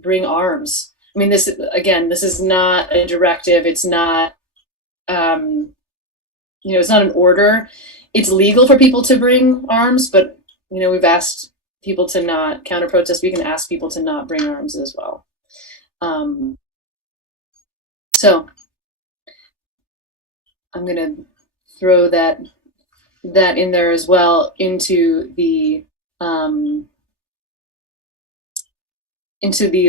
bring arms. I mean, this is not a directive. It's not, it's not an order. It's legal for people to bring arms, but we've asked people to not counter-protest. We can ask people to not bring arms as well. So I'm going to throw that in there as well into the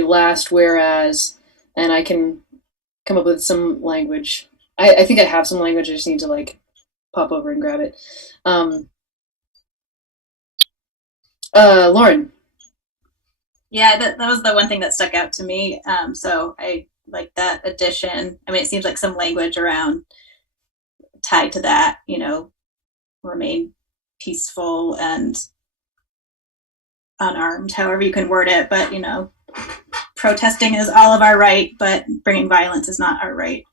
last whereas, and I can come up with some language. I think I have some language. I just need to pop over and grab it. Lauren. Yeah, that was the one thing that stuck out to me. So I like that addition. I mean, it seems like some language around tied to that, remain peaceful and unarmed, however you can word it. But, protesting is all of our right, but bringing violence is not our right.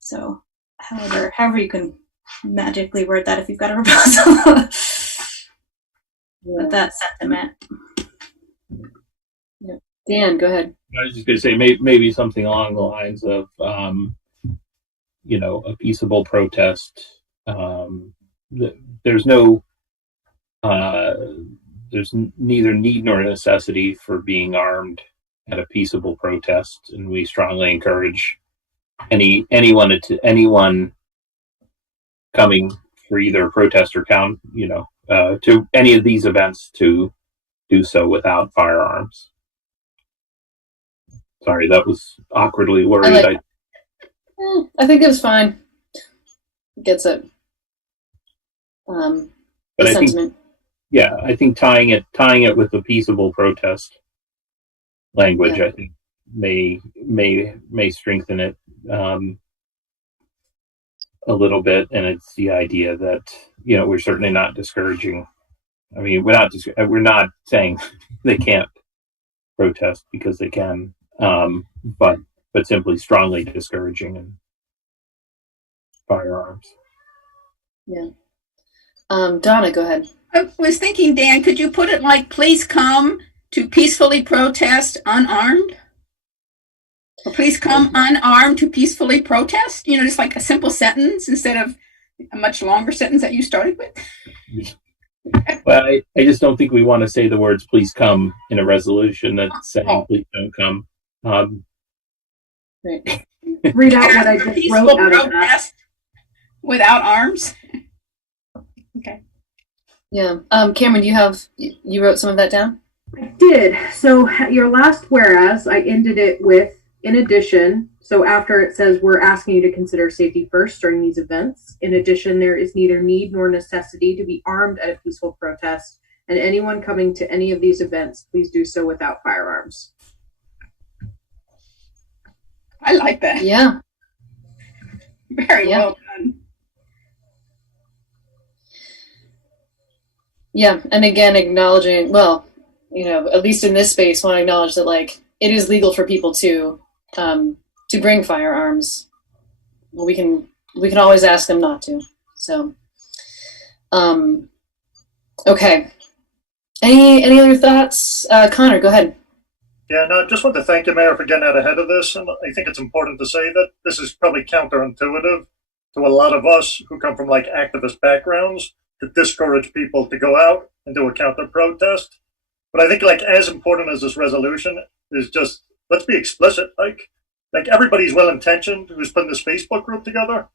So however you can magically word that if you've got a proposal. With that sentiment. Yeah. Dan, go ahead. I was just going to say maybe something along the lines of, a peaceable protest. There's neither need nor necessity for being armed at a peaceable protest, and we strongly encourage anyone coming for either protest or to any of these events to do so without firearms. Sorry, that was awkwardly worded. I think it was fine. Gets it. But the I sentiment. I think tying it with the peaceable protest language, I think may strengthen it a little bit. And it's the idea that we're certainly not discouraging. I mean, we're not saying they can't protest because they can. But simply strongly discouraging and firearms. Yeah. Donna, go ahead. I was thinking, Dan, could you put it like, please come to peacefully protest unarmed? Or please come unarmed to peacefully protest? Just like a simple sentence instead of a much longer sentence that you started with? Well, I just don't think we want to say the words "please come" in a resolution that's saying "please don't come." Right. Read out what I just Peaceful wrote out of that. protest without arms. Okay. Yeah. Cameron, you wrote some of that down? I did. So your last whereas, I ended it with, in addition, so after it says we're asking you to consider safety first during these events. In addition, there is neither need nor necessity to be armed at a peaceful protest, and anyone coming to any of these events, please do so without firearms. I like that. Yeah. Very well done. Yeah, and again, acknowledging, well, at least in this space, want to acknowledge that like it is legal for people to bring firearms. Well, we can always ask them not to. So, okay. Any other thoughts, Connor? Go ahead. Yeah, no, I just want to thank you, Mayor, for getting out ahead of this. And I think it's important to say that this is probably counterintuitive to a lot of us who come from like activist backgrounds to discourage people to go out and do a counter protest. But I think like as important as this resolution is just, let's be explicit. Like everybody's well-intentioned who's putting this Facebook group together.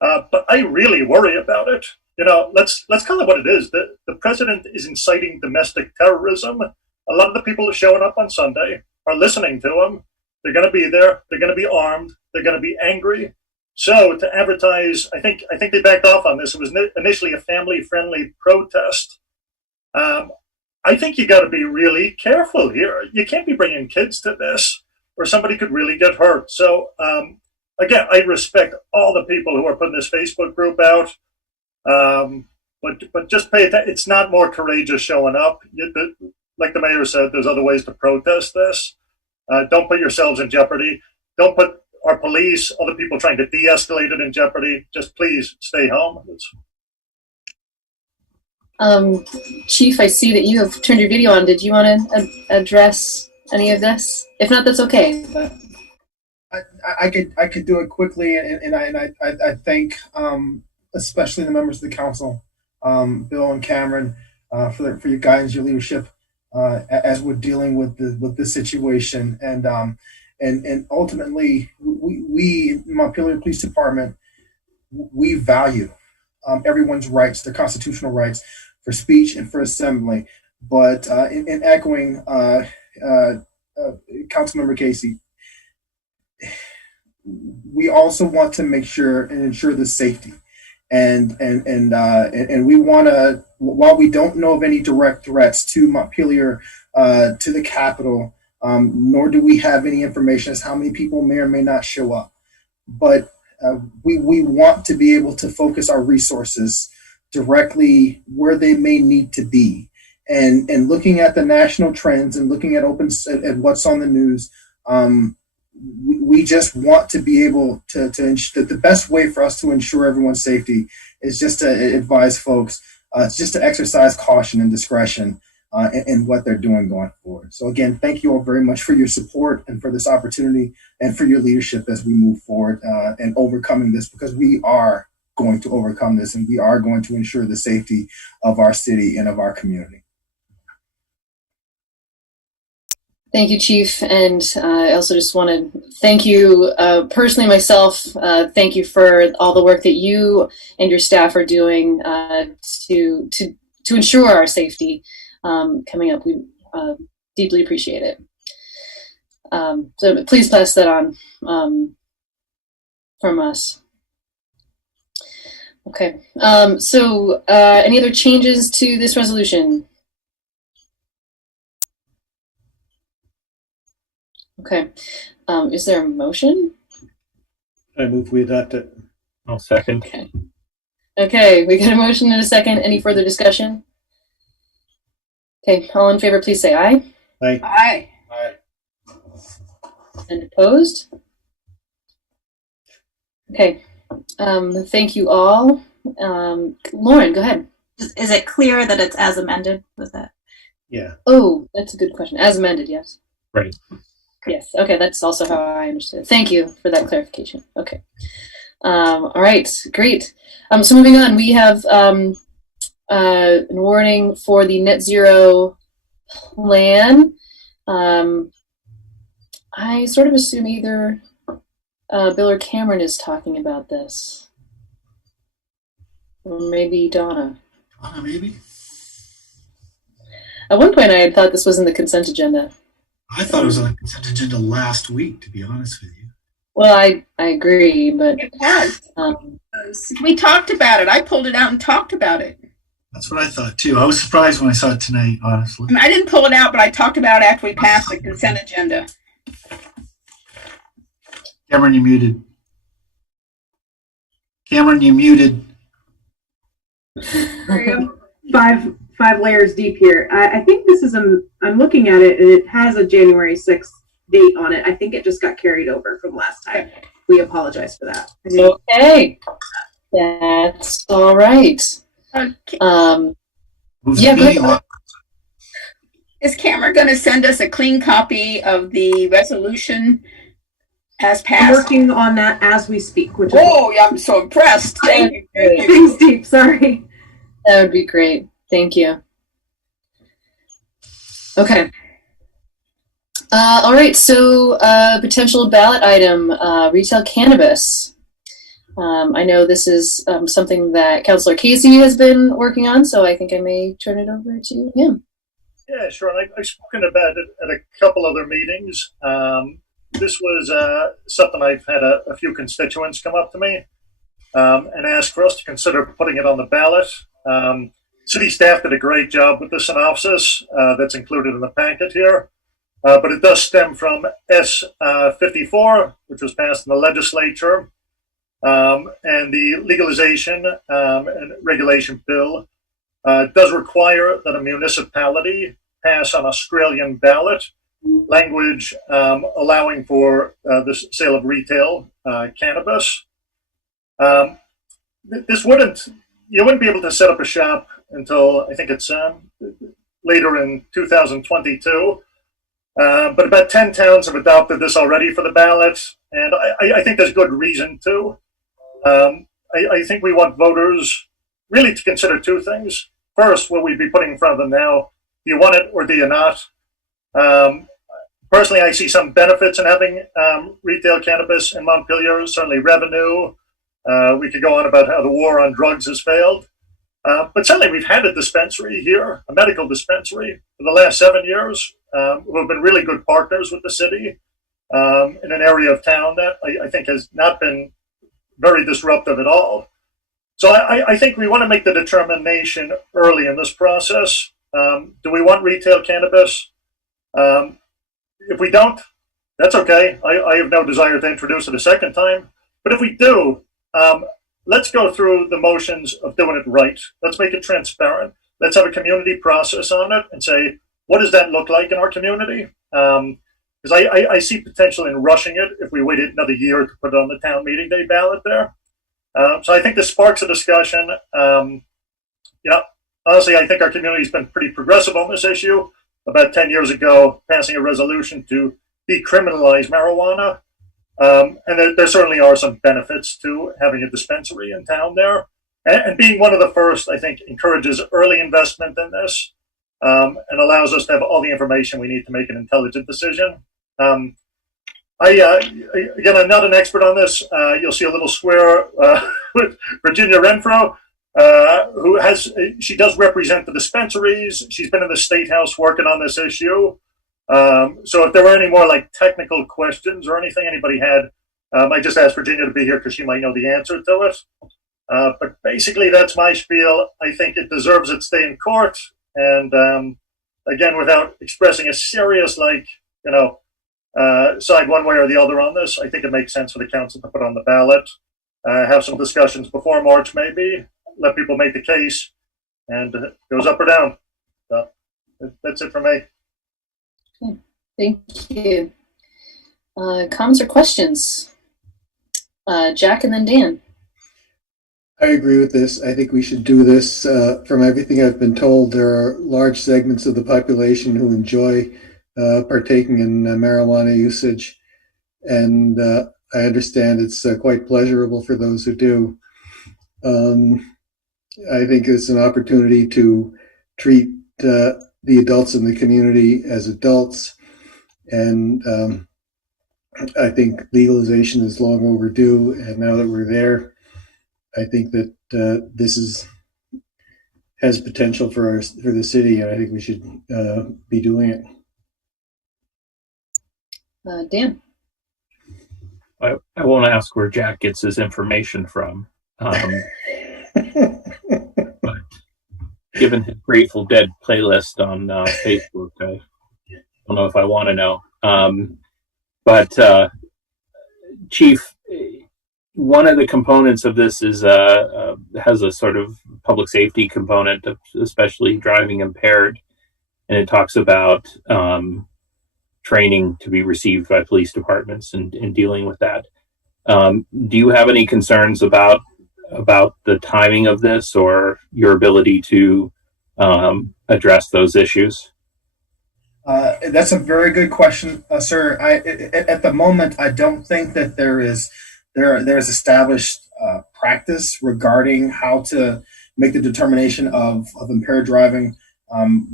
But I really worry about it. Let's call it what it is. The president is inciting domestic terrorism. A lot of the people who are showing up on Sunday are listening to him. They're going to be there. They're going to be armed. They're going to be angry. So to advertise, I think they backed off on this. It was initially a family-friendly protest. I think you got to be really careful here. You can't be bringing kids to this, or somebody could really get hurt. So again, I respect all the people who are putting this Facebook group out. But just pay attention. It's not more courageous showing up. Like the mayor said, there's other ways to protest this. Don't put yourselves in jeopardy. Don't put our police, other people trying to de-escalate it in jeopardy. Just please stay home. Chief, I see that you have turned your video on. Did you want to address any of this? If not, that's okay. But I could do it quickly, and I thank especially the members of the council, Bill and Cameron, for your guidance, your leadership, as we're dealing with this situation, and ultimately we Montpelier Police Department, we value everyone's rights, their constitutional rights for speech and for assembly. But in echoing Councilmember Casey, we also want to make sure and ensure the safety, and we want to, while we don't know of any direct threats to Montpelier, to the Capitol, nor do we have any information as how many people may or may not show up, but we want to be able to focus our resources directly where they may need to be, and looking at the national trends and looking at at what's on the news. We just want to be able to ensure that the best way for us to ensure everyone's safety is just to advise folks, just to exercise caution and discretion in what they're doing going forward. So again, thank you all very much for your support and for this opportunity and for your leadership as we move forward and overcoming this, because we are going to overcome this and we are going to ensure the safety of our city and of our community. thank you, Chief. And I also just want to thank you personally myself. Thank you for all the work that you and your staff are doing to ensure our safety coming up. We deeply appreciate it. So please pass that on from us. Okay. So any other changes to this resolution? Okay. Is there a motion? I move we adopt it. I'll second. Okay. Okay, we got a motion and a second. Any further discussion? Okay, all in favor, please say aye. Aye. Aye. Aye. And opposed? Okay. Thank you all. Lauren, go ahead. Is it clear that it's as amended? Was that? Yeah. Oh, that's a good question. As amended, yes. Right. Yes. Okay, that's also how I understood it. Thank you for that clarification. Okay. All right, great. So moving on, we have an warning for the net zero plan. I sort of assume either Bill or Cameron is talking about this. Or maybe Donna. Donna, maybe? At one point I had thought this was in the consent agenda. I thought it was on the consent agenda last week, to be honest with you. Well, I agree, but it was. We talked about it. I pulled it out and talked about it. That's what I thought too. I was surprised when I saw it tonight, honestly. I didn't pull it out, but I talked about it after we passed the consent agenda. Cameron, you muted. Cameron, you muted. Five layers deep here. I think this is I'm looking at it and it has a January 6th date on it. I think it just got carried over from last time. We apologize for that. Okay. That's all right. Okay. Yeah, is Cameron going to send us a clean copy of the resolution as passed? I'm working on that as we speak. Which yeah, I'm so impressed. Thank you. Things deep. Sorry. That would be great. Thank you. Okay. All right. So, potential ballot item: retail cannabis. I know this is something that Councilor Casey has been working on, so I think I may turn it over to him. Yeah, sure. And I've spoken about it at a couple other meetings. This was something I've had a few constituents come up to me and ask for us to consider putting it on the ballot. City staff did a great job with the synopsis that's included in the packet here, but it does stem from S54, which was passed in the legislature, and the legalization and regulation bill does require that a municipality pass on Australian ballot language allowing for the sale of retail cannabis. You wouldn't be able to set up a shop until I think it's later in 2022. But about 10 towns have adopted this already for the ballot, and I think there's good reason to. I think we want voters really to consider two things. First, what we'd be putting in front of them now: do you want it or do you not? Personally, I see some benefits in having retail cannabis in Montpelier. Certainly, revenue. We could go on about how the war on drugs has failed. But certainly we've had a dispensary here, a medical dispensary, for the last 7 years, who have been really good partners with the city in an area of town that I think has not been very disruptive at all. So I think we want to make the determination early in this process. Do we want retail cannabis? If we don't, that's okay. I have no desire to introduce it a second time. But if we do, let's go through the motions of doing it right. Let's make it transparent. Let's have a community process on it and say, what does that look like in our community? Because I see potential in rushing it if we waited another year to put it on the town meeting day ballot there. So I think this sparks a discussion. Honestly, I think our community's been pretty progressive on this issue. About 10 years ago, passing a resolution to decriminalize marijuana. And there certainly are some benefits to having a dispensary in town there. And being one of the first, I think, encourages early investment in this and allows us to have all the information we need to make an intelligent decision. Again, I'm not an expert on this. You'll see a little square with Virginia Renfro, she does represent the dispensaries. She's been in the State House working on this issue. So if there were any more like technical questions or anything anybody had, I just asked Virginia to be here because she might know the answer to it. But basically, that's my spiel. I think it deserves its day in court. And again, without expressing a serious, side one way or the other on this, I think it makes sense for the council to put on the ballot, have some discussions before March, maybe, let people make the case, and it goes up or down. So that's it for me. Okay. Thank you. Comments or questions? Jack and then Dan. I agree with this. I think we should do this. From everything I've been told, there are large segments of the population who enjoy partaking in marijuana usage. And I understand it's quite pleasurable for those who do. I think it's an opportunity to treat the adults in the community as adults, and I think legalization is long overdue. And now that we're there, I think that this has potential for the city, and I think we should be doing it. Dan. I won't ask where Jack gets his information from. But given his Grateful Dead playlist on Facebook, I don't know if I want to know. But Chief, one of the components of this is has a sort of public safety component, especially driving impaired, and it talks about training to be received by police departments and dealing with that. Do you have any concerns about the timing of this or your ability to address those issues? That's a very good question, sir. At the moment, I don't think that there is established practice regarding how to make the determination of impaired driving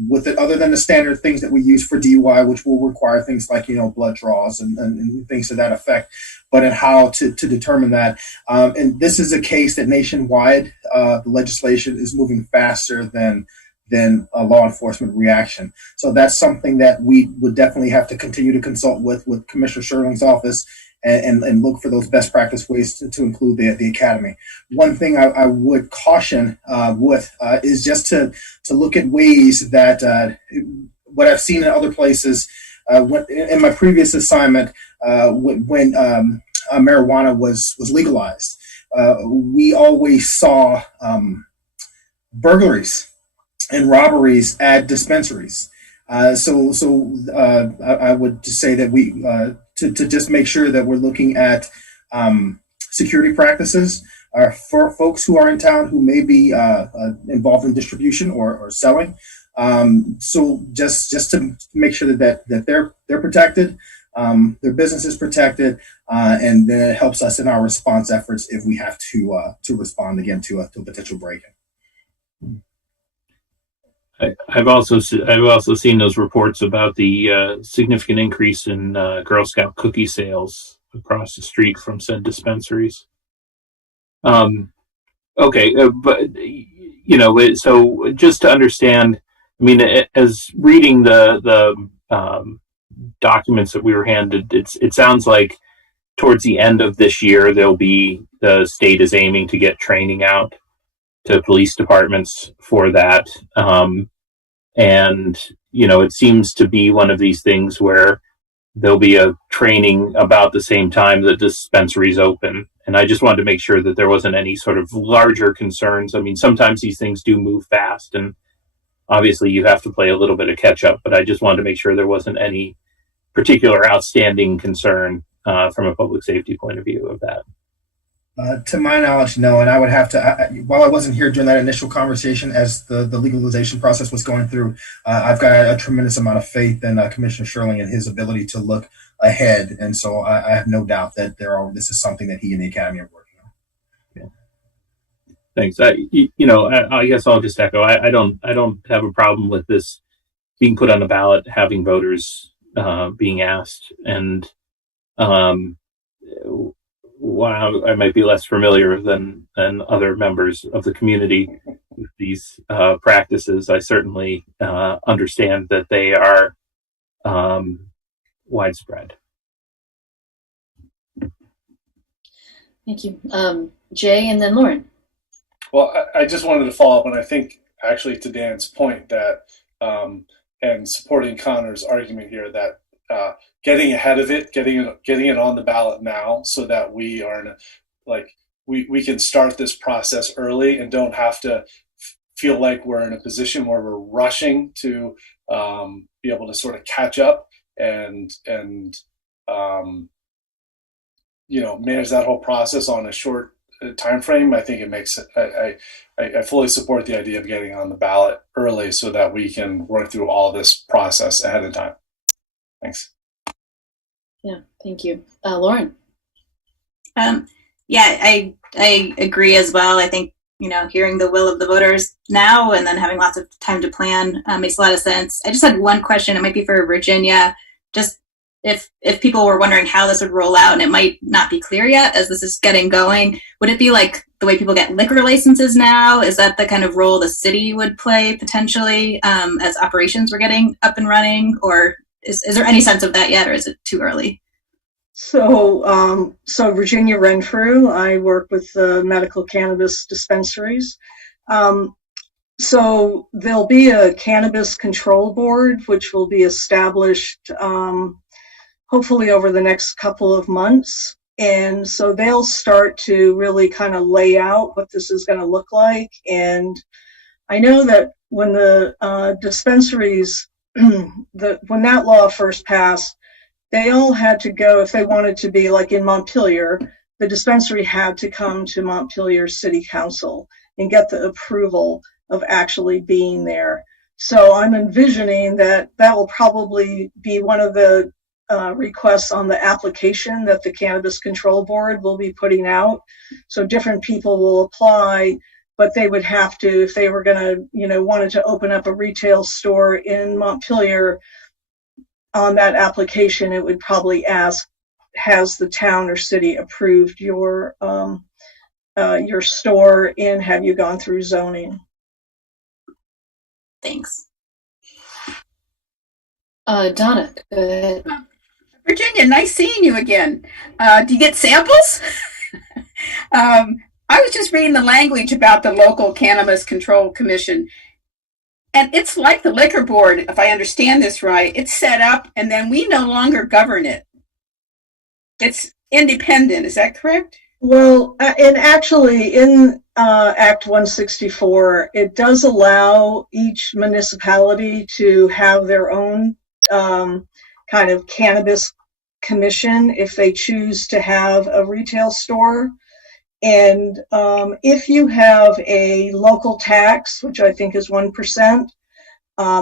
with it, other than the standard things that we use for DUI, which will require things like blood draws and things to that effect. But in how to determine that, and this is a case that nationwide the legislation is moving faster than a law enforcement reaction. So that's something that we would definitely have to continue to consult with Commissioner Sherling's office and look for those best practice ways to include the academy. One thing I would caution is just to look at ways that what I've seen in other places. In my previous assignment, when marijuana was legalized, we always saw burglaries and robberies at dispensaries. So I would just say that we to just make sure that we're looking at security practices for folks who are in town who may be involved in distribution or selling. So just to make sure that they're protected, their business is protected, and then it helps us in our response efforts if we have to respond again to a potential break-in. I've also seen those reports about the significant increase in Girl Scout cookie sales across the street from said dispensaries. Okay, but so just to understand, I mean, as reading the documents that we were handed, it sounds like towards the end of this year the state is aiming to get training out to police departments for that. And, it seems to be one of these things where there'll be a training about the same time that dispensaries open. And I just wanted to make sure that there wasn't any sort of larger concerns. I mean, sometimes these things do move fast, and obviously you have to play a little bit of catch up, but I just wanted to make sure there wasn't any particular outstanding concern from a public safety point of view of that. To my knowledge, no. And I would have to, while I wasn't here during that initial conversation as the legalization process was going through, I've got a tremendous amount of faith in Commissioner Sherling and his ability to look ahead. And so I have no doubt that this is something that he and the Academy are working on. Yeah. Thanks. I guess I'll just echo. I don't have a problem with this being put on the ballot, having voters being asked, and while I might be less familiar than other members of the community with these practices, I certainly understand that they are widespread. Thank you. Jay and then Lauren. Well, I just wanted to follow up, and I think actually to Dan's point that, and supporting Connor's argument here that getting ahead of it, getting it on the ballot now, so that we are we can start this process early and don't have to feel like we're in a position where we're rushing to be able to sort of catch up and manage that whole process on a short time frame. I think it makes I fully support the idea of getting on the ballot early so that we can work through all this process ahead of time. Thanks. Yeah, thank you. Lauren. Yeah, I agree as well. I think hearing the will of the voters now and then having lots of time to plan makes a lot of sense. I just had one question. It might be for Virginia. Just if people were wondering how this would roll out, and it might not be clear yet as this is getting going, would it be like the way people get liquor licenses now? Is that the kind of role the city would play potentially as operations were getting up and running? Or is there any sense of that yet, or is it too early? So Virginia Renfrew, I work with medical cannabis dispensaries. So there'll be a cannabis control board, which will be established hopefully over the next couple of months. And so they'll start to really kind of lay out what this is going to look like. And I know that when the dispensaries, when that law first passed, they all had to go, if they wanted to be like in Montpelier, the dispensary had to come to Montpelier City Council and get the approval of actually being there. So I'm envisioning that that will probably be one of the requests on the application that the Cannabis Control Board will be putting out. So different people will apply, but they would have to, if they were going to, wanted to open up a retail store in Montpelier, on that application, it would probably ask, has the town or city approved your store, and have you gone through zoning? Thanks. Donna, go ahead. Virginia, nice seeing you again. Do you get samples? I was just reading the language about the local Cannabis Control Commission. And it's like the liquor board, if I understand this right. It's set up and then we no longer govern it. It's independent, is that correct? Well, and actually in Act 164, it does allow each municipality to have their own kind of cannabis commission if they choose to have a retail store. And if you have a local tax, which I think is 1%,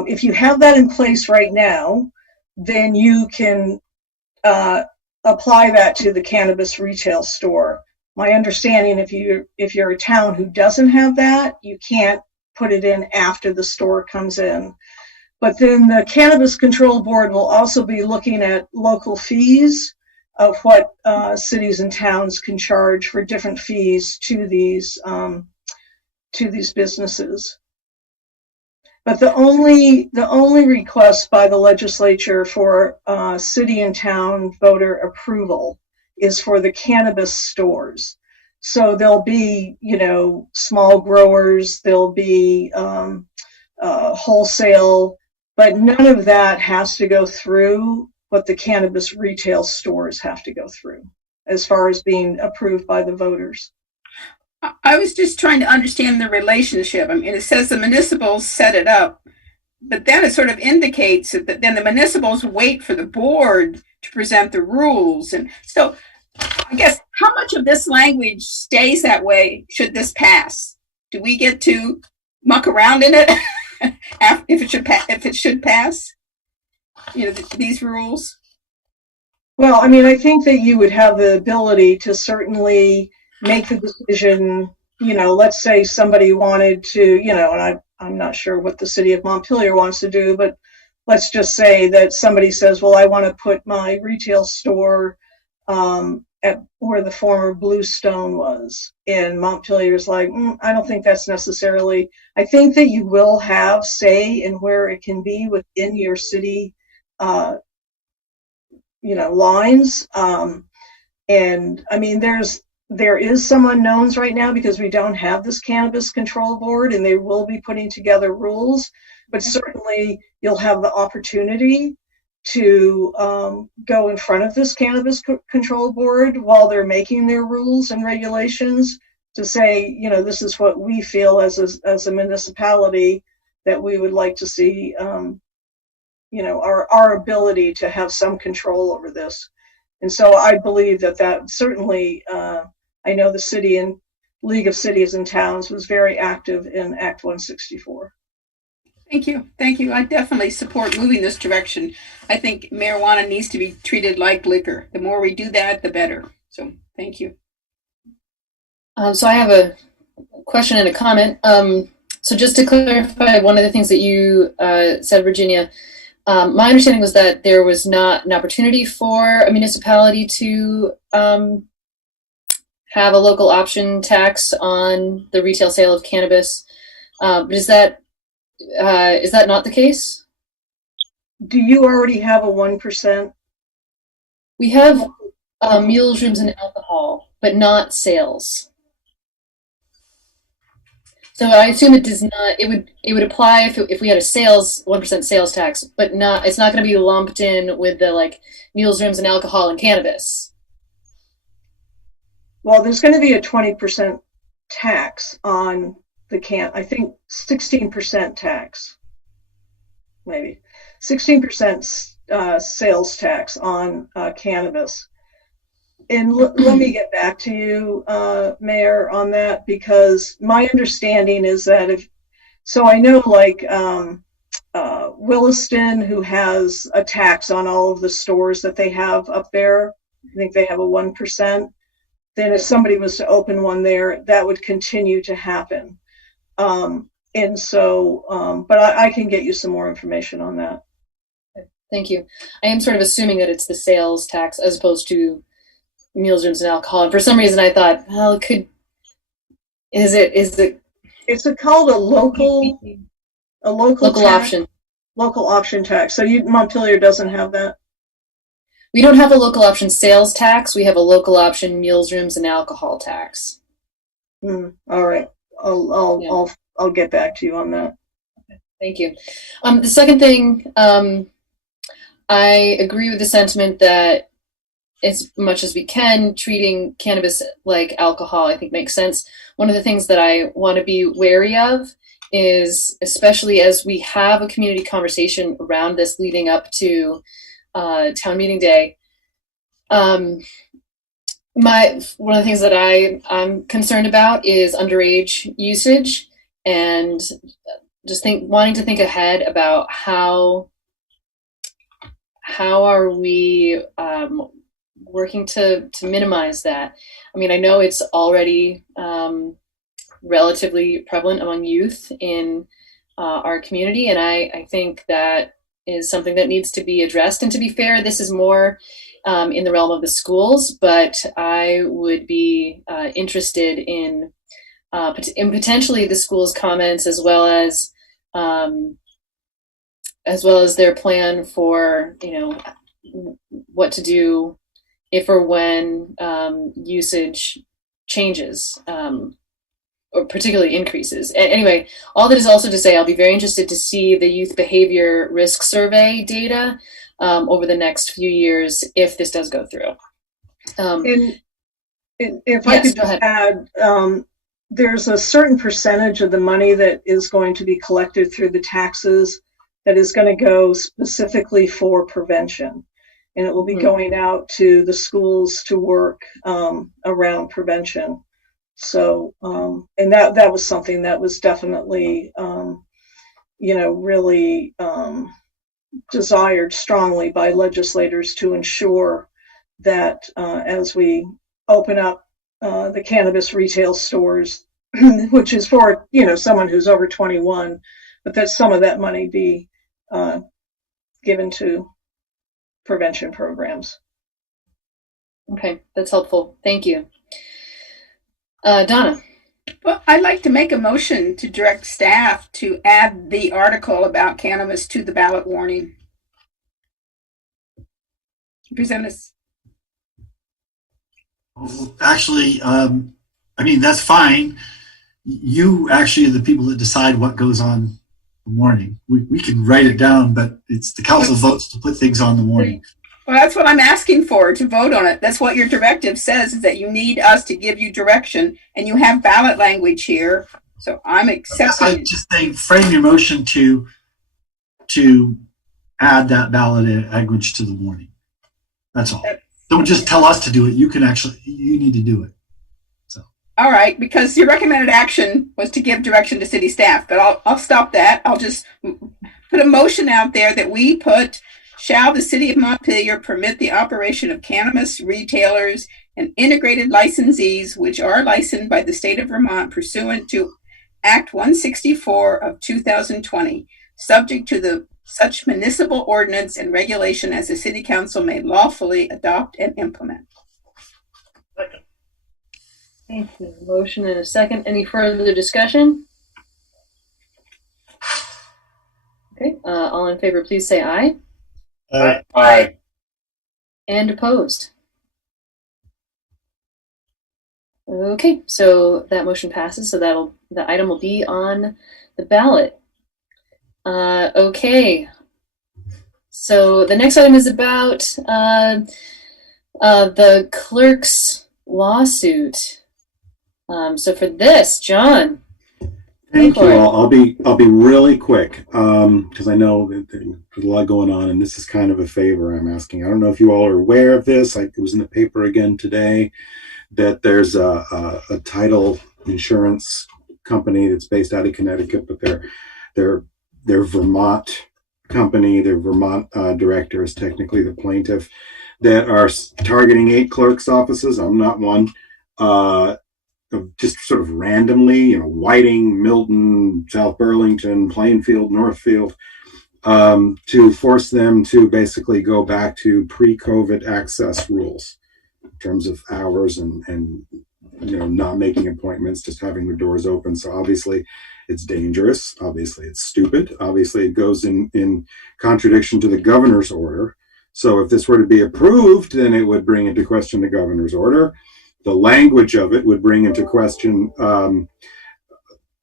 if you have that in place right now, then you can apply that to the cannabis retail store. My understanding, if you're a town who doesn't have that, you can't put it in after the store comes in. But then the Cannabis Control Board will also be looking at local fees of what cities and towns can charge for different fees to these businesses. But the only request by the legislature for city and town voter approval is for the cannabis stores. So there'll be, small growers, there'll be wholesale, but none of that has to go through what the cannabis retail stores have to go through as far as being approved by the voters. I was just trying to understand the relationship. I mean, it says the municipals set it up, but then it sort of indicates that then the municipals wait for the board to present the rules. And so I guess how much of this language stays that way should this pass? Do we get to muck around in it if it should pass? These rules? Well, I mean, I think that you would have the ability to certainly make the decision, let's say somebody wanted to, and I'm not sure what the city of Montpelier wants to do, but let's just say that somebody says, well, I want to put my retail store at where the former Bluestone was. And Montpelier's like, I don't think that's necessarily, I think that you will have say in where it can be within your city lines. And I mean, there is some unknowns right now because we don't have this Cannabis Control Board, and they will be putting together rules, but certainly you'll have the opportunity to go in front of this Cannabis Control Board while they're making their rules and regulations to say, this is what we feel as a municipality that we would like to see, our ability to have some control over this. And so I believe that certainly, I know the city and League of Cities and Towns was very active in Act 164. Thank you. Thank you. I definitely support moving this direction. I think marijuana needs to be treated like liquor. The more we do that, the better. So thank you. So I have question and a comment. So just to clarify, one of the things that you said, Virginia, my understanding was that there was not an opportunity for a municipality to have a local option tax on the retail sale of cannabis. But is that not the case? Do you already have a 1%? We have meals, rooms, and alcohol, but not sales. So I assume it does not. It would apply if we had a 1% sales tax, but not. It's not going to be lumped in with the like meals, rooms, and alcohol and cannabis. Well, there's going to be a 20% tax on the I think 16% tax, maybe 16% sales tax on cannabis. And let me get back to you, Mayor, on that, because my understanding is that I know like Williston, who has a tax on all of the stores that they have up there, I think they have a 1%. Then if somebody was to open one there, that would continue to happen. But I can get you some more information on that. Thank you. I am sort of assuming that it's the sales tax as opposed to meals, rooms, and alcohol. And for some reason, I thought, well, it could. Is it? It's called a local option. Local option tax. So Montpelier doesn't have that. We don't have a local option sales tax. We have a local option meals, rooms, and alcohol tax. All right. I'll get back to you on that. Okay. Thank you. The second thing, I agree with the sentiment that as much as we can, treating cannabis like alcohol, I think makes sense. One of the things that I want to be wary of is, especially as we have a community conversation around this leading up to town meeting day, one of the things that I'm concerned about is underage usage, and just wanting to think ahead about how are we working to minimize that. I mean, I know it's already relatively prevalent among youth in our community, and I think that is something that needs to be addressed. And to be fair, this is more in the realm of the schools, but I would be interested in potentially the schools' comments as well as their plan for what to do if or when usage changes or particularly increases. Anyway, all that is also to say, I'll be very interested to see the youth behavior risk survey data over the next few years if this does go through. And if I could just add, there's a certain percentage of the money that is going to be collected through the taxes that is going to go specifically for prevention. And it will be going out to the schools to work around prevention. So, and that was something that was definitely, really desired strongly by legislators to ensure that as we open up the cannabis retail stores, which is for, someone who's over 21, but that some of that money be given to prevention programs. Okay, that's helpful. Thank you. Donna. Well, I'd like to make a motion to direct staff to add the article about cannabis to the ballot warning. Present us. Actually, that's fine. You actually are the people that decide what goes on the warning. We can write it down, but it's the council votes to put things on the warning. Well, that's what I'm asking for, to vote on it. That's what your directive says, is that you need us to give you direction, and you have ballot language here. So I'm accepting. I'm just saying, frame your motion to add that ballot language to the warning. That's all. Don't just tell us to do it. You need to do it. So. All right, because your recommended action was to give direction to city staff, but I'll stop that. I'll just put a motion out there that we put, shall the city of Montpelier permit the operation of cannabis retailers and integrated licensees which are licensed by the state of Vermont pursuant to Act 164 of 2020, subject to such municipal ordinance and regulation as the city council may lawfully adopt and implement. Okay, motion and a second. Any further discussion? Okay, all in favor, please say aye. Aye. Aye. And opposed? Okay, so that motion passes, so the item will be on the ballot. Okay, so the next item is about the clerk's lawsuit. So for this, John. Thank you all. I'll be really quick because I know that there's a lot going on, and this is kind of a favor I'm asking. I don't know if you all are aware of this. It was in the paper again today that there's a title insurance company that's based out of Connecticut, but they're Vermont company. Their Vermont director is technically the plaintiff, that are targeting 8 clerks' offices. I'm not one. Just sort of randomly, Whiting, Milton, South Burlington, Plainfield, Northfield, to force them to basically go back to pre-COVID access rules in terms of hours and not making appointments, just having the doors open. So obviously it's dangerous. Obviously it's stupid. Obviously it goes in contradiction to the governor's order. So if this were to be approved, then it would bring into question the governor's order. The language of it would bring into question,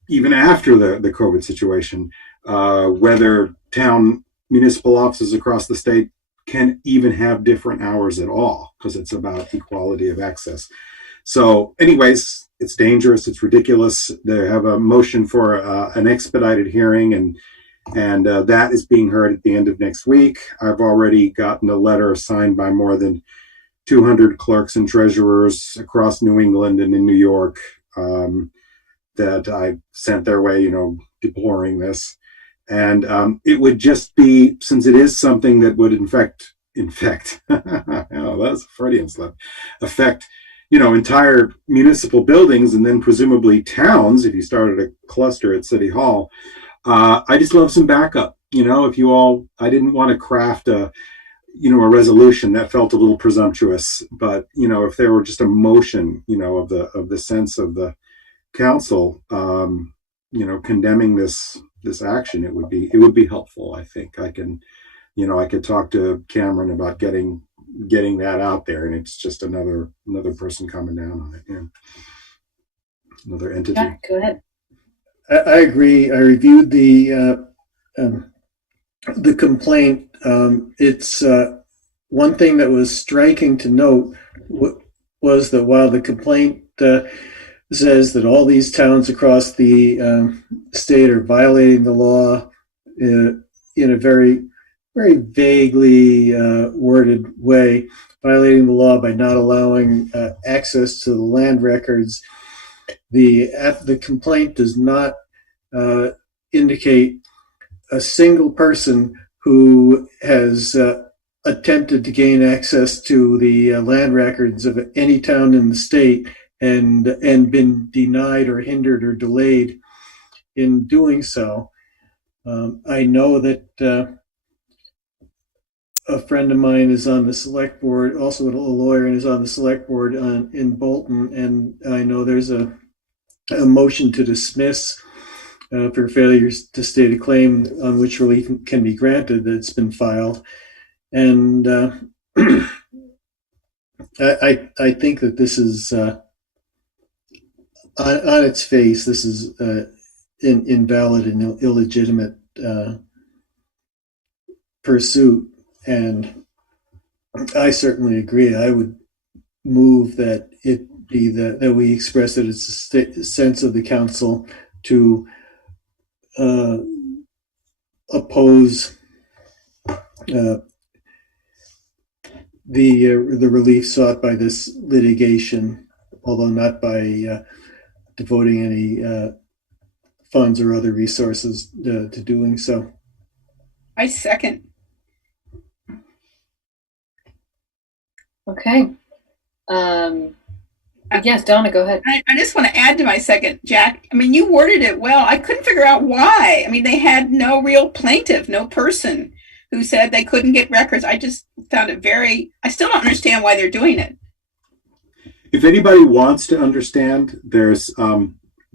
even after the COVID situation, whether town municipal offices across the state can even have different hours at all, because it's about equality of access. So anyways, it's dangerous. It's ridiculous. They have a motion for an expedited hearing, and that is being heard at the end of next week. I've already gotten a letter signed by more than 200 clerks and treasurers across New England and in New York that I sent their way, deploring this. And it would just be, since it is something that would infect, oh, that's a Freudian slip, affect, entire municipal buildings and then presumably towns, if you started a cluster at City Hall. I just love some backup, if you all, I didn't want to craft a resolution that felt a little presumptuous, but if there were just a motion, of the sense of the council, condemning this action, it would be helpful. I think I could talk to Cameron about getting that out there, and it's just another person coming down on it. Another entity. Yeah, go ahead. I agree. I reviewed the complaint. It's one thing that was striking to note was that while the complaint says that all these towns across the state are violating the law in a very, very vaguely worded way, violating the law by not allowing access to the land records, the complaint does not indicate a single person who has attempted to gain access to the land records of any town in the state and been denied or hindered or delayed in doing so. I know that a friend of mine is on the select board, also a lawyer, and is on the select board in Bolton, and I know there's a motion to dismiss for failures to state a claim on which relief can be granted that's been filed. And I think that this is, on its face, this is invalid and illegitimate pursuit. And I certainly agree. I would move that it be that we express that it's a sense of the council to oppose the relief sought by this litigation, although not by devoting any funds or other resources to doing so. I second. Okay. Yes, Donna, go ahead. I just want to add to my second, Jack. I mean, you worded it well. I couldn't figure out why. I mean, they had no real plaintiff, no person who said they couldn't get records. I just found it I still don't understand why they're doing it. If anybody wants to understand, there's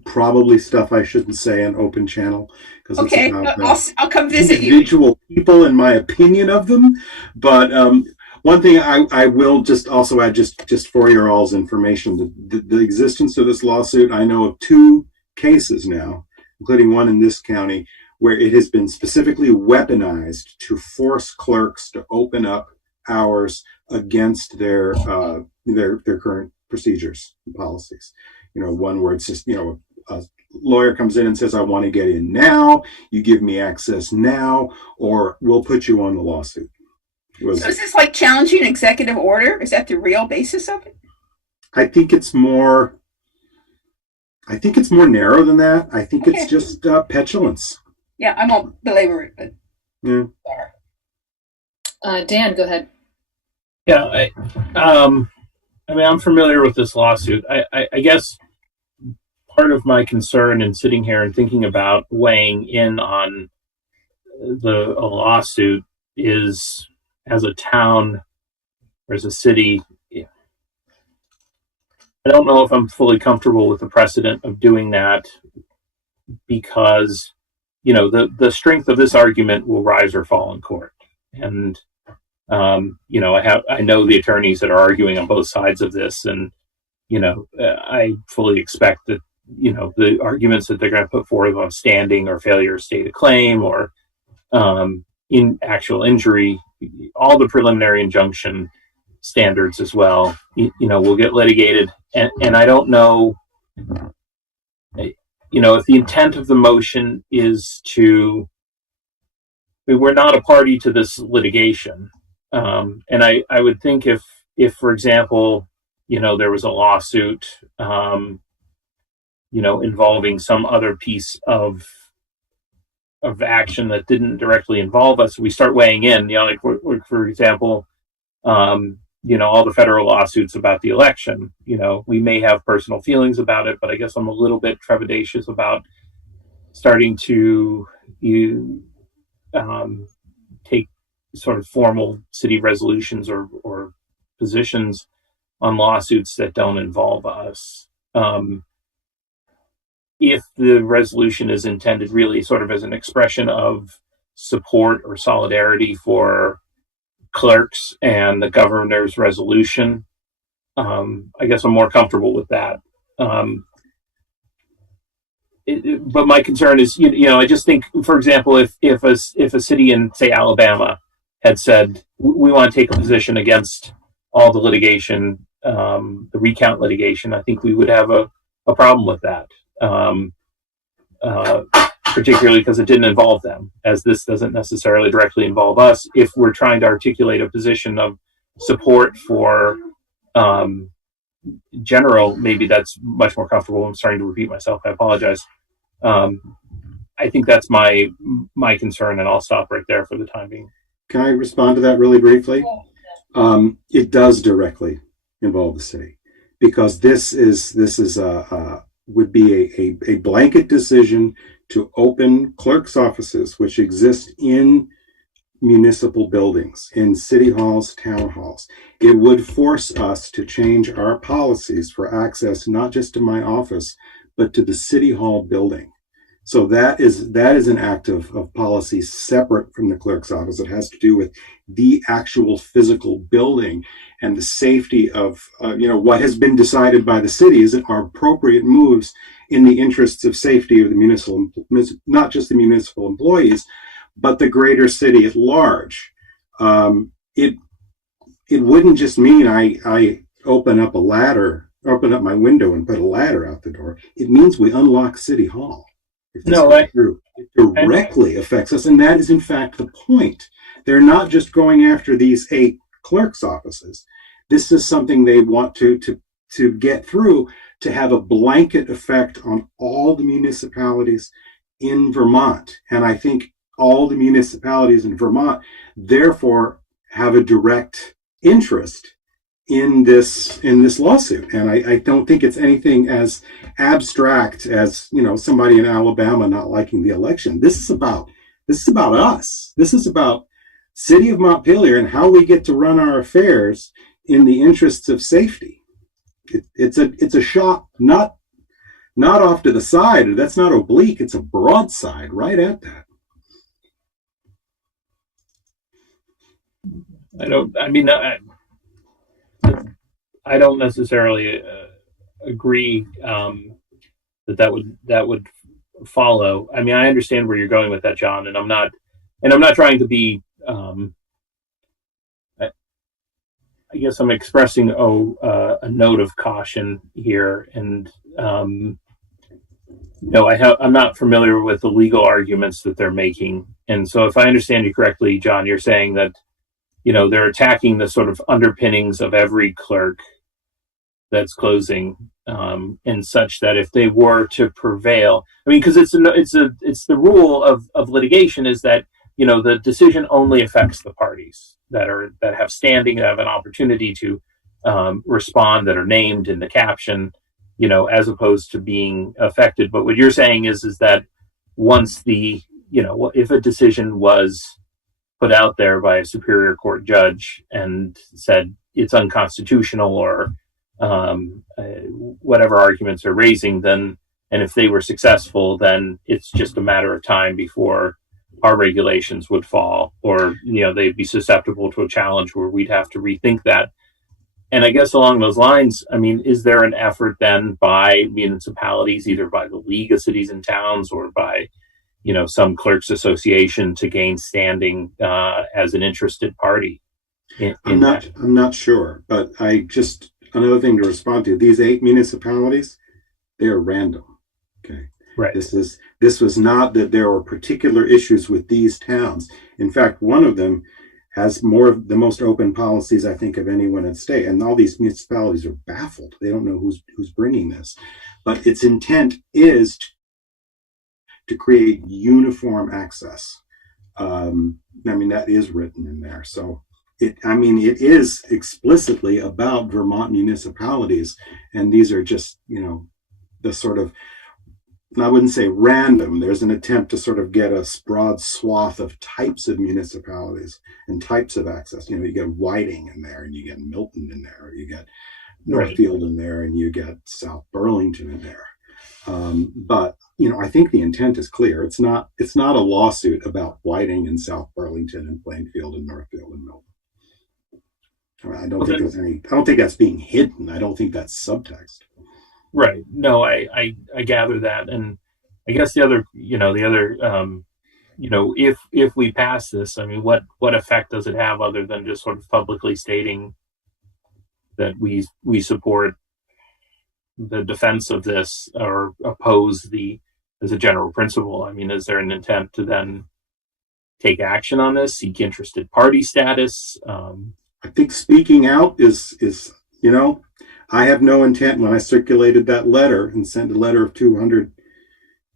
probably stuff I shouldn't say in open channel because okay, it's about I'll come visit individual people and my opinion of them. But one thing I will just also add, just for your all's information, the existence of this lawsuit, I know of 2 cases now, including one in this county, where it has been specifically weaponized to force clerks to open up hours against their current procedures and policies. One where it's just, a lawyer comes in and says, I want to get in now, you give me access now, or we'll put you on the lawsuit. So is this like challenging executive order? Is that the real basis of it? I think it's more narrow than that. I think it's just petulance. Yeah, I won't belabor it, but yeah. Dan, go ahead. Yeah, I mean, I'm familiar with this lawsuit. I guess part of my concern in sitting here and thinking about weighing in on a lawsuit is, as a town or as a city, I don't know if I'm fully comfortable with the precedent of doing that, because the strength of this argument will rise or fall in court. And I know the attorneys that are arguing on both sides of this, and I fully expect that the arguments that they're going to put forward on standing or failure to state a claim or in actual injury, all the preliminary injunction standards as well, will get litigated. And I don't know, if the intent of the motion is we're not a party to this litigation. And I would think if, for example, there was a lawsuit, involving some other piece of action that didn't directly involve us, we start weighing in, like for example, all the federal lawsuits about the election, we may have personal feelings about it, but I guess I'm a little bit trepidatious about starting to take sort of formal city resolutions or positions on lawsuits that don't involve us. If the resolution is intended really sort of as an expression of support or solidarity for clerks and the governor's resolution, I guess I'm more comfortable with that. But my concern is, I just think, for example, if a city in, say, Alabama had said, we want to take a position against all the litigation, the recount litigation, I think we would have a problem with that. Particularly because it didn't involve them, as this doesn't necessarily directly involve us. If we're trying to articulate a position of support for general, maybe that's much more comfortable. I'm starting to repeat myself. I apologize. I think that's my concern, and I'll stop right there for the time being. Can I respond to that really briefly? It does directly involve the city, because this would be a blanket decision to open clerk's offices, which exist in municipal buildings, in city halls, town halls. It would force us to change our policies for access, not just to my office, but to the city hall building. So that is an act of policy separate from the clerk's office. It has to do with the actual physical building and the safety of, what has been decided by the city is our appropriate moves in the interests of safety of the municipal, not just the municipal employees, but the greater city at large. It wouldn't just mean I open up my window and put a ladder out the door. It means we unlock City Hall. It directly affects us, and that is in fact the point. They're not just going after these 8 clerks' offices. This is something they want to get through, to have a blanket effect on all the municipalities in Vermont. And I think all the municipalities in Vermont therefore have a direct interest in this lawsuit. And I don't think it's anything as abstract as, you know, somebody in Alabama not liking the election. This is about us. This is about City of Montpelier and how we get to run our affairs in the interests of safety. It's a shot not off to the side. That's not oblique. It's a broadside right at that. I don't necessarily agree that would follow. I mean, I understand where you're going with that, John, and I'm not trying to be. I guess I'm expressing a note of caution here, and no, I'm not familiar with the legal arguments that they're making, and so if I understand you correctly, John, you're saying that, you know, they're attacking the sort of underpinnings of every clerk that's closing, and such that if they were to prevail, I mean, because it's the rule of litigation is that, you know, the decision only affects the parties that have standing, that have an opportunity to respond, that are named in the caption, you know, as opposed to being affected. But what you're saying is that once you know, if a decision was put out there by a superior court judge and said it's unconstitutional or whatever arguments are raising, then, and if they were successful, then it's just a matter of time before our regulations would fall, or, you know, they'd be susceptible to a challenge where we'd have to rethink that. And I guess along those lines, I mean, is there an effort then by municipalities, either by the League of Cities and Towns or by, you know, some clerks association, to gain standing as an interested party? I'm not sure, but another thing to respond to, these 8 municipalities, they are random. Okay. Right. This was not that there were particular issues with these towns. In fact, one of them has the most open policies, I think, of anyone in the state. And all these municipalities are baffled. They don't know who's bringing this. But its intent is to create uniform access. I mean, that is written in there. So it is explicitly about Vermont municipalities. And these are just, you know, the sort of, I wouldn't say random. There's an attempt to sort of get a broad swath of types of municipalities and types of access. You know, you get Whiting in there, and you get Milton in there, or you get Northfield in there, and you get South Burlington in there. But, you know, I think the intent is clear. It's not a lawsuit about Whiting and South Burlington and Plainfield and Northfield and Milton. I don't think that's being hidden. I don't think that's subtext. Right. No, I gather that. And I guess the other, you know, if we pass this, I mean, what effect does it have other than just sort of publicly stating that we support the defense of this or oppose as a general principle? I mean, is there an intent to then take action on this, seek interested party status? I think speaking out is, you know, I have no intent. When I circulated that letter and sent a letter of 200,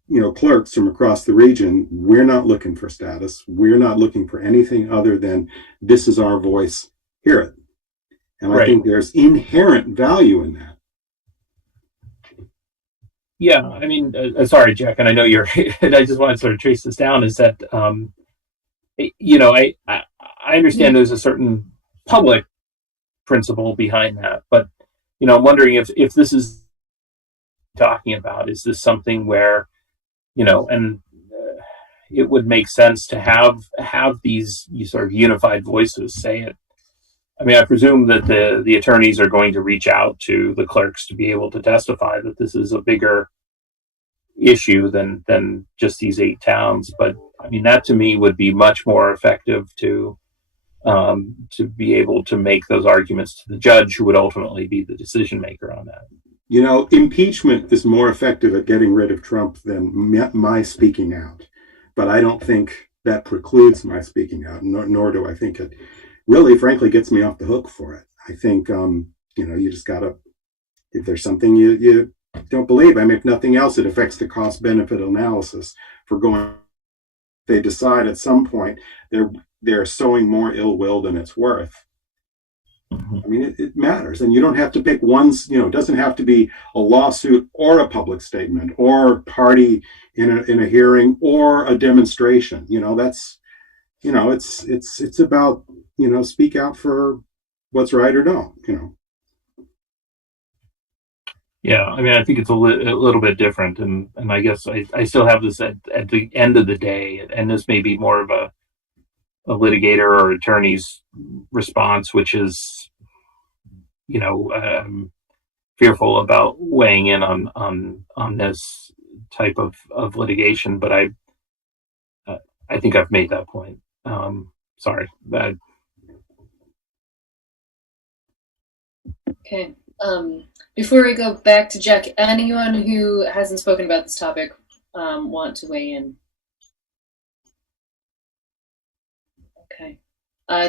you know, clerks from across the region, we're not looking for status. We're not looking for anything other than this is our voice, hear it. And I think there's inherent value in that. Yeah, I mean, sorry, Jack, and I know you're, I just want to sort of trace this down, is that, you know, I understand there's a certain public principle behind that, but, you know, I'm wondering if this is talking about, is this something where, you know, and it would make sense to have these sort of unified voices say it. I mean, I presume that the attorneys are going to reach out to the clerks to be able to testify that this is a bigger issue than just these 8 towns. But I mean, that to me would be much more effective to be able to make those arguments to the judge, who would ultimately be the decision maker on that. You know, impeachment is more effective at getting rid of Trump than my speaking out. But I don't think that precludes my speaking out, nor do I think it really, frankly, gets me off the hook for it. I think, you know, you just gotta, if there's something you don't believe, I mean, if nothing else, it affects the cost-benefit analysis for going. They decide at some point they're sowing more ill will than it's worth. I mean, it matters, and you don't have to pick one. It doesn't have to be a lawsuit or a public statement or party in a hearing or a demonstration. That's it's about speak out for what's right or no. Yeah, I mean, I think it's a little bit different, and I guess I still have this at the end of the day, and this may be more of a litigator or attorney's response, which is, fearful about weighing in on this type of litigation, but I think I've made that point. Sorry. Okay. Before we go back to Jack, anyone who hasn't spoken about this topic want to weigh in? Okay.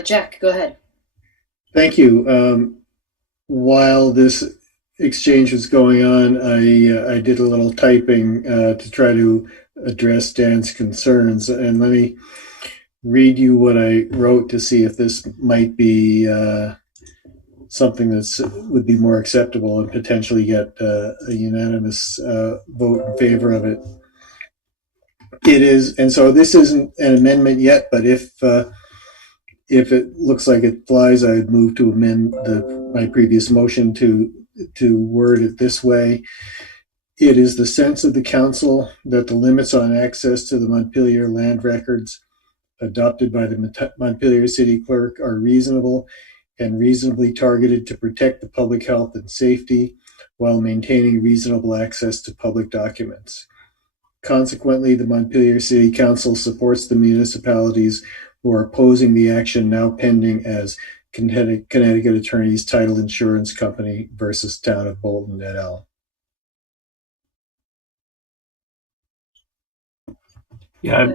Jack, go ahead. Thank you. While this exchange was going on, I did a little typing to try to address Dan's concerns. And let me read you what I wrote to see if this might be something that would be more acceptable and potentially get a unanimous vote in favor of it. It is, and so this isn't an amendment yet, but if it looks like it flies, I would move to amend my previous motion to word it this way. It is the sense of the council that the limits on access to the Montpelier land records adopted by the Montpelier City Clerk are reasonable and reasonably targeted to protect the public health and safety while maintaining reasonable access to public documents. Consequently, the Montpelier City Council supports the municipalities who are opposing the action now pending as Connecticut Attorneys Title Insurance Company versus Town of Bolton et al. Yeah,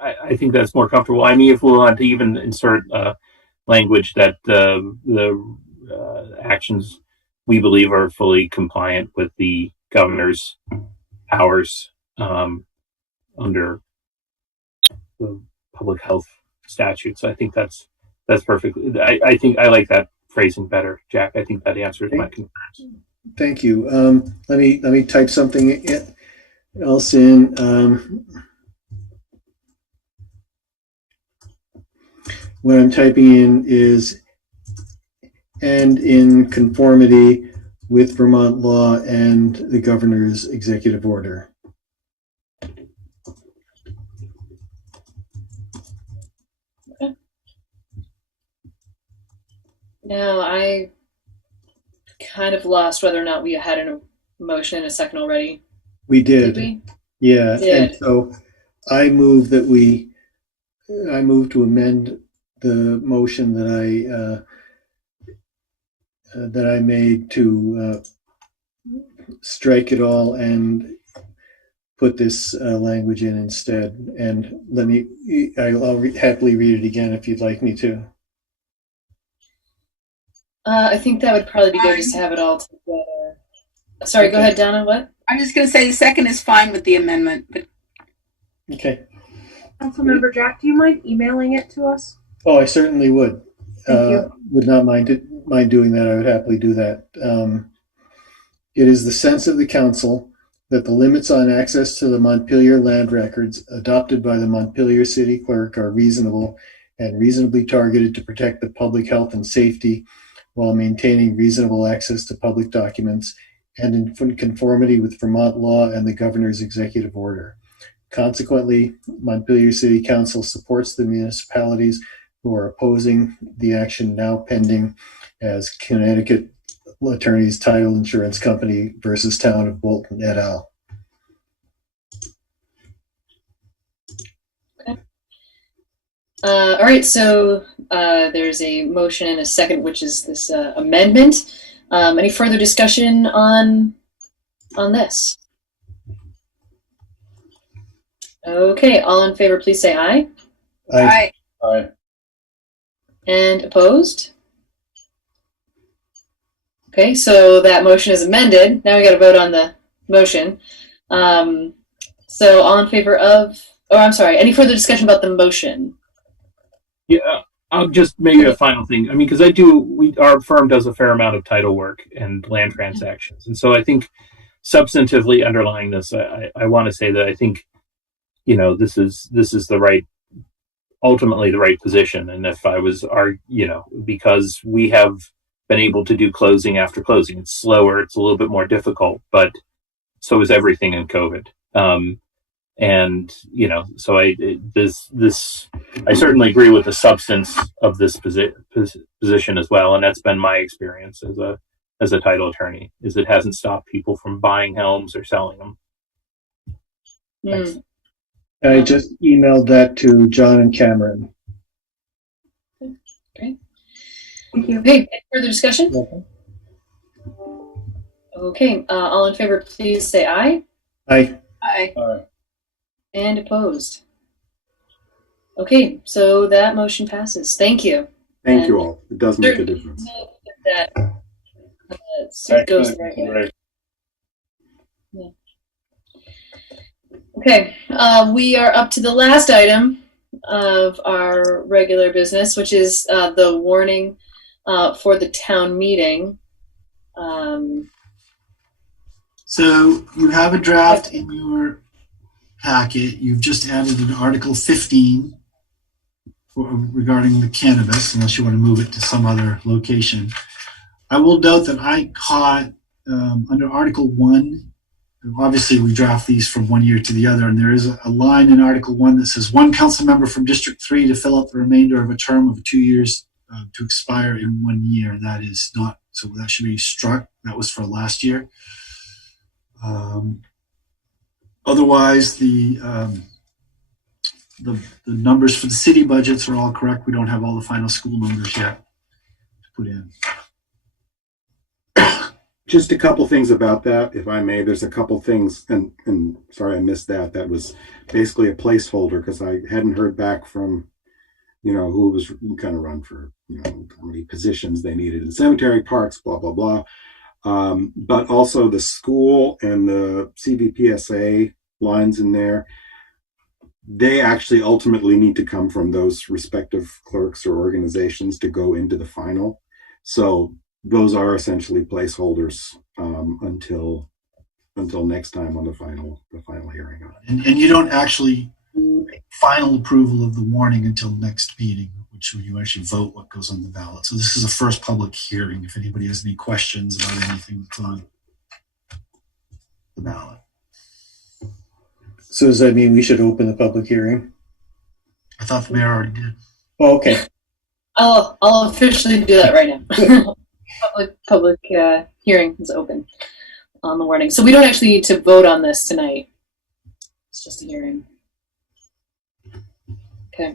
I think that's more comfortable. I mean, if we want to even insert language that the actions we believe are fully compliant with the governor's powers under the public health statutes. I think that's perfectly. I think I like that phrasing better, Jack. I think that answers my concerns. Thank you. Let me type something else in. What I'm typing in is and in conformity with Vermont law and the governor's executive order. Okay. Now I kind of lost whether or not we had a motion in a second already. We did. We? Yeah. Did. And so I move to amend the motion that I made to strike it all and put this language in instead. And I'll happily read it again if you'd like me to. I think that would probably be good just to have it all together. Sorry, Go ahead, Donna. What? I'm just going to say the second is fine with the amendment. But Okay. Councilmember Jack, do you mind emailing it to us? Oh, I certainly would. Thank you. Would not mind doing that. I would happily do that. It is the sense of the council that the limits on access to the Montpelier land records adopted by the Montpelier City Clerk are reasonable and reasonably targeted to protect the public health and safety while maintaining reasonable access to public documents and in conformity with Vermont law and the governor's executive order. Consequently, Montpelier City Council supports the municipalities who are opposing the action now pending as Connecticut Attorneys Title Insurance Company versus Town of Bolton et al. Okay. All right, so there's a motion and a second, which is this amendment. Any further discussion on this? Okay, all in favor, please say aye. Aye. Aye. And opposed? Okay, so that motion is amended. Now we got to vote on the motion. So all in favor of, oh, I'm sorry, any further discussion about the motion? Yeah, I'll just make a final thing. I mean, because our firm does a fair amount of title work and land transactions. And so I think substantively underlying this, I want to say that I think, this is ultimately the right position. And if I was, because we have been able to do closing after closing, it's slower, it's a little bit more difficult, but so is everything in COVID. And so I certainly agree with the substance of this position as well, and that's been my experience as a title attorney, is it hasn't stopped people from buying homes or selling them. I just emailed that to John and Cameron. Great. Thank you. Okay, any further discussion? Okay, all in favor, please say aye. Aye. Aye. And opposed. Okay, so that motion passes. Thank you. Thank you all. It does make a difference. That suit goes the right way. Yeah. Okay, we are up to the last item of our regular business, which is the warning for the town meeting. So you have a draft in your packet. You've just added an Article 15 regarding the cannabis, unless you want to move it to some other location. I will note that I caught under Article 1, obviously we draft these from one year to the other, and there is a line in Article 1 that says one council member from District 3 to fill up the remainder of a term of 2 years to expire in 1 year. That is not, so that should be struck. That was for last year. Otherwise, the numbers for the city budgets are all correct. We don't have all the final school numbers yet to put in. Just a couple things about that, if I may. There's a couple things, and sorry I missed that. That was basically a placeholder because I hadn't heard back from, who was going to run for, how many positions they needed in cemetery, parks, blah, blah, blah. But also the school and the CVPSA lines in there, they actually ultimately need to come from those respective clerks or organizations to go into the final. So those are essentially placeholders until next time on the final hearing. And you don't actually final approval of the warning until next meeting, which when you actually vote what goes on the ballot. So this is a first public hearing. If anybody has any questions about anything that's on the ballot. So does that mean we should open the public hearing? I thought the mayor already did. Oh, okay. I'll officially do that right now. Public hearing is open on the warning. So we don't actually need to vote on this tonight. It's just a hearing. Okay.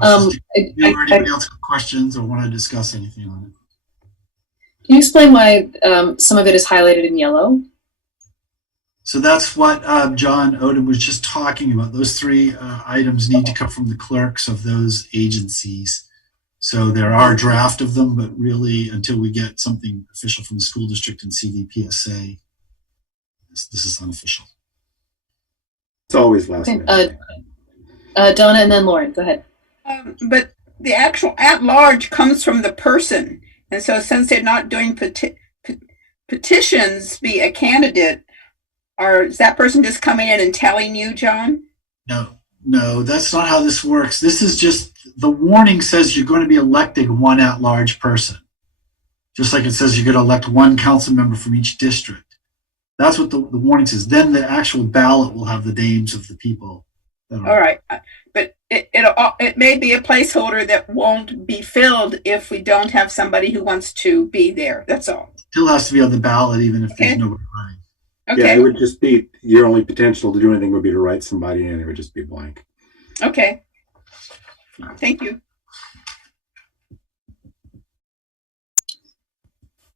Anybody else have questions or want to discuss anything on it? Can you explain why some of it is highlighted in yellow? So that's what John Odom was just talking about. Those three items need to come from the clerks of those agencies. So there are a draft of them, but really until we get something official from the school district and CVPSA, this is unofficial. It's always last minute. Donna and then Lauren, go ahead. But the actual at-large comes from the person. And so since they're not doing petitions be a candidate, is that person just coming in and telling you, John? No, that's not how this works. This is just, the warning says you're going to be electing one at-large person. Just like it says you're going to elect one council member from each district. That's what the warning says. Then the actual ballot will have the names of the people. All right. But it may be a placeholder that won't be filled if we don't have somebody who wants to be there. That's all. Still has to be on the ballot even if there's nobody running. Okay. Yeah, it would just be, your only potential to do anything would be to write somebody in. It would just be blank. Okay. Thank you.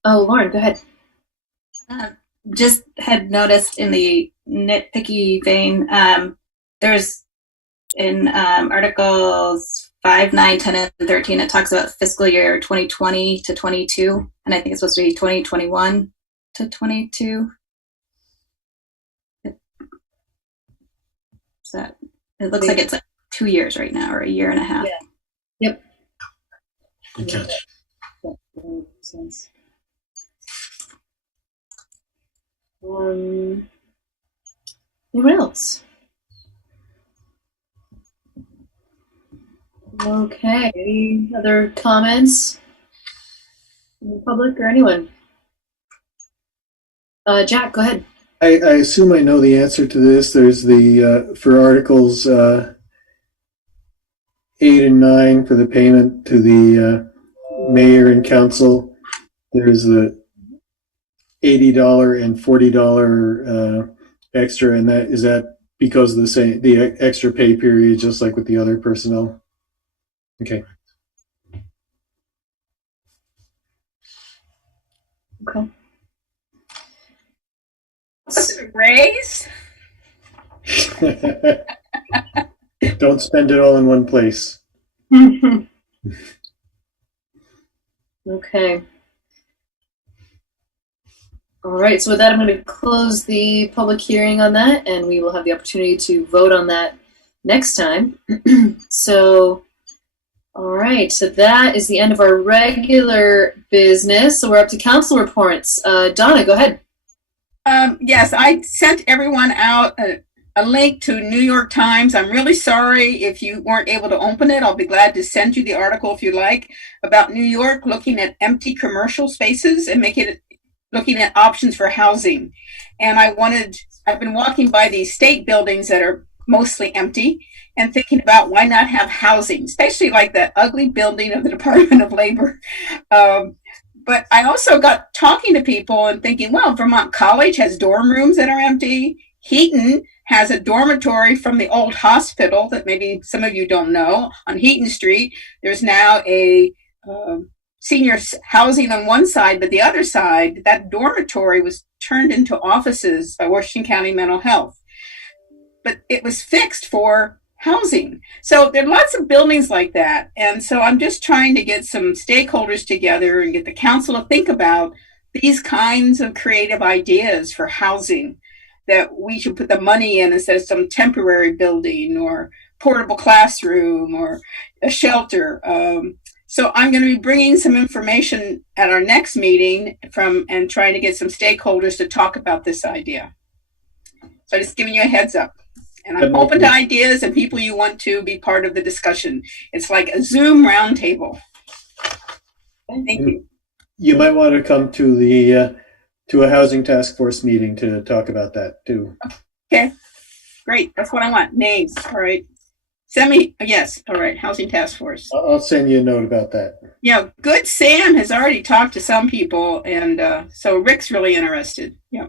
Oh, Lauren, go ahead. Just had noticed in the nitpicky vein, there's in Articles 5, 9, 10, and 13, it talks about fiscal year 2020 to 22, and I think it's supposed to be 2021 to 22. So it looks like it's like 2 years right now, or a year and a half. Yeah. Yep. Good catch. Yeah, that makes sense. Anyone else? Okay. Any other comments from the public or anyone? Jack, go ahead. I assume I know the answer to this. There's the for Articles 8 and 9 for the payment to the mayor and council. There's the $80 and $40 extra, and is that because of the extra pay period, just like with the other personnel? Okay. Okay. Raise? Don't spend it all in one place. Okay. All right, so with that, I'm going to close the public hearing on that, and we will have the opportunity to vote on that next time. So, all right, so that is the end of our regular business. So we're up to council reports. Donna, go ahead. Yes, I sent everyone out a link to New York Times. I'm really sorry if you weren't able to open it. I'll be glad to send you the article if you like, about New York looking at empty commercial spaces and looking at options for housing. And I've been walking by these state buildings that are mostly empty and thinking about why not have housing, especially like that ugly building of the Department of Labor. But I also got talking to people and thinking, well, Vermont College has dorm rooms that are empty. Heaton has a dormitory from the old hospital that maybe some of you don't know. On Heaton Street, there's now a senior housing on one side, but the other side, that dormitory was turned into offices by Washington County Mental Health. But it was fixed for housing. So there are lots of buildings like that. And so I'm just trying to get some stakeholders together and get the council to think about these kinds of creative ideas for housing that we should put the money in instead of some temporary building or portable classroom or a shelter. So I'm going to be bringing some information at our next meeting and trying to get some stakeholders to talk about this idea. So I'm just giving you a heads up. And I'm open to ideas and people you want to be part of the discussion. It's like a Zoom roundtable. Thank you. You might want to come to the to a housing task force meeting to talk about that too. Okay, great. That's what I want. Names. All right. Send me. Yes. All right. Housing task force. I'll send you a note about that. Yeah. Good. Sam has already talked to some people, and so Rick's really interested. Yeah.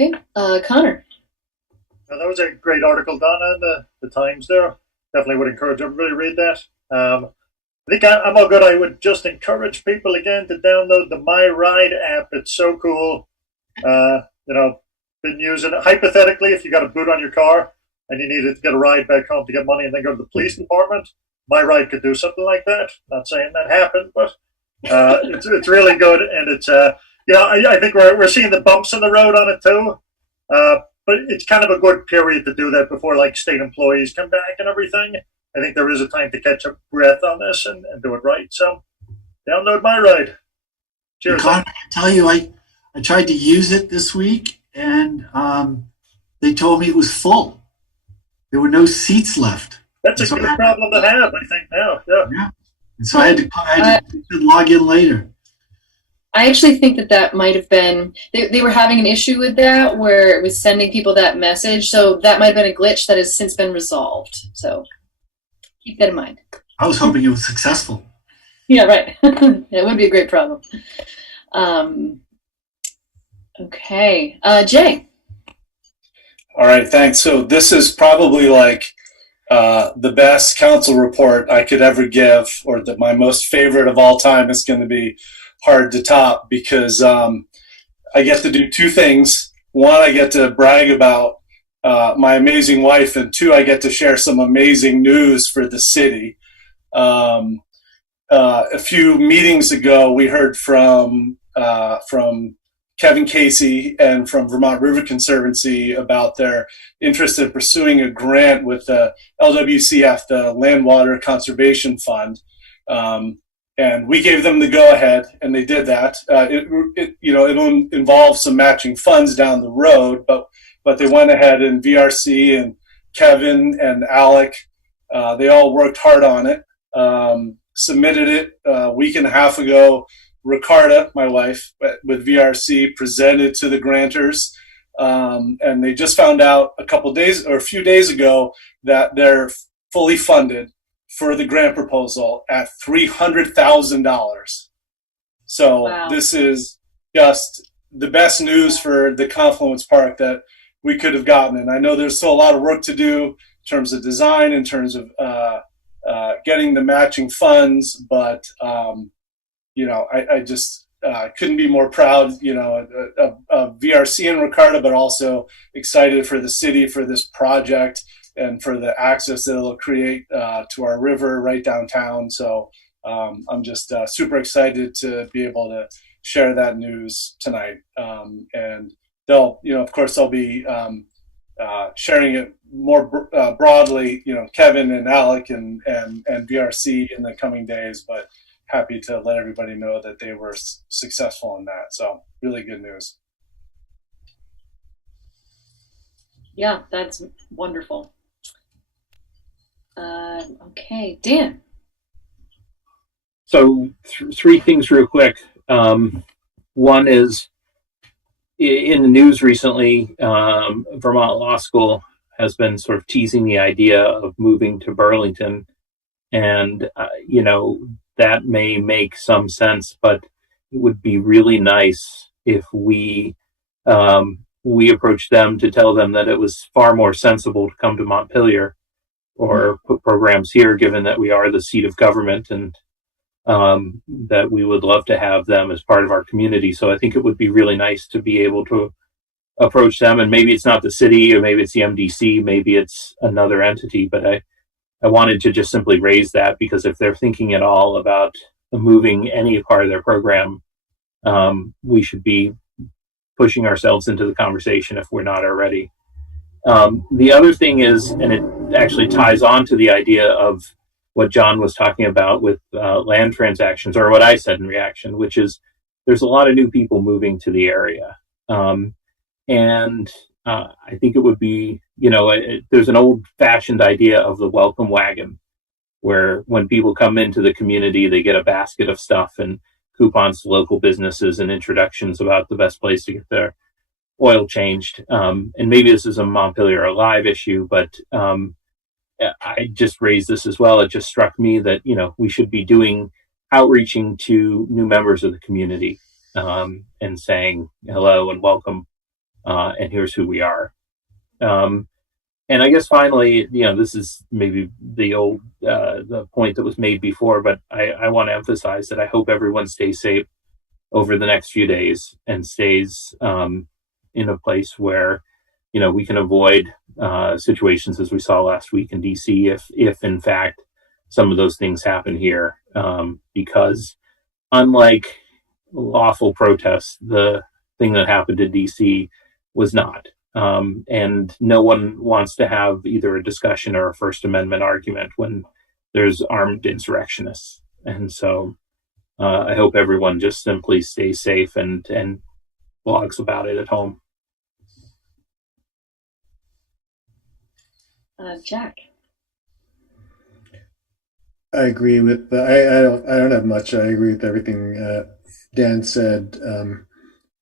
Okay, Connor. That was a great article, Donna, in the Times there. Definitely would encourage everybody to read that. I think I'm all good. I would just encourage people again to download the My Ride app. It's so cool. Been using it. Hypothetically, if you got a boot on your car and you needed to get a ride back home to get money and then go to the police department, My Ride could do something like that. Not saying that happened, but it's really good. And it's I think we're seeing the bumps in the road on it too. But it's kind of a good period to do that before like state employees come back and everything. I think there is a time to catch up breath on this and do it right. So download My Ride. Cheers. Connor, I can tell you, I tried to use it this week and they told me it was full. There were no seats left. That's a good problem to have, I think, now. Yeah. And so I had to log in later. I actually think that might have been, they were having an issue with that where it was sending people that message. So that might have been a glitch that has since been resolved. So keep that in mind. I was hoping it was successful. Yeah, right. That would be a great problem. Okay. Jay. All right, thanks. So this is probably like the best council report I could ever give, or my most favorite of all time. Is going to be hard to top because I get to do two things. One, I get to brag about my amazing wife, and two, I get to share some amazing news for the city. A few meetings ago, we heard from Kevin Casey and from Vermont River Conservancy about their interest in pursuing a grant with the LWCF, the Land Water Conservation Fund. And we gave them the go-ahead, and they did that. It'll involve some matching funds down the road, but they went ahead, and VRC and Kevin and Alec, they all worked hard on it. Submitted it a week and a half ago. Ricarda, my wife, with VRC, presented to the grantors, and they just found out a few days ago that they're fully funded for the grant proposal at $300,000. So wow. This is just the best news for the Confluence Park that we could have gotten. And I know there's still a lot of work to do in terms of design, in terms of getting the matching funds, but I just couldn't be more proud, of VRC and Ricarda, but also excited for the city for this project and for the access that it'll create to our river right downtown. So I'm just super excited to be able to share that news tonight. And they'll, of course, they'll be sharing it more broadly, Kevin and Alec and VRC in the coming days, but happy to let everybody know that they were successful in that. So really good news. Yeah, that's wonderful. Okay, Dan. So three things real quick. One is in the news recently, Vermont Law School has been sort of teasing the idea of moving to Burlington. And, that may make some sense, but it would be really nice if we approached them to tell them that it was far more sensible to come to Montpelier or put programs here, given that we are the seat of government, and that we would love to have them as part of our community. So I think it would be really nice to be able to approach them, and maybe it's not the city, or maybe it's the MDC, maybe it's another entity, but I wanted to just simply raise that, because if they're thinking at all about moving any part of their program, we should be pushing ourselves into the conversation if we're not already. The other thing is, and it actually ties on to the idea of what John was talking about with land transactions, or what I said in reaction, which is there's a lot of new people moving to the area. And I think it would be, there's an old-fashioned idea of the welcome wagon, where when people come into the community, they get a basket of stuff and coupons to local businesses and introductions about the best place to get their oil changed. And maybe this is a Montpelier Alive issue, but I just raised this as well. It just struck me that, we should be doing outreaching to new members of the community and saying hello and welcome. And here's who we are. And I guess finally, this is maybe the point that was made before, but I want to emphasize that I hope everyone stays safe over the next few days and stays in a place where, we can avoid situations as we saw last week in DC if in fact some of those things happen here. Because unlike lawful protests, the thing that happened in DC was not. And no one wants to have either a discussion or a First Amendment argument when there's armed insurrectionists. And so I hope everyone just simply stays safe and blogs about it at home. Jack. I agree with, I don't have much. I agree with everything Dan said.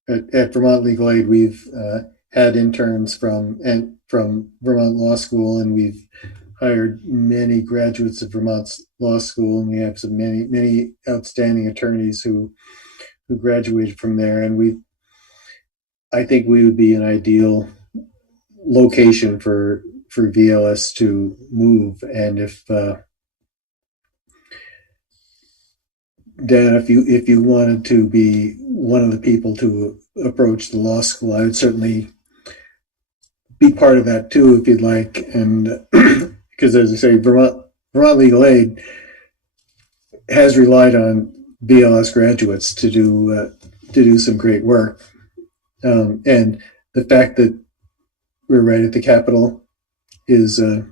At Vermont Legal Aid, we've had interns from Vermont Law School, and we've hired many graduates of Vermont Law School, and we have many outstanding attorneys who graduated from there. And I think we would be an ideal location for VLS to move. And if Dan, if you wanted to be one of the people to approach the law school, I would certainly be part of that too, if you'd like. And because, as I say, Vermont Legal Aid has relied on VLS graduates to do some great work. And the fact that we're right at the Capitol is a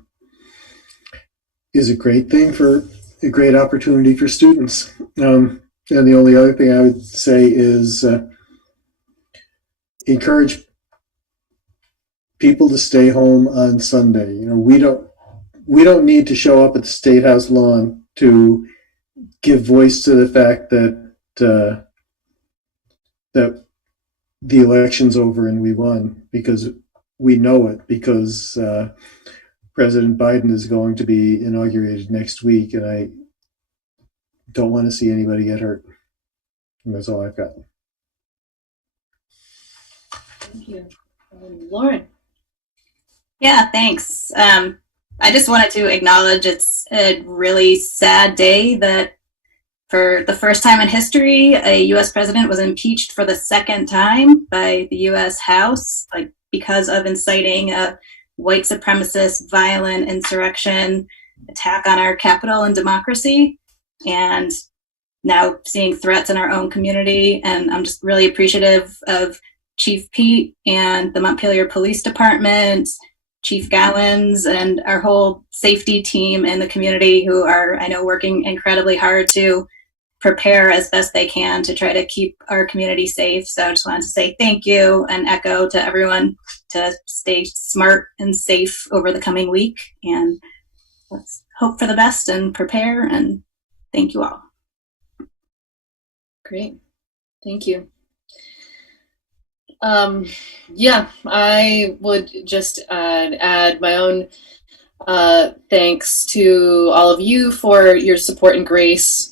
great thing, for a great opportunity for students. And the only other thing I would say is encourage people to stay home on Sunday. You know, we don't need to show up at the State House lawn to give voice to the fact that that the election's over and we won, because we know it, because President Biden is going to be inaugurated next week, and I don't want to see anybody get hurt. And that's all I've got. Thank you. Lauren. Yeah, thanks. I just wanted to acknowledge it's a really sad day that for the first time in history, a U.S. president was impeached for the second time by the U.S. House, like because of inciting a white supremacist, violent insurrection attack on our capital and democracy. And now seeing threats in our own community. And I'm just really appreciative of Chief Pete and the Montpelier Police Department, Chief Gowans, and our whole safety team in the community who are, I know, working incredibly hard to prepare as best they can to try to keep our community safe. So I just wanted to say thank you and echo to everyone to stay smart and safe over the coming week. And let's hope for the best and prepare. And thank you all. Great. Thank you. Yeah, I would just add my own thanks to all of you for your support and grace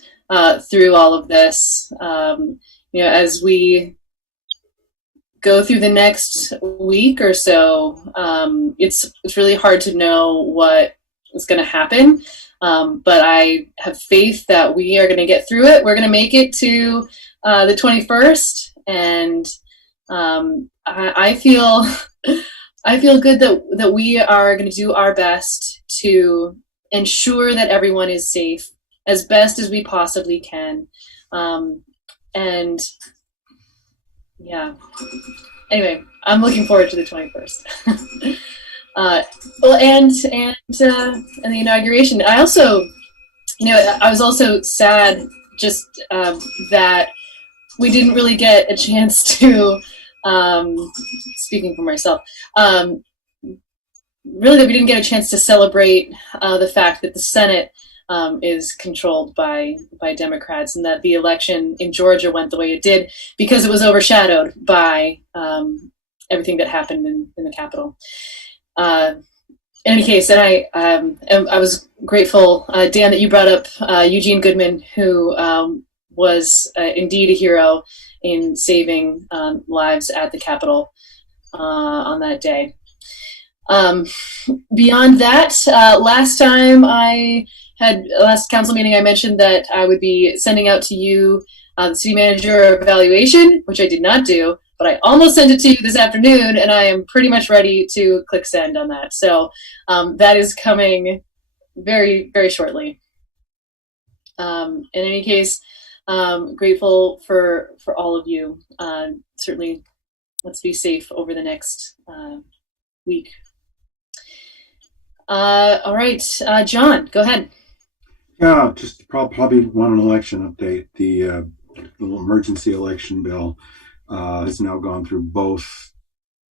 through all of this. You know, as we go through the next week or so, it's really hard to know what is going to happen. But I have faith that we are going to get through it. We're going to make it to the 21st, and I feel good that we are going to do our best to ensure that everyone is safe as best as we possibly can. And yeah. Anyway, I'm looking forward to the 21st. Well, and the inauguration. I also, you know, I was also sad just that we didn't really get a chance to, speaking for myself, really that we didn't get a chance to celebrate the fact that the Senate is controlled by Democrats, and that the election in Georgia went the way it did because it was overshadowed by everything that happened in the Capitol. In any case, and I was grateful, Dan, that you brought up Eugene Goodman, who was indeed a hero in saving lives at the Capitol on that day. Beyond that, last council meeting, I mentioned that I would be sending out to you the city manager evaluation, which I did not do, but I almost sent it to you this afternoon, and I am pretty much ready to click send on that. So that is coming very, very shortly. In any case, grateful for all of you. Certainly, let's be safe over the next week. All right, John, go ahead. Yeah, just probably want an election update. The little emergency election bill has now gone through both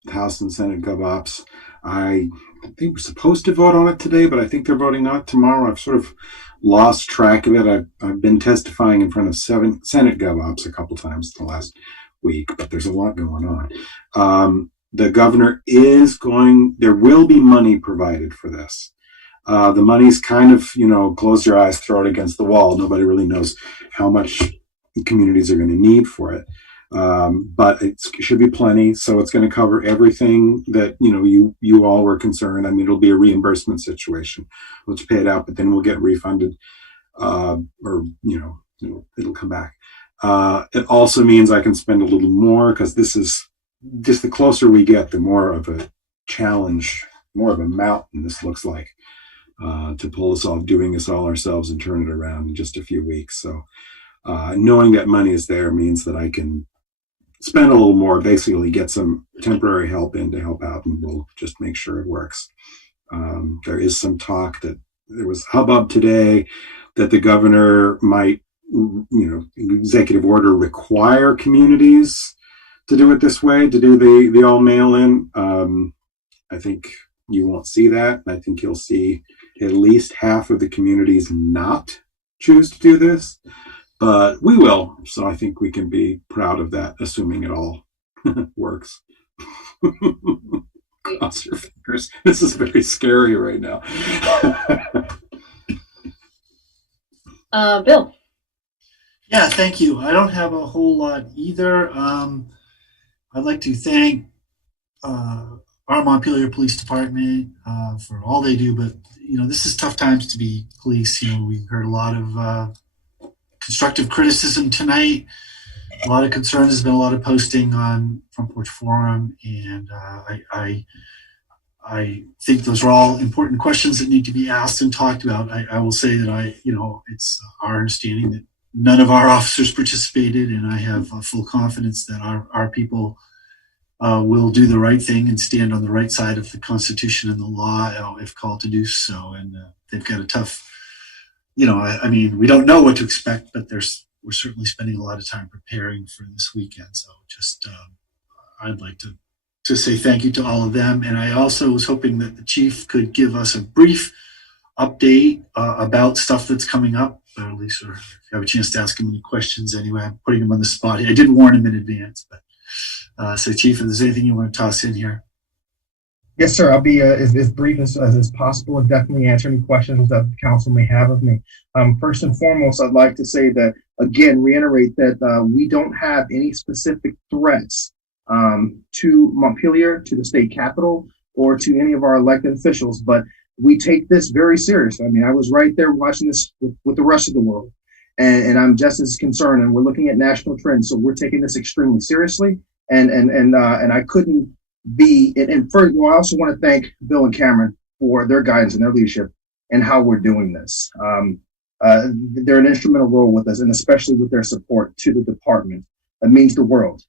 House and Senate GovOps. I think we're supposed to vote on it today, but I think they're voting on it tomorrow. I've sort of lost track of it. I've been testifying in front of 7 Senate GovOps a couple times the last week, but there's a lot going on. The governor is there will be money provided for this. The money's kind of, close your eyes, throw it against the wall. Nobody really knows how much communities are going to need for it. But it should be plenty. So it's going to cover everything that, you all were concerned. I mean, it'll be a reimbursement situation. We'll just pay it out, but then we'll get refunded, or, it'll come back. It also means I can spend a little more, because this is just the closer we get, the more of a challenge, more of a mountain this looks like, to pull us off doing this all ourselves and turn it around in just a few weeks. So knowing that money is there means that I can spend a little more, basically get some temporary help in to help out, and we'll just make sure it works. There is some talk that there was hubbub today that the governor might, executive order require communities to do it this way, to do the all mail in. I think you won't see that. I think you'll see at least half of the communities not choose to do this, but we will. So I think we can be proud of that, assuming it all works. Cross your fingers. This is very scary right now. Bill. Yeah, thank you. I don't have a whole lot either. I'd like to thank our Montpelier Police Department for all they do, but this is tough times to be police. We've heard a lot of constructive criticism tonight. A lot of concern. There's been a lot of posting on Front Porch Forum, and I think those are all important questions that need to be asked and talked about. I will say that it's our understanding that none of our officers participated, and I have full confidence that our people will do the right thing and stand on the right side of the Constitution and the law if called to do so. And they've got a tough, we don't know what to expect, but we're certainly spending a lot of time preparing for this weekend. So just I'd like to say thank you to all of them. And I also was hoping that the chief could give us a brief update about stuff that's coming up, or at least if you have a chance to ask him any questions. Anyway, I'm putting him on the spot. I did warn him in advance, but so Chief, if there's anything you want to toss in here. Yes, sir. I'll be as brief as possible and definitely answer any questions that the council may have of me. First and foremost, I'd like to say that, again, reiterate that we don't have any specific threats to Montpelier, to the state capitol, or to any of our elected officials, but we take this very seriously. I mean, I was right there watching this with the rest of the world, and I'm just as concerned, and we're looking at national trends, so we're taking this extremely seriously, and I couldn't be, and first, well, I also want to thank Bill and Cameron for their guidance and their leadership and how we're doing this. They're an instrumental role with us, and especially with their support to the department. It means the world.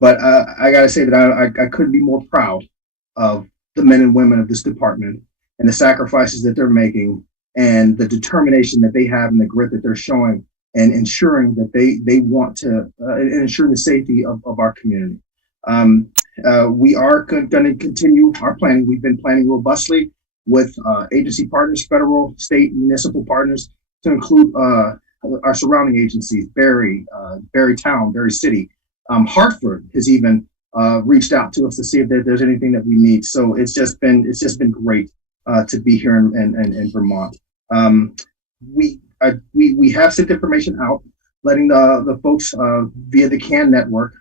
But I got to say that I couldn't be more proud of the men and women of this department and the sacrifices that they're making and the determination that they have and the grit that they're showing and ensuring that they want to ensure the safety of our community. We are going to continue our planning. We've been planning robustly with agency partners, federal, state, municipal partners, to include our surrounding agencies, Barry Town, Barry City. Hartford has even reached out to us to see if there's anything that we need. So it's just been great to be here in Vermont. We have sent information out, letting the folks via the CAN network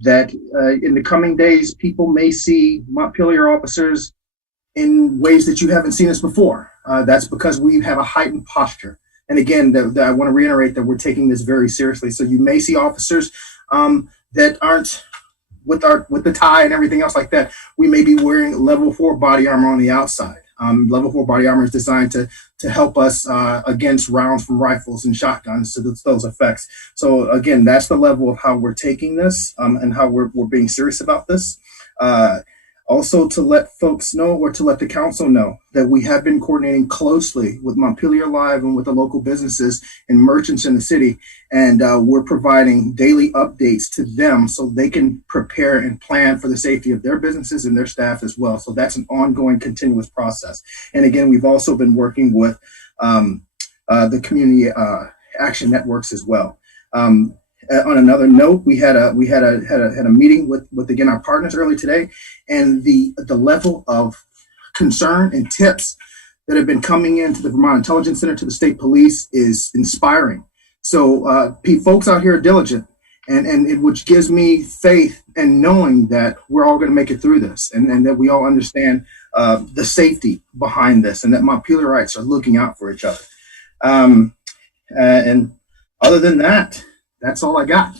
that in the coming days, people may see Montpelier officers in ways that you haven't seen us before. That's because we have a heightened posture. And again, I want to reiterate that we're taking this very seriously. So you may see officers that aren't with the tie and everything else like that. We may be wearing level 4 body armor on the outside. Level 4 body armor is designed to help us against rounds from rifles and shotguns, to those effects. So again, that's the level of how we're taking this and how we're being serious about this. Also, to let folks know, or to let the council know, that we have been coordinating closely with Montpelier Live and with the local businesses and merchants in the city. And we're providing daily updates to them so they can prepare and plan for the safety of their businesses and their staff as well. So that's an ongoing, continuous process. And again, we've also been working with the community action networks as well. On another note, we had a meeting with again our partners early today, and the level of concern and tips that have been coming into the Vermont Intelligence Center to the state police is inspiring. So folks out here are diligent, and which gives me faith and knowing that we're all going to make it through this, and that we all understand the safety behind this, and that Montpelierites are looking out for each other. And other than that, that's all I got.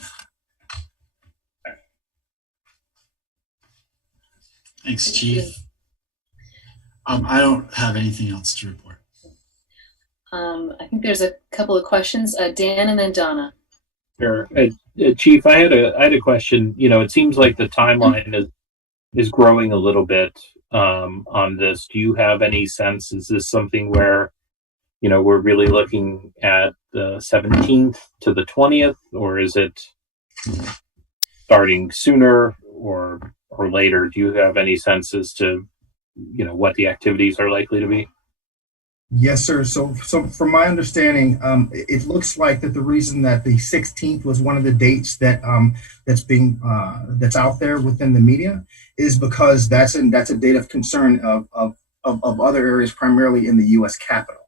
Thanks, Chief. I don't have anything else to report. I think there's a couple of questions. Dan and then Donna. Sure. Chief, I had a question. It seems like the timeline is growing a little bit on this. Do you have any sense? Is this something where we're really looking at the 17th to the 20th, or is it starting sooner or later? Do you have any sense as to what the activities are likely to be? Yes, sir. So from my understanding, it looks like that the reason that the 16th was one of the dates that that's out there within the media is because that's a date of concern of other areas, primarily in the U.S. Capitol.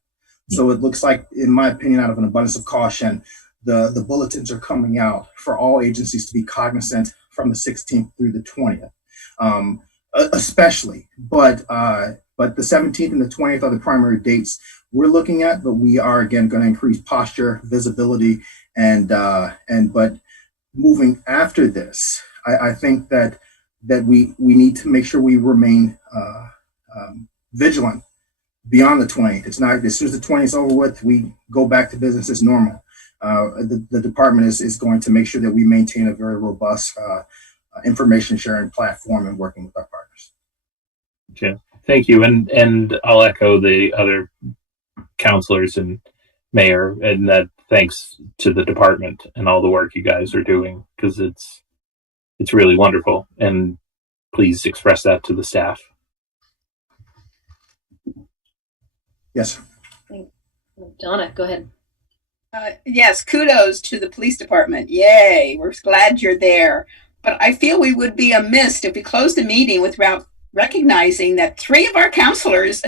So it looks like, in my opinion, out of an abundance of caution, the bulletins are coming out for all agencies to be cognizant from the 16th through the 20th, especially. But the 17th and the 20th are the primary dates we're looking at. But we are again going to increase posture, visibility, but moving after this, I think that we need to make sure we remain vigilant beyond the 20th. It's not as soon as the 20th is over with, we go back to business as normal. The department is going to make sure that we maintain a very robust information sharing platform and working with our partners. Okay, thank you. And I'll echo the other councilors and mayor, and that thanks to the department and all the work you guys are doing, because it's really wonderful. And please express that to the staff. Yes. Donna, go ahead. Yes, kudos to the police department. Yay, we're glad you're there. But I feel we would be amiss if we closed the meeting without recognizing that 3 of our councilors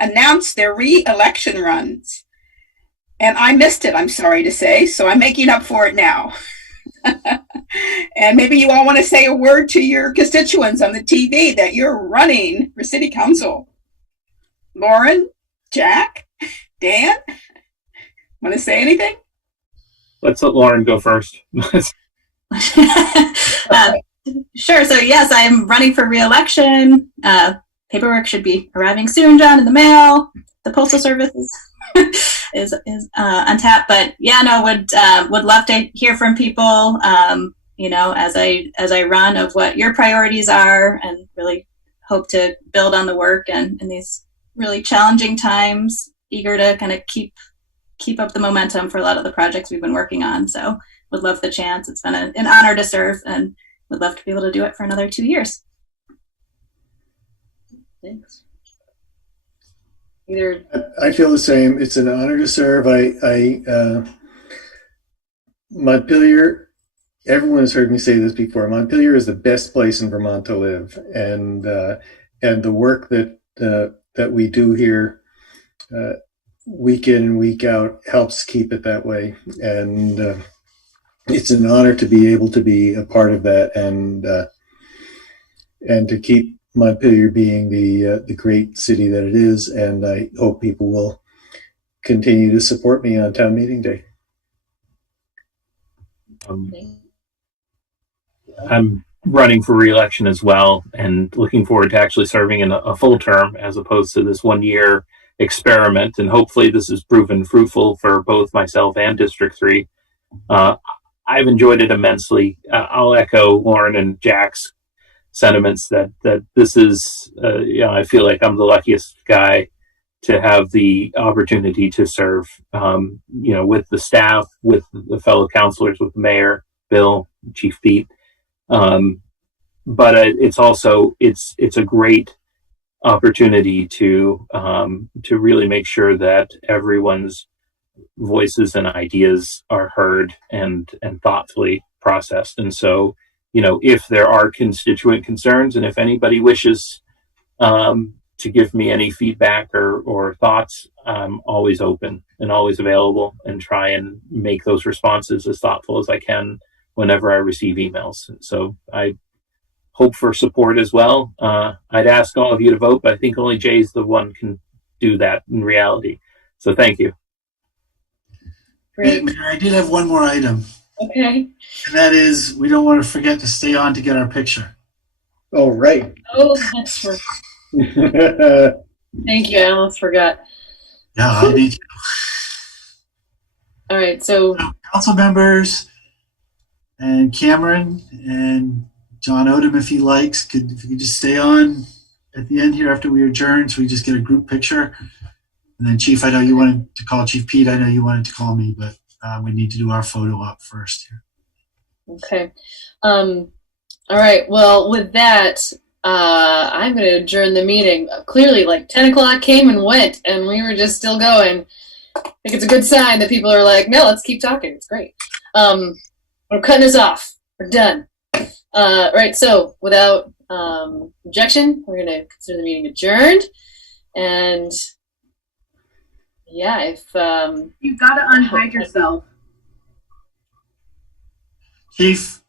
announced their re-election runs. And I missed it, I'm sorry to say, so I'm making up for it now. And maybe you all want to say a word to your constituents on the TV that you're running for city council. Lauren, Jack, Dan, want to say anything? Let's let Lauren go first. Sure. So yes, I'm running for re-election. Paperwork should be arriving soon, John, in the mail. The postal service is on tap. But yeah, no, would love to hear from people. As I run, of what your priorities are, and really hope to build on the work and in these really challenging times. Eager to kind of keep up the momentum for a lot of the projects we've been working on. So would love the chance. It's been an honor to serve, and would love to be able to do it for another 2 years. Thanks. I feel the same. It's an honor to serve. Montpelier, everyone has heard me say this before. Montpelier is the best place in Vermont to live, and the work that we do here week in and week out helps keep it that way. And it's an honor to be able to be a part of that, and to keep Montpelier being the great city that it is. And I hope people will continue to support me on town meeting day. I'm running for re-election as well, and looking forward to actually serving in a full term as opposed to this 1 year experiment. And hopefully this has proven fruitful for both myself and District 3. I've enjoyed it immensely. I'll echo Lauren and Jack's sentiments that this is, I feel like I'm the luckiest guy to have the opportunity to serve, with the staff, with the fellow councilors, with the mayor, Bill, Chief Pete. But it's also, it's a great opportunity to really make sure that everyone's voices and ideas are heard and thoughtfully processed. And so, if there are constituent concerns, and if anybody wishes to give me any feedback or thoughts, I'm always open and always available, and try and make those responses as thoughtful as I can whenever I receive emails. So I hope for support as well. I'd ask all of you to vote, but I think only Jay's the one can do that in reality. So thank you. Hey, Mayor, I did have one more item. Okay. And that is, we don't want to forget to stay on to get our picture. Oh, right. Oh, that's right. Thank you. I almost forgot. Yeah, me too. All right. So council members, and Cameron and John Odom, if he likes, if you could just stay on at the end here after we adjourn, so we just get a group picture. And then Chief, I know you wanted to call Chief Pete. I know you wanted to call me, but we need to do our photo op first here. Okay. All right. Well, with that, I'm going to adjourn the meeting. Clearly, like 10 o'clock came and went, and we were just still going. I think it's a good sign that people are like, no, let's keep talking. It's great. We're cutting us off. We're done. Right. So without objection, we're going to consider the meeting adjourned. And yeah, if you've got to unhide yourself. Chief,